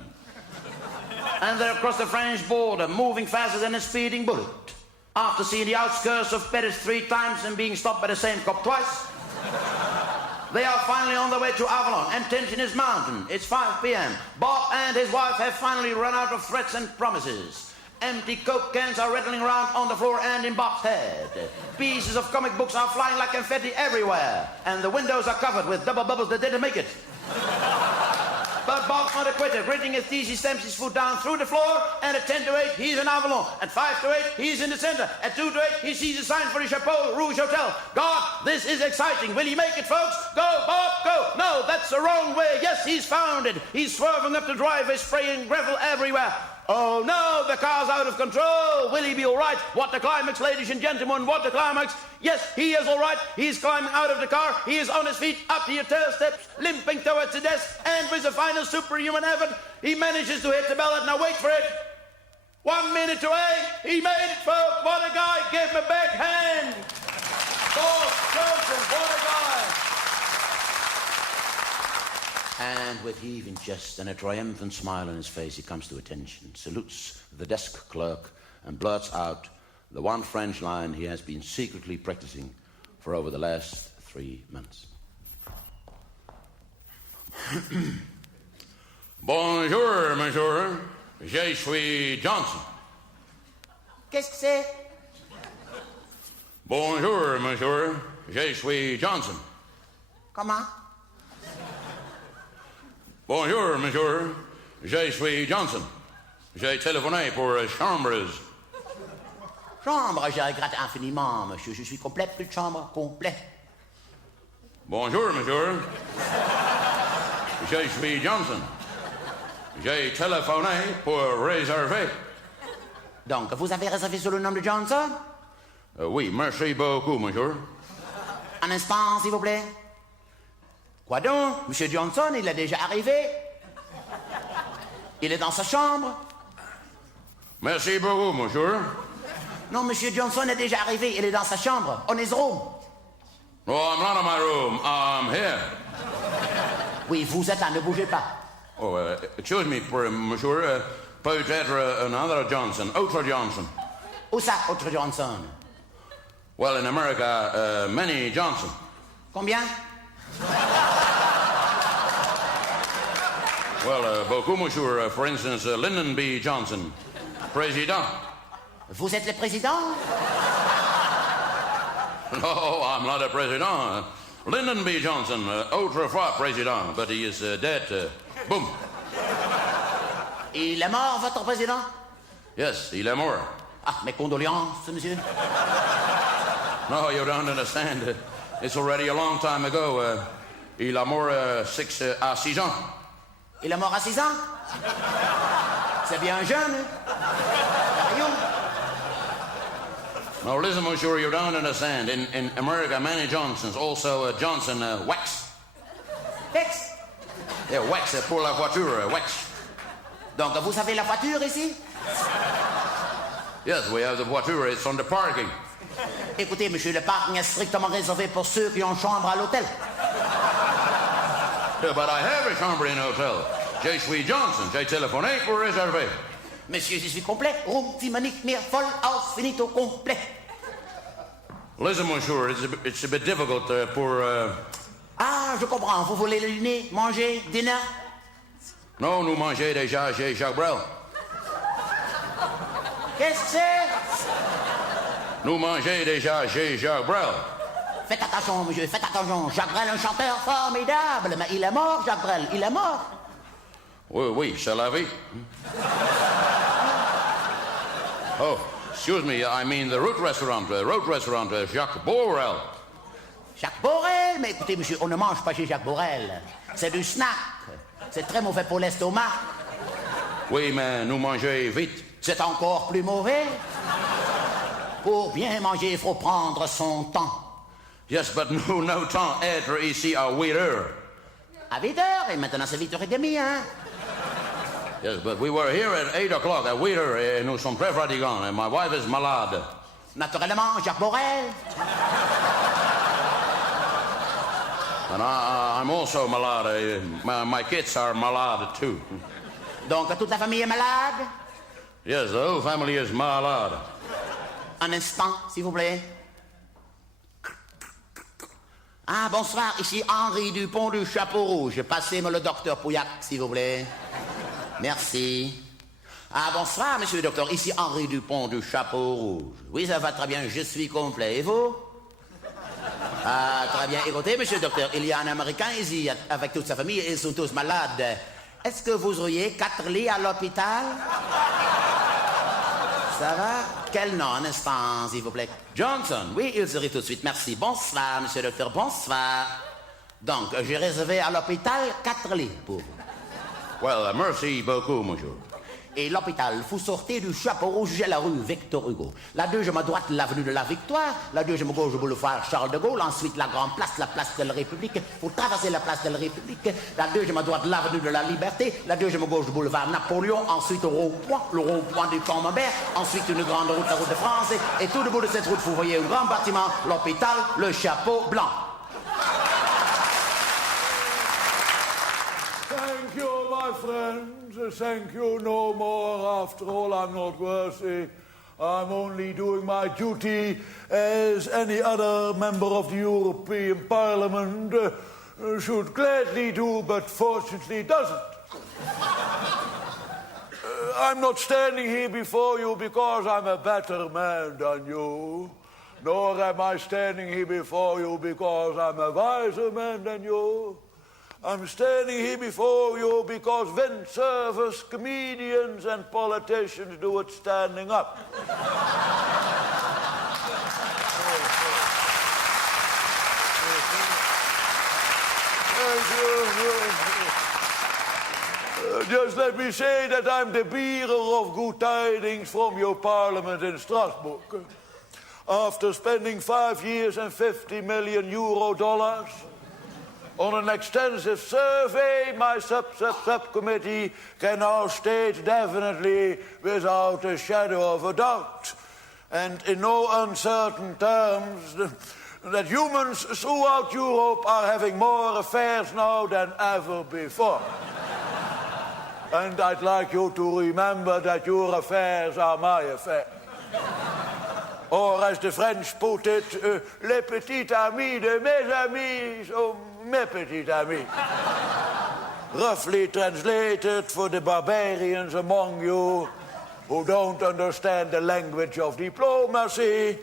And they're across the French border, moving faster than a speeding bullet. After seeing the outskirts of Paris 3 times and being stopped by the same cop twice, they are finally on their way to Avalon, and tension is mounting. It's 5 p.m. Bob and his wife have finally run out of threats and promises. Empty Coke cans are rattling around on the floor and in Bob's head. Pieces of comic books are flying like confetti everywhere, and the windows are covered with double bubbles that didn't make it. But Bob's not a quitter. Gritting his teeth, he stamps his foot down through the floor, and at 10 to 8, he's in Avalon. At 5 to 8, he's in the center. At 2 to 8, he sees a sign for the Chapeau Rouge Hotel. God, this is exciting. Will he make it, folks? Go, Bob, go. No, that's the wrong way. Yes, he's found it. He's swerving up the driveway, spraying gravel everywhere. Oh, no, the car's out of control. Will he be all right? What the climax, ladies and gentlemen, what the climax. Yes, he is all right. He's climbing out of the car. He is on his feet, up the hotel steps, limping towards the desk, and with a final superhuman effort, he manages to hit the ballot. Now wait for it. 1 minute to 8. He made it, folks. What a guy. Give him a big hand. Bob Johnson, what a guy. And with heaving chest and a triumphant smile on his face, he comes to attention, salutes the desk clerk, and blurts out the one French line he has been secretly practicing for over the last 3 months. Bonjour, monsieur. Je suis Johnson. Qu'est-ce que c'est? Bonjour, monsieur. Je suis Johnson. Comment? Bonjour, monsieur. Je suis Johnson. J'ai téléphoné pour chambres. Chambre, je regrette infiniment, monsieur. Je suis complet, plus de chambre, complet. Bonjour, monsieur. Je suis Johnson. J'ai téléphoné pour réserver. Donc, vous avez réservé sur le nom de Johnson? Oui, merci beaucoup, monsieur. Un instant, s'il vous plaît. Quoi donc? Monsieur Johnson, il est déjà arrivé. Il est dans sa chambre. Merci beaucoup, monsieur. Non, monsieur Johnson est déjà arrivé. Il est dans sa chambre. On his room. No, I'm not in my room. I'm here. Oui, vous êtes là, ne bougez pas. Oh, excuse me, monsieur. Peut-être another Johnson. Autre Johnson. Où ça, autre Johnson? Well, in America, many Johnson. Combien? Well, beaucoup, monsieur. For instance, Lyndon B. Johnson, président. Vous êtes le président? No, I'm not a president. Lyndon B. Johnson, autrefois président, but he is dead. Boom. Il est mort, votre président? Yes, il est mort. Ah, mes condoléances, monsieur. No, you don't understand. It's already a long time ago. Il est mort à 6 ans. Il est mort à 6 ans? C'est bien jeune, hein? No, listen, monsieur, you don't understand. In America, many Johnsons. Also, Johnson wax. Wax? Yeah, wax pour la voiture, wax. Donc, vous avez la voiture ici? Yes, we have the voiture. It's on the parking. Écoutez, monsieur, le parking est strictement réservé pour ceux qui ont chambre à l'hôtel. Yeah, but I have a chambre in hotel. Je suis Johnson. J'ai téléphoné pour réserver. Monsieur, je suis complet. Room, Timonique, Mir, Full House, finito, complet. Listen, monsieur, it's a bit difficult pour... Ah, je comprends. Vous voulez le dîner, manger, dinner? Non, nous mangeons déjà chez Jacques Brel. Qu'est-ce que c'est? Nous mangeons déjà chez Jacques Brel. Faites attention, monsieur, faites attention. Jacques Brel, un chanteur formidable. Mais il est mort, Jacques Brel, il est mort. Oui, oui, c'est la vie. Oh, excuse me, I mean the root restaurant, Jacques Borel. Jacques Borel? Mais écoutez, monsieur, on ne mange pas chez Jacques Borel. C'est du snack. C'est très mauvais pour l'estomac. Oui, mais nous mangeons vite. C'est encore plus mauvais. Pour bien manger, il faut prendre son temps. Yes, but nous, no temps être ici à 8 heures. À 8 heures? Et maintenant, c'est 8h30, hein? Yes, but we were here at 8 o'clock, at 8 heures, et nous sommes très fatigants, and my wife is malade. Naturellement, Jacques Borel. And I'm also malade. My kids are malade, too. Donc, toute la famille est malade? Yes, the whole family is malade. Un instant, s'il vous plaît. Ah, bonsoir, ici Henri Dupont du Chapeau Rouge. Passez-moi le docteur Pouillac, s'il vous plaît. Merci. Ah, bonsoir, monsieur le docteur. Ici Henri Dupont du Chapeau Rouge. Oui, ça va très bien, je suis complet. Et vous? Ah, très bien. Écoutez, monsieur le docteur, il y a un Américain ici avec toute sa famille et ils sont tous malades. Est-ce que vous auriez 4 lits à l'hôpital? Ça va? Quel nom? Un instant, s'il vous plaît. Johnson. Oui, il serait tout de suite. Merci. Bonsoir, monsieur le docteur. Bonsoir. Donc, j'ai réservé à l'hôpital 4 lits pour vous. Well, merci beaucoup, monsieur. Et l'hôpital, vous sortez du Chapeau Rouge à la rue Victor Hugo. La deuxième à droite, l'avenue de la Victoire. La deuxième à gauche, le boulevard Charles de Gaulle. Ensuite, la grande place, la place de la République. Vous traversez la place de la République. La deuxième à droite, l'avenue de la Liberté. La deuxième à gauche, le boulevard Napoléon. Ensuite, au rond-point, le rond-point du Camembert. Ensuite, une grande route, la route de France. Et tout le bout de cette route, vous voyez un grand bâtiment, l'hôpital, le Chapeau Blanc. Thank you, my friends. Thank you no more. After all, I'm not worthy. I'm only doing my duty as any other member of the European Parliament should gladly do, but fortunately doesn't. I'm not standing here before you because I'm a better man than you. nor am I standing here before you because I'm a wiser man than you. I'm standing here before you because windsurfers, comedians, and politicians do it standing up. Just let me say that I'm the bearer of good tidings from your parliament in Strasbourg. After spending 5 years and 50 million euro on an extensive survey, my subcommittee can now state definitely, without a shadow of a doubt, and in no uncertain terms, that humans throughout Europe are having more affairs now than ever before. And I'd like you to remember that your affairs are my affairs. Or as the French put it, les petits amis de mes amis sont mes petits amis. Roughly translated for the barbarians among you who don't understand the language of diplomacy,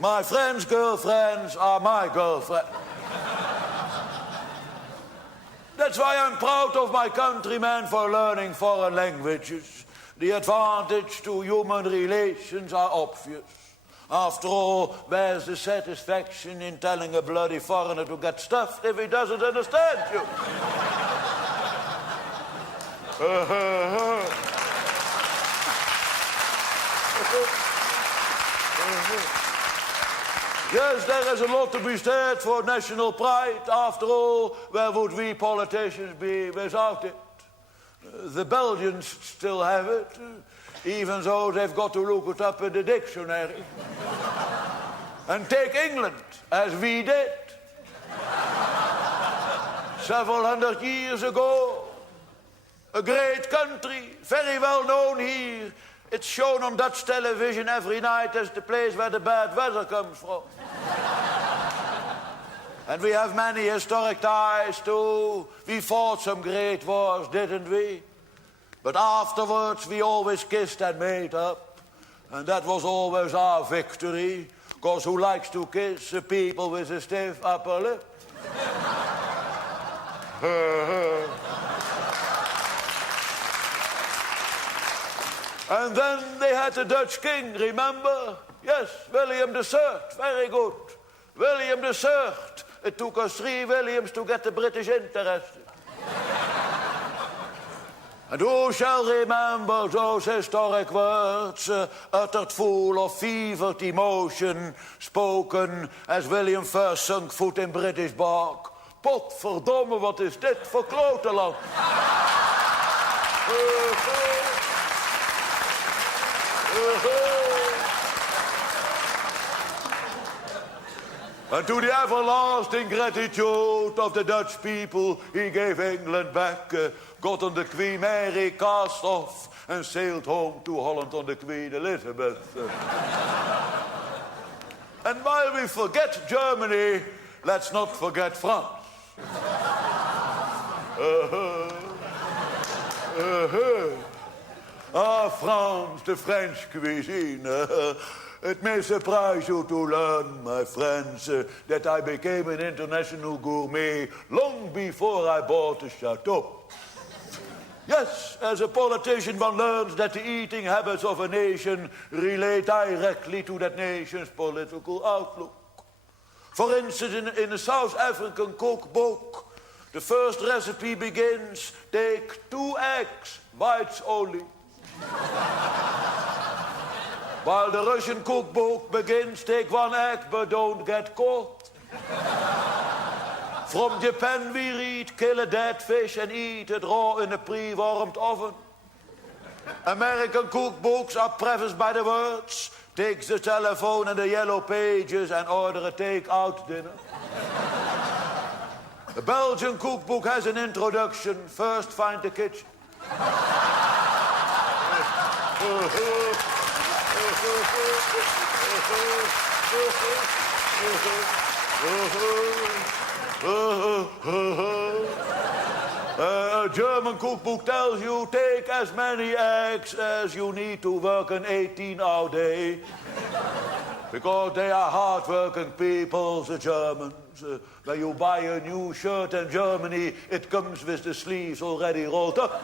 my friends' girlfriends are my girlfriends. That's why I'm proud of my countrymen for learning foreign languages. The advantage to human relations are obvious. After all, where's the satisfaction in telling a bloody foreigner to get stuffed if he doesn't understand you? Yes, there is a lot to be said for national pride. After all, where would we politicians be without it? The Belgians still have it, even though they've got to look it up in the dictionary. And take England, as we did. Several hundred years ago, a great country, very well known here. It's shown on Dutch television every night as the place where the bad weather comes from. And we have many historic ties too. We fought some great wars, didn't we? But afterwards we always kissed and made up. And that was always our victory. Because who likes to kiss a people with a stiff upper lip? And then they had the Dutch king, remember? Yes, William III, very good. William III. It took us 3 Williams to get the British interested. And who shall remember those historic words, uttered full of fevered emotion, spoken as William first sunk foot in British bark? Potverdomme, wat is dit voor klotenland? And to the everlasting gratitude of the Dutch people, he gave England back, got on the Queen Mary, cast off, and sailed home to Holland on the Queen Elizabeth. And while we forget Germany, let's not forget France. Ah, France, the French cuisine. It may surprise you to learn, my friends, that I became an international gourmet long before I bought a chateau. Yes, as a politician, one learns that the eating habits of a nation relate directly to that nation's political outlook. For instance, in a South African cookbook, the first recipe begins, take 2 eggs, whites only. While the Russian cookbook begins, take 1 egg, but don't get caught. From Japan we read, kill a dead fish and eat it raw in a pre-warmed oven. American cookbooks are prefaced by the words, take the telephone and the yellow pages and order a take-out dinner. The Belgian cookbook has an introduction, first find the kitchen. The German cookbook tells you take as many eggs as you need to work an 18-hour day. Because they are hard-working people, the Germans. When you buy a new shirt in Germany, it comes with the sleeves already rolled up.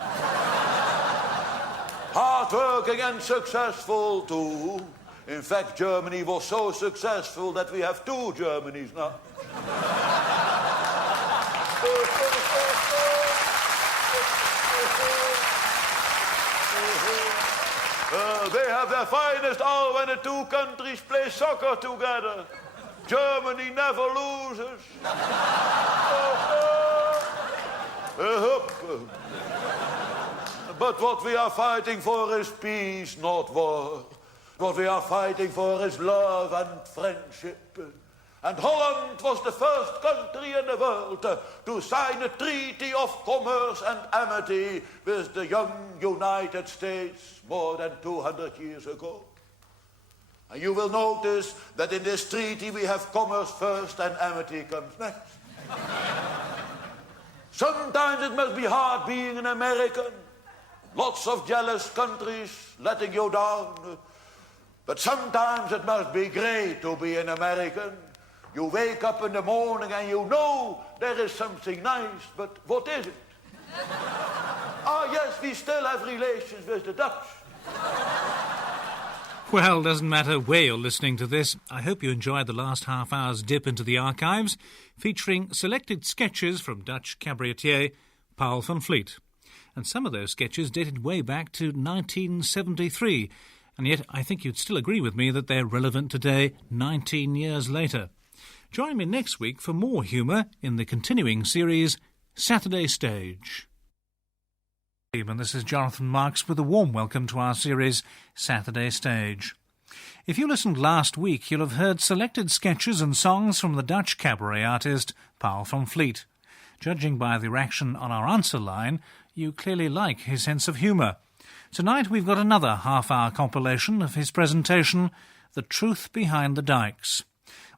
Hard-working and successful, too. In fact, Germany was so successful that we have 2 Germanys now. They have their finest hour when the 2 countries play soccer together. Germany never loses. But what we are fighting for is peace, not war. What we are fighting for is love and friendship. And Holland was the first country in the world to sign a treaty of commerce and amity with the young United States more than 200 years ago. And you will notice that in this treaty we have commerce first and amity comes next. Sometimes it must be hard being an American. Lots of jealous countries letting you down. But sometimes it must be great to be an American. You wake up in the morning and you know there is something nice, but what is it? Yes, we still have relations with the Dutch. Well, doesn't matter where you're listening to this. I hope you enjoyed the last half hour's dip into the archives, featuring selected sketches from Dutch cabaretier Paul van Vliet. And some of those sketches dated way back to 1973, and yet I think you'd still agree with me that they're relevant today, 19 years later. Join me next week for more humour in the continuing series Saturday Stage. And this is Jonathan Marks with a warm welcome to our series Saturday Stage. If you listened last week, you'll have heard selected sketches and songs from the Dutch cabaret artist Paul van Vliet. Judging by the reaction on our answer line, you clearly like his sense of humour. Tonight we've got another half-hour compilation of his presentation, The Truth Behind the Dykes.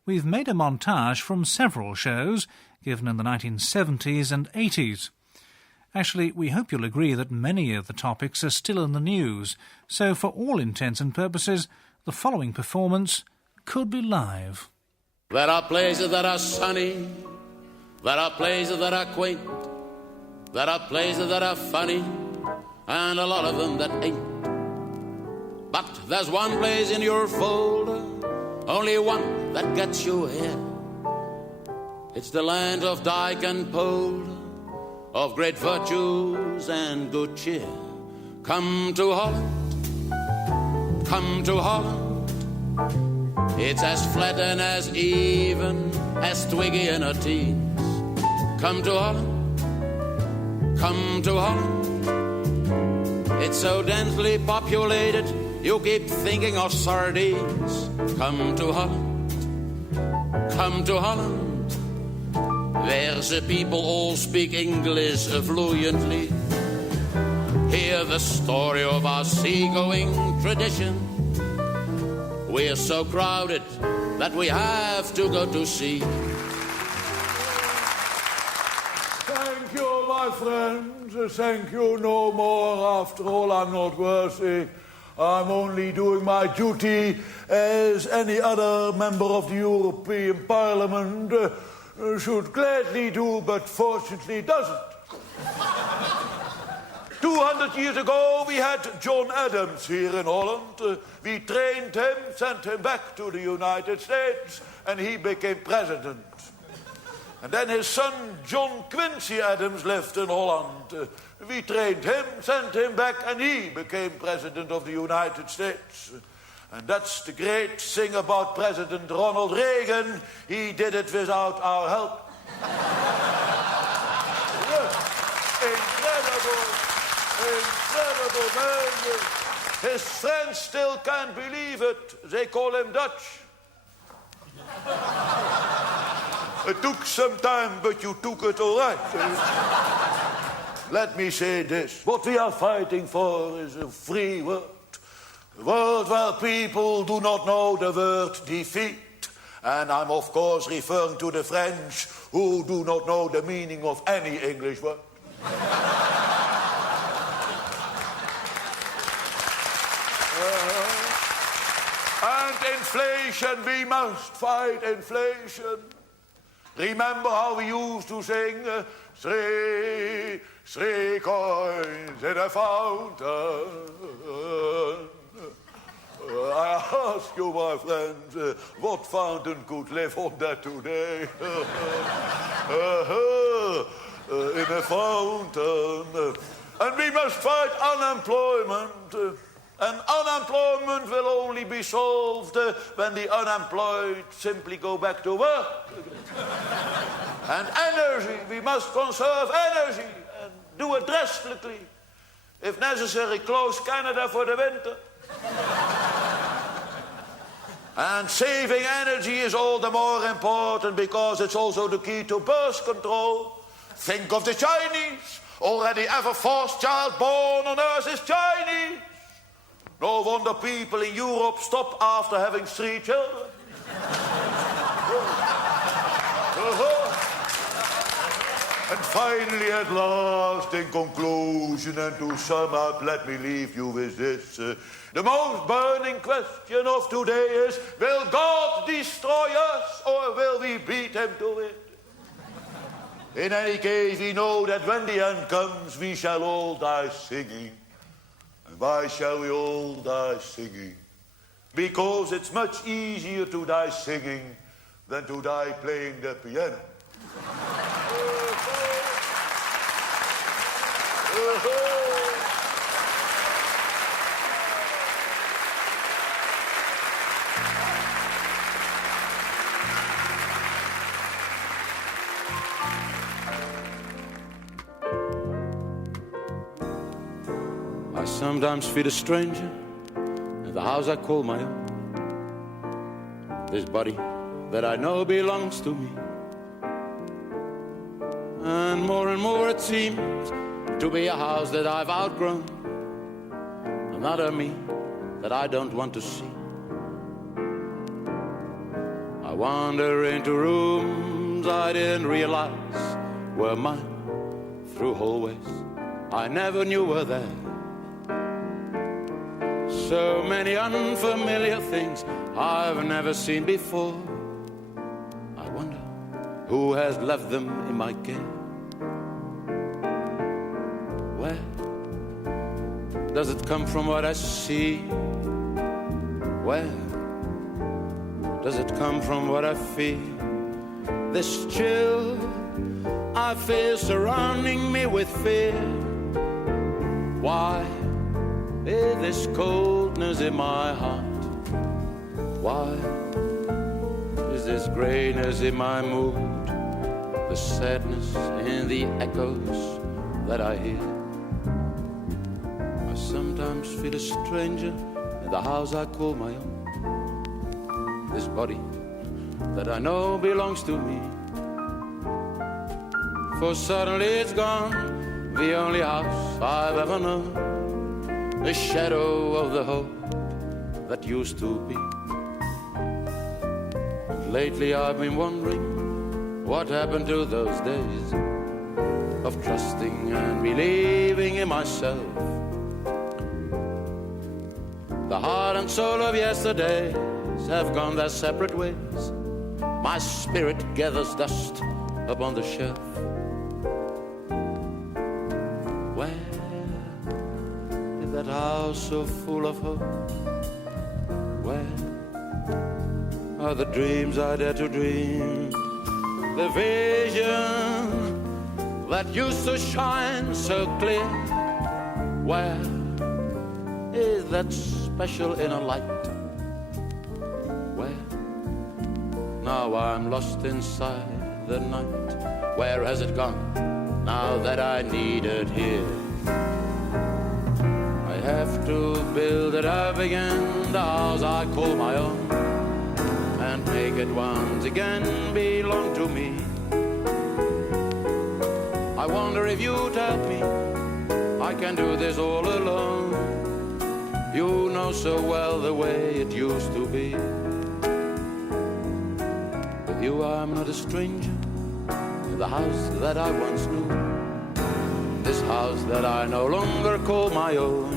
We've made a montage from several shows given in the 1970s and 80s. Actually, we hope you'll agree that many of the topics are still in the news, so for all intents and purposes, the following performance could be live. There are places that are sunny, there are places that are quaint, there are places that are funny, and a lot of them that ain't. But there's one place in your folder, only one that gets you here. It's the land of dyke and pole, of great virtues and good cheer. Come to Holland, come to Holland. It's as flat and as even as Twiggy in her teens. Come to Holland, come to Holland. It's so densely populated, you keep thinking of sardines. Come to Holland, come to Holland. Where the people all speak English fluently. Hear the story of our seagoing tradition. We're so crowded that we have to go to sea. Thank you, my friends. Thank you no more. After all, I'm not worthy. I'm only doing my duty as any other member of the European Parliament should gladly do, but fortunately doesn't. 200 years ago, we had John Adams here in Holland. We trained him, sent him back to the United States, and he became president. And then his son, John Quincy Adams, lived in Holland. We trained him, sent him back, and he became president of the United States. And that's the great thing about President Ronald Reagan. He did it without our help. Yes. Incredible man. His friends still can't believe it. They call him Dutch. It took some time, but you took it all right. Let me say this. What we are fighting for is a free world. A world where people do not know the word defeat. And I'm, of course, referring to the French who do not know the meaning of any English word. And inflation, we must fight inflation. Remember how we used to sing, 3 coins in a fountain. I ask you, my friends, what fountain could live on that today? In a fountain. And we must fight unemployment. And unemployment will only be solved when the unemployed simply go back to work. And energy, we must conserve energy and do it drastically. If necessary, close Canada for the winter. And saving energy is all the more important because it's also the key to birth control. Think of the Chinese. Already every fourth child born on earth is Chinese. No wonder people in Europe stop after having 3 children. And finally, at last, in conclusion and to sum up, let me leave you with this. The most burning question of today is, will God destroy us or will we beat him to it? In any case, we know that when the end comes, we shall all die singing. And why shall we all die singing? Because it's much easier to die singing than to die playing the piano. I sometimes feel a stranger in the house I call my own. This body that I know belongs to me. And more it seems to be a house that I've outgrown. Another me that I don't want to see. I wander into rooms I didn't realize were mine. Through hallways I never knew were there. So many unfamiliar things I've never seen before. I wonder who has left them in my care. Where does it come from what I see? Where does it come from what I feel? This chill I feel surrounding me with fear. Why is this coldness in my heart? Why is this grayness in my mood? The sadness in the echoes that I hear. I sometimes feel a stranger in the house I call my own. This body that I know belongs to me. For suddenly it's gone, the only house I've ever known. The shadow of the hope that used to be. And lately I've been wondering what happened to those days of trusting and believing in myself. The heart and soul of yesterdays have gone their separate ways. My spirit gathers dust upon the shelf. That house so full of hope. Where are the dreams I dare to dream? The vision that used to shine so clear. Where is that special inner light? Where now I'm lost inside the night. Where has it gone now that I need it here? I have to build it up again, the house I call my own, and make it once again belong to me. I wonder if you'd help me. I can do this all alone. You know so well the way it used to be. With you I'm not a stranger in the house that I once knew. this house that I no longer call my own.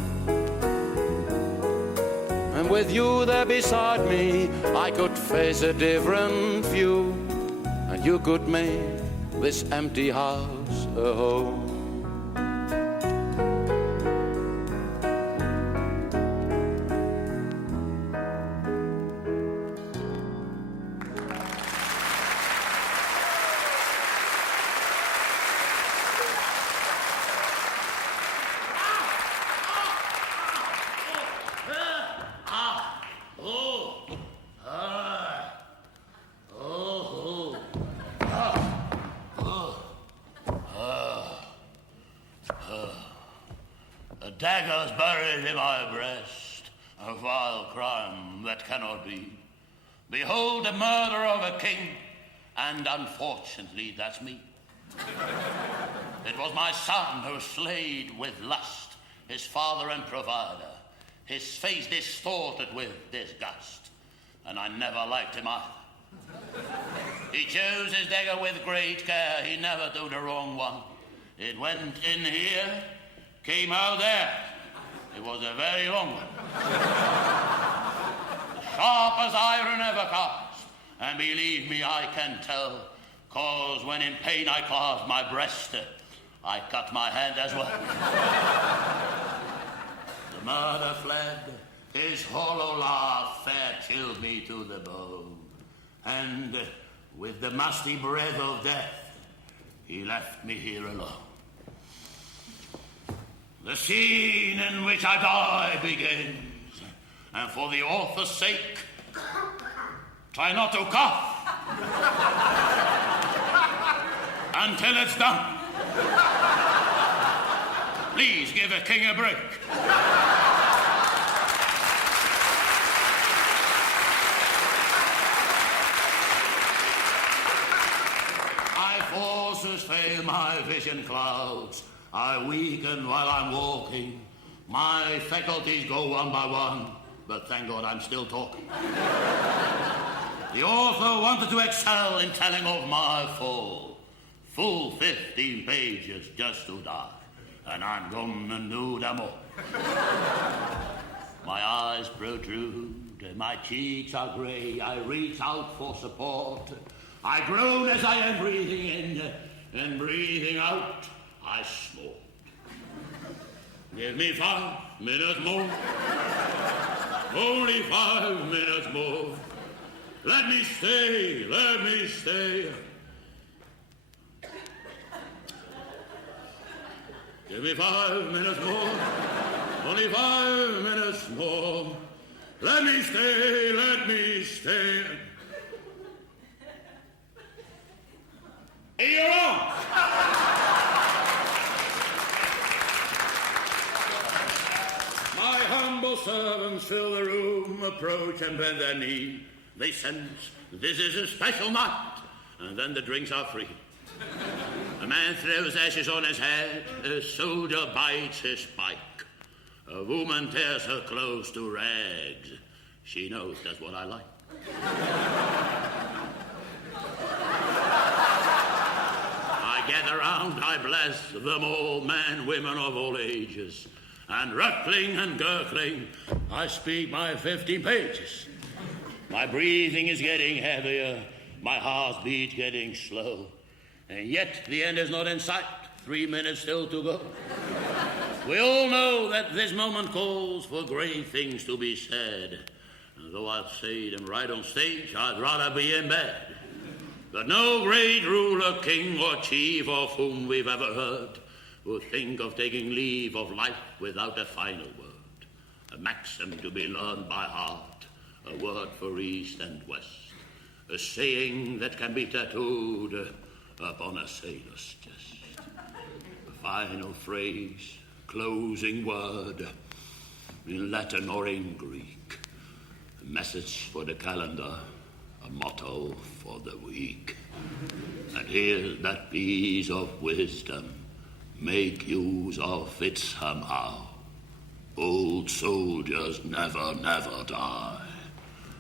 And with you there beside me, I could face a different view, and you could make this empty house a home. A dagger's buried in my breast, a vile crime that cannot be. Behold the murder of a king, and unfortunately that's me. It was my son who slayed with lust his father and provider, his face distorted with disgust, and I never liked him either. He chose his dagger with great care, he never do the wrong one. It went in here, came out there. It was a very long one. Sharp as iron ever cast, and believe me, I can tell, 'cause when in pain I carved my breast, I cut my hand as well. The murder fled, his hollow laugh fair chilled me to the bone, and with the musty breath of death, he left me here alone. The scene in which I die begins, and for the author's sake, try not to cough until it's done. Please give a king a break. My forces fail, my vision clouds. I weaken while I'm walking. My faculties go one by one, but thank God I'm still talking. The author wanted to excel in telling of my fall. Full 15 pages just to die, and I'm gonna do them all. My eyes protrude, my cheeks are grey, I reach out for support. I groan as I am breathing in, and breathing out, I snort. Give me 5 minutes more. Only 5 minutes more. Let me stay, let me stay. Give me 5 minutes more. Only 5 minutes more. Let me stay, let me stay. Hey, you're on! My humble servants fill the room, approach and bend their knee. They sense this is a special night, and then the drinks are free. A man throws ashes on his head, a soldier bites his spike. A woman tears her clothes to rags. She knows that's what I like. I gather round, I bless them all, men, women of all ages. And rattling and gurgling, I speak my 15 pages. My breathing is getting heavier, my heartbeat getting slow. And yet the end is not in sight, 3 minutes still to go. We all know that this moment calls for great things to be said. And though I'll say them right on stage, I'd rather be in bed. But no great ruler, king or chief of whom we've ever heard would think of taking leave of life without a final word. A maxim to be learned by heart, a word for east and west. A saying that can be tattooed upon a sailor's chest. A final phrase, closing word, in Latin or in Greek. A message for the calendar, a motto for the week. And here's that piece of wisdom, make use of it somehow. Old soldiers never, never die.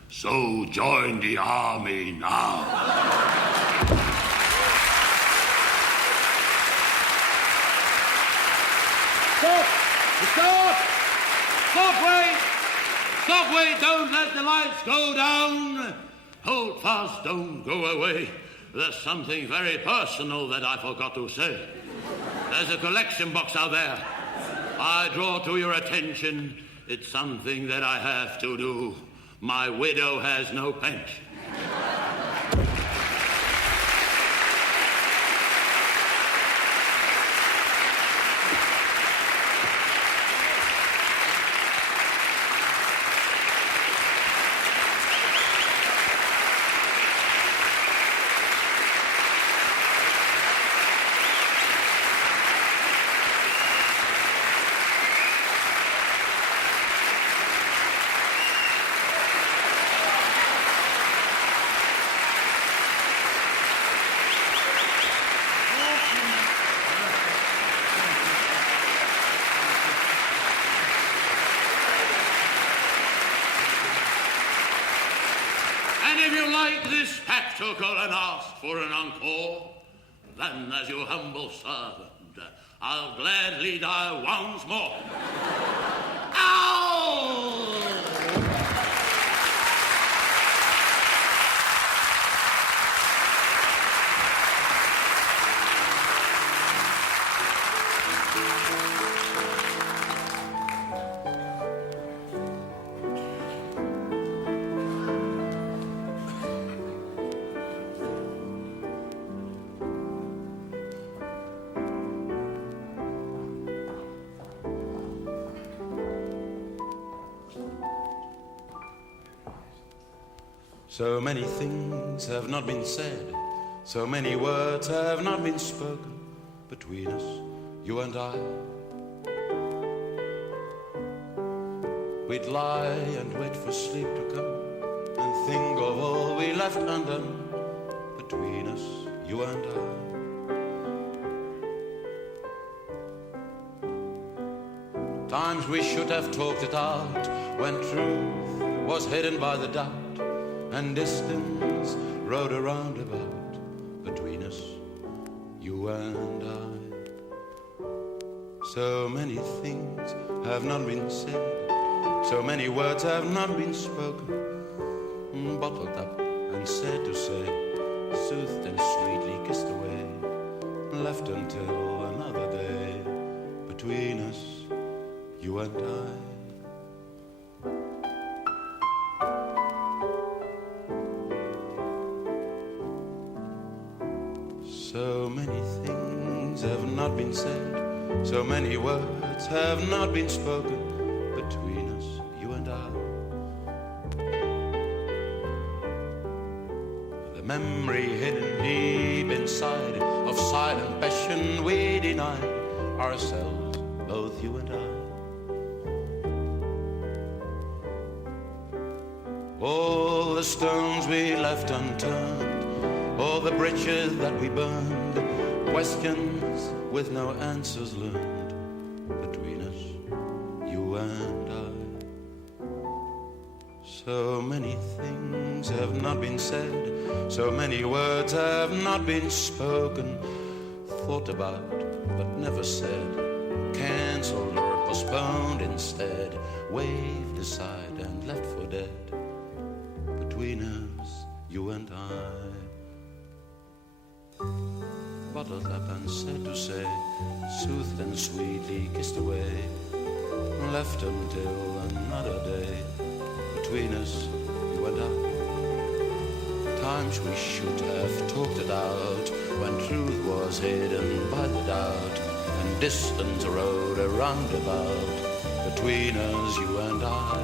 So join the army now. Stop! Stop, wait! Stop, wait! Don't let the lights go down! Hold fast, don't go away. There's something very personal that I forgot to say. There's a collection box out there. I draw to your attention. It's something that I have to do. My widow has no pension. If you like this spectacle and ask for an encore, then as your humble servant, I'll gladly die once more. Ow! So many things have not been said, so many words have not been spoken between us, you and I. We'd lie and wait for sleep to come and think of all we left undone between us, you and I. Times we should have talked it out when truth was hidden by the doubt and distance rode a roundabout between us, you and I. So many things have not been said, so many words have not been spoken, bottled up and said to say, soothed and sweetly kissed away, left until another day between us, you and I. So many things have not been said, so many words have not been spoken between us, you and I. The memory hidden deep inside of silent passion we denied ourselves, both you and I. All the stones we left unturned, all the bridges that we burned, questions with no answers learned between us, you and I. So many things have not been said, so many words have not been spoken, thought about but never said, cancelled or postponed instead, waved aside and left for dead between us, you and I. Bottled up and said to say, soothed and sweetly kissed away, left until another day between us, you and I. Times we should have talked it out when truth was hidden by the doubt and distance rode a roundabout between us, you and I.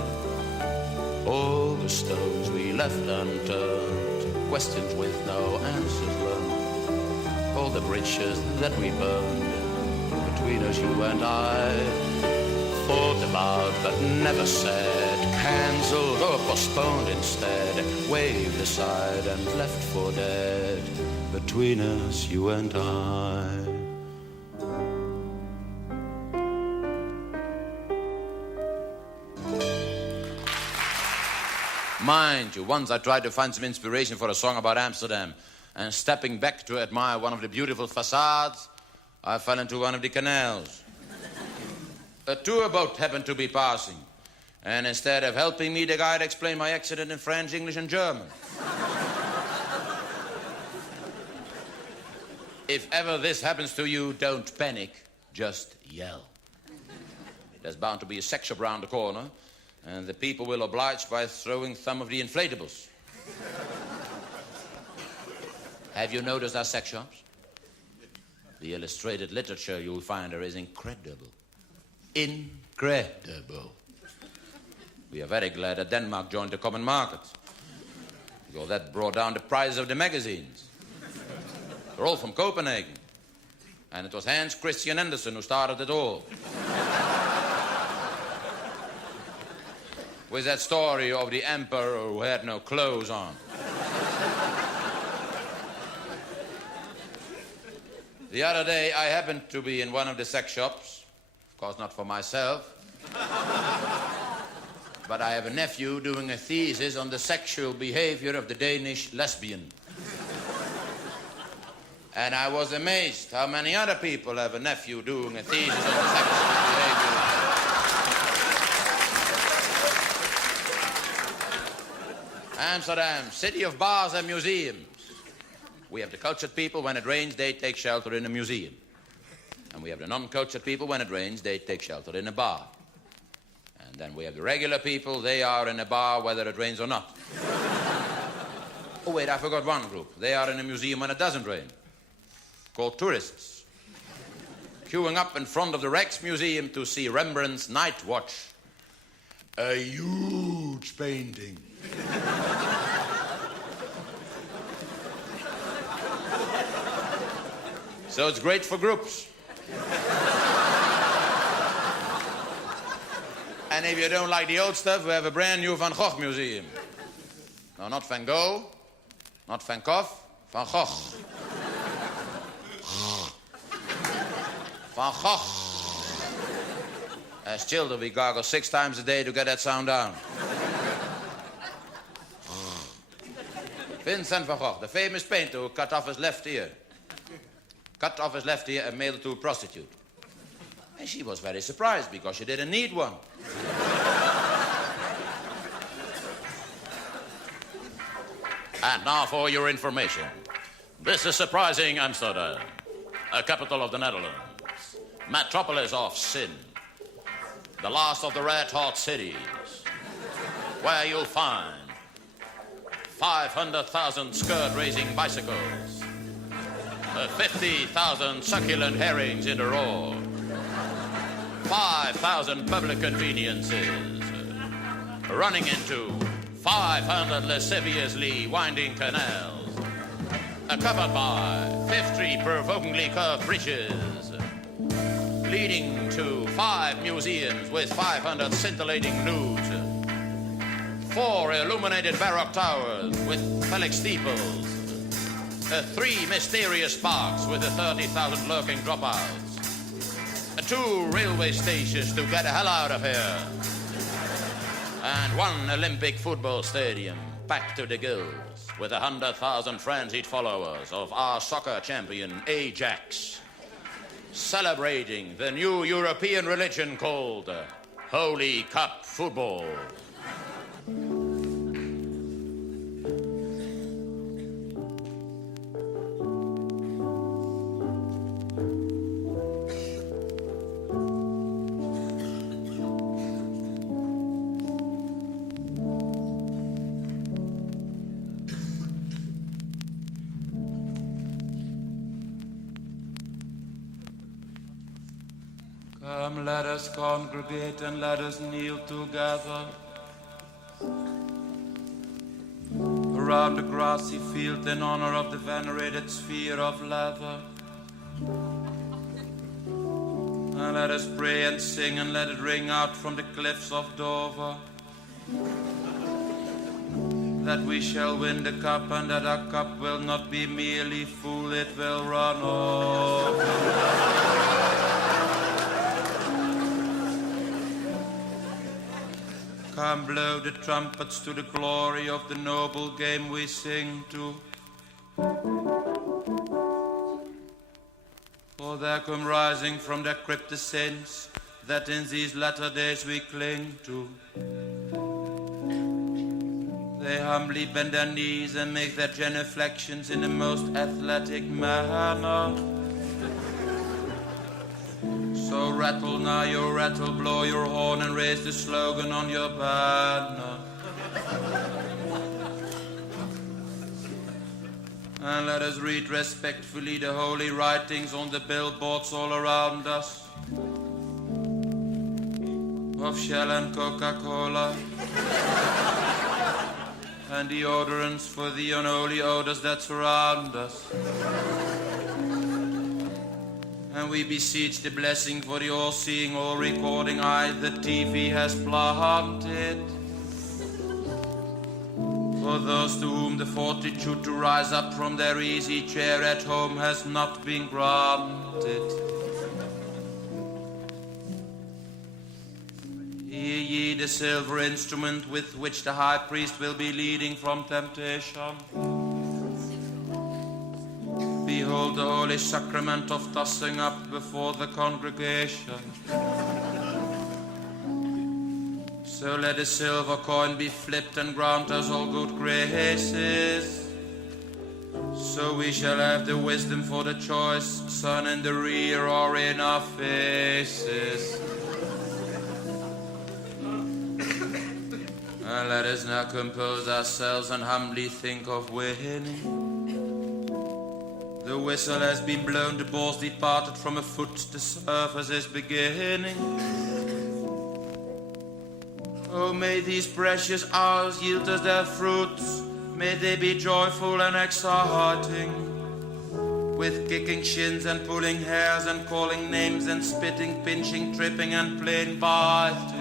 All the stones we left unturned, questions with no answers learned, all the bridges that we burned between us, you and I. Thought about but never said, cancelled or postponed instead, waved aside and left for dead between us, you and I. Mind you, once I tried to find some inspiration for a song about Amsterdam, and stepping back to admire one of the beautiful facades, I fell into one of the canals. A tour boat happened to be passing, and instead of helping me, the guide explained my accident in French, English, and German. If ever this happens to you, don't panic, just yell. There's bound to be a sex shop round the corner, and the people will oblige by throwing some of the inflatables. Have you noticed our sex shops? The illustrated literature you'll find there is incredible. Incredible. We are very glad that Denmark joined the common market, because that brought down the price of the magazines. They're all from Copenhagen. And it was Hans Christian Andersen who started it all. With that story of the emperor who had no clothes on. The other day, I happened to be in one of the sex shops. Of course, not for myself. But I have a nephew doing a thesis on the sexual behavior of the Danish lesbian. And I was amazed how many other people have a nephew doing a thesis on the sexual behavior. Amsterdam, city of bars and museums. We have the cultured people, when it rains, they take shelter in a museum. And we have the non-cultured people, when it rains, they take shelter in a bar. And then we have the regular people, they are in a bar whether it rains or not. Oh wait, I forgot one group. They are in a museum when it doesn't rain. Called tourists. Queuing up in front of the Rijksmuseum to see Rembrandt's Night Watch. A huge painting. So it's great for groups. And if you don't like the old stuff, we have a brand new Van Gogh museum. No, not Van Gogh, not Van Gogh, Van Gogh. Van Gogh. As children, we gargle 6 times a day to get that sound down. Vincent van Gogh, the famous painter who cut off his left ear. Cut off his left ear and mailed it to a prostitute. And she was very surprised because she didn't need one. And now for your information. This is surprising Amsterdam, a capital of the Netherlands, metropolis of sin, the last of the red-hot cities, where you'll find 500,000 skirt-raising bicycles, 50,000 succulent herrings in the road, 5,000 public conveniences, running into 500 lasciviously winding canals, covered by 50 provokingly curved bridges, leading to 5 museums with 500 scintillating nudes, 4 illuminated baroque towers with phallic steeples, 3 mysterious parks with 30,000 lurking dropouts, 2 railway stations to get the hell out of here, and 1 Olympic football stadium packed to the gills with 100,000 frenzied followers of our soccer champion Ajax, celebrating the new European religion called Holy Cup football. Come, let us congregate and let us kneel together around the grassy field in honor of the venerated sphere of leather. And let us pray and sing and let it ring out from the cliffs of Dover that we shall win the cup and that our cup will not be merely full, it will run over. Come, blow the trumpets to the glory of the noble game we sing to. For there come rising from their crypt the saints that in these latter days we cling to. They humbly bend their knees and make their genuflections in the most athletic manner. So rattle now your rattle, blow your horn and raise the slogan on your banner. And let us read respectfully the holy writings on the billboards all around us of Shell and Coca-Cola and deodorants for the unholy odors that surround us. And we beseech the blessing for the all-seeing, all-recording eye the TV has planted. For those to whom the fortitude to rise up from their easy chair at home has not been granted. Hear ye the silver instrument with which the high priest will be leading from temptation. Behold the holy sacrament of tossing up before the congregation. So let a silver coin be flipped and grant us all good graces. So we shall have the wisdom for the choice, sun in the rear or in our faces. And let us now compose ourselves and humbly think of winning. The whistle has been blown, the balls departed from a foot, the surface is beginning. Oh, may these precious hours yield us their fruits. May they be joyful and exciting, with kicking shins and pulling hairs and calling names and spitting, pinching, tripping and plain biting.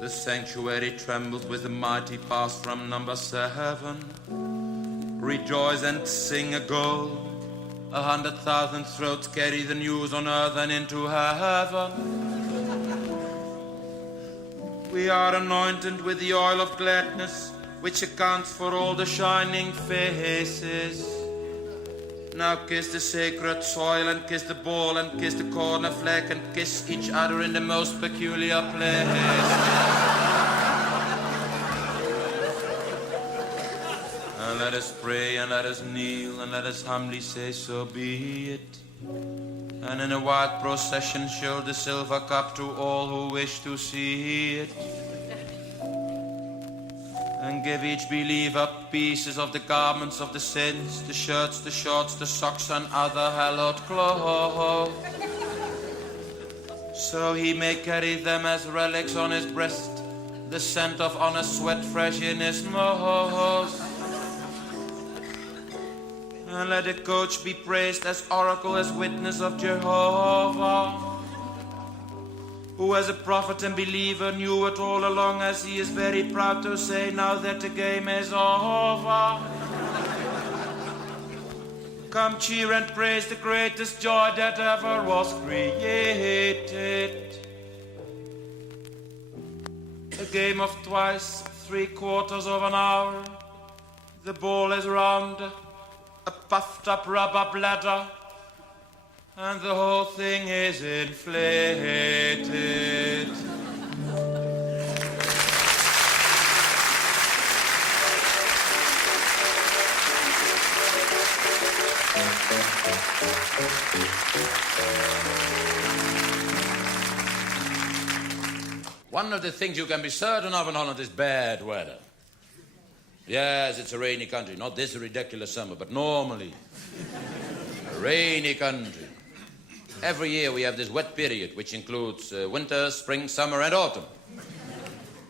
The sanctuary trembles with the mighty pass from number 7. Rejoice and sing a goal. 100,000 throats carry the news on earth and into heaven. We are anointed with the oil of gladness, which accounts for all the shining faces. Now kiss the sacred soil and kiss the ball and kiss the corner flag and kiss each other in the most peculiar place. And let us pray and let us kneel and let us humbly say, so be it. And in a wide procession show the silver cup to all who wish to see it. And give each believer pieces of the garments of the saints, the shirts, the shorts, the socks, and other hallowed clothes. So he may carry them as relics on his breast, the scent of honest sweat fresh in his nose. And let the coach be praised as oracle, as witness of Jehovah, who as a prophet and believer knew it all along, as he is very proud to say now that the game is over. Come cheer and praise the greatest joy that ever was created. A game of twice 3/4 of an hour. The ball is round, a puffed up rubber bladder, and the whole thing is inflated. One of the things you can be certain of in Holland is bad weather. Yes, it's a rainy country. Not this ridiculous summer, but normally. A rainy country. Every year we have this wet period, which includes winter, spring, summer, and autumn.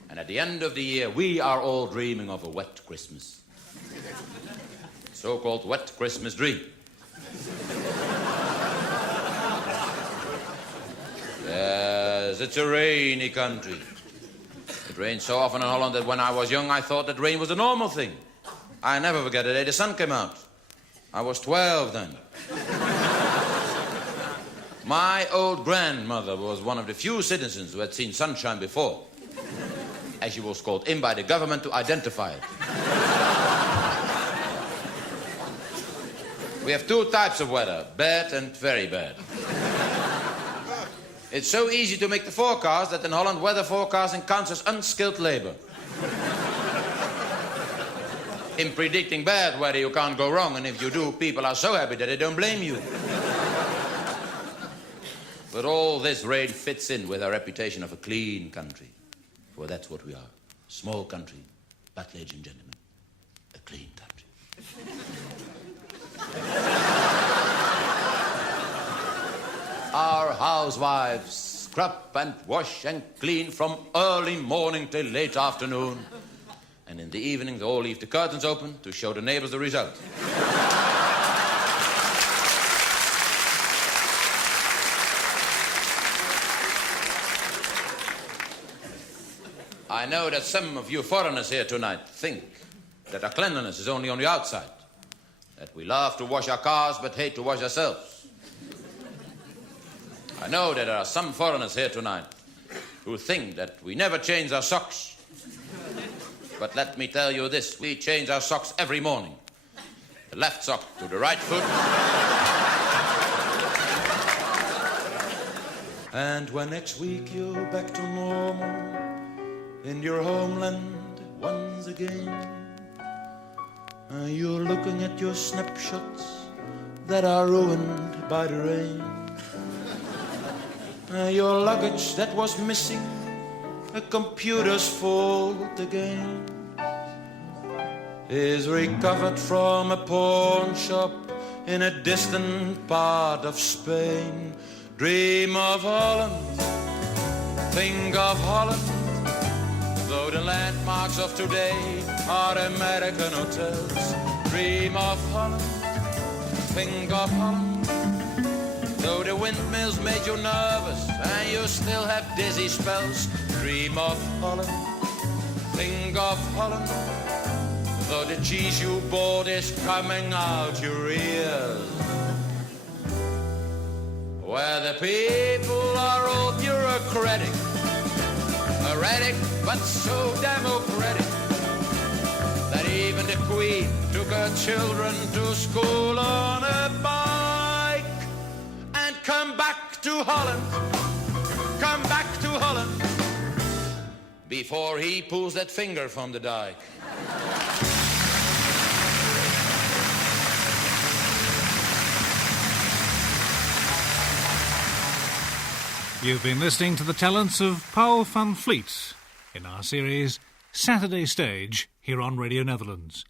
And at the end of the year, we are all dreaming of a wet Christmas. So-called wet Christmas dream. Yes, it's a rainy country. It rains so often in Holland that when I was young, I thought that rain was a normal thing. I never forget the day the sun came out. I was 12 then. My old grandmother was one of the few citizens who had seen sunshine before, as she was called in by the government to identify it. We have two types of weather, bad and very bad. It's so easy to make the forecast that in Holland weather forecasting counts as unskilled labor. In predicting bad weather, you can't go wrong, and if you do, people are so happy that they don't blame you. But all this rain fits in with our reputation of a clean country. For that's what we are. Small country, but, ladies and gentlemen, a clean country. Our housewives scrub and wash and clean from early morning till late afternoon. And in the evening, they all leave the curtains open to show the neighbors the result. I know that some of you foreigners here tonight think that our cleanliness is only on the outside, that we love to wash our cars but hate to wash ourselves. I know that there are some foreigners here tonight who think that we never change our socks. But let me tell you this, we change our socks every morning. The left sock to the right foot. And when next week you're back to normal in your homeland once again, you're looking at your snapshots that are ruined by the rain. Your luggage that was missing, a computer's fault again, is recovered from a pawn shop in a distant part of Spain. Dream of Holland, think of Holland, though the landmarks of today are American hotels. Dream of Holland, think of Holland, though the windmills made you nervous and you still have dizzy spells. Dream of Holland, think of Holland, though the cheese you bought is coming out your ears. Where the people are all bureaucratic, erratic but so democratic, that even the Queen took her children to school on a bike. And come back to Holland, come back to Holland, before he pulls that finger from the dike. You've been listening to the talents of Paul van Vliet in our series Saturday Stage here on Radio Netherlands.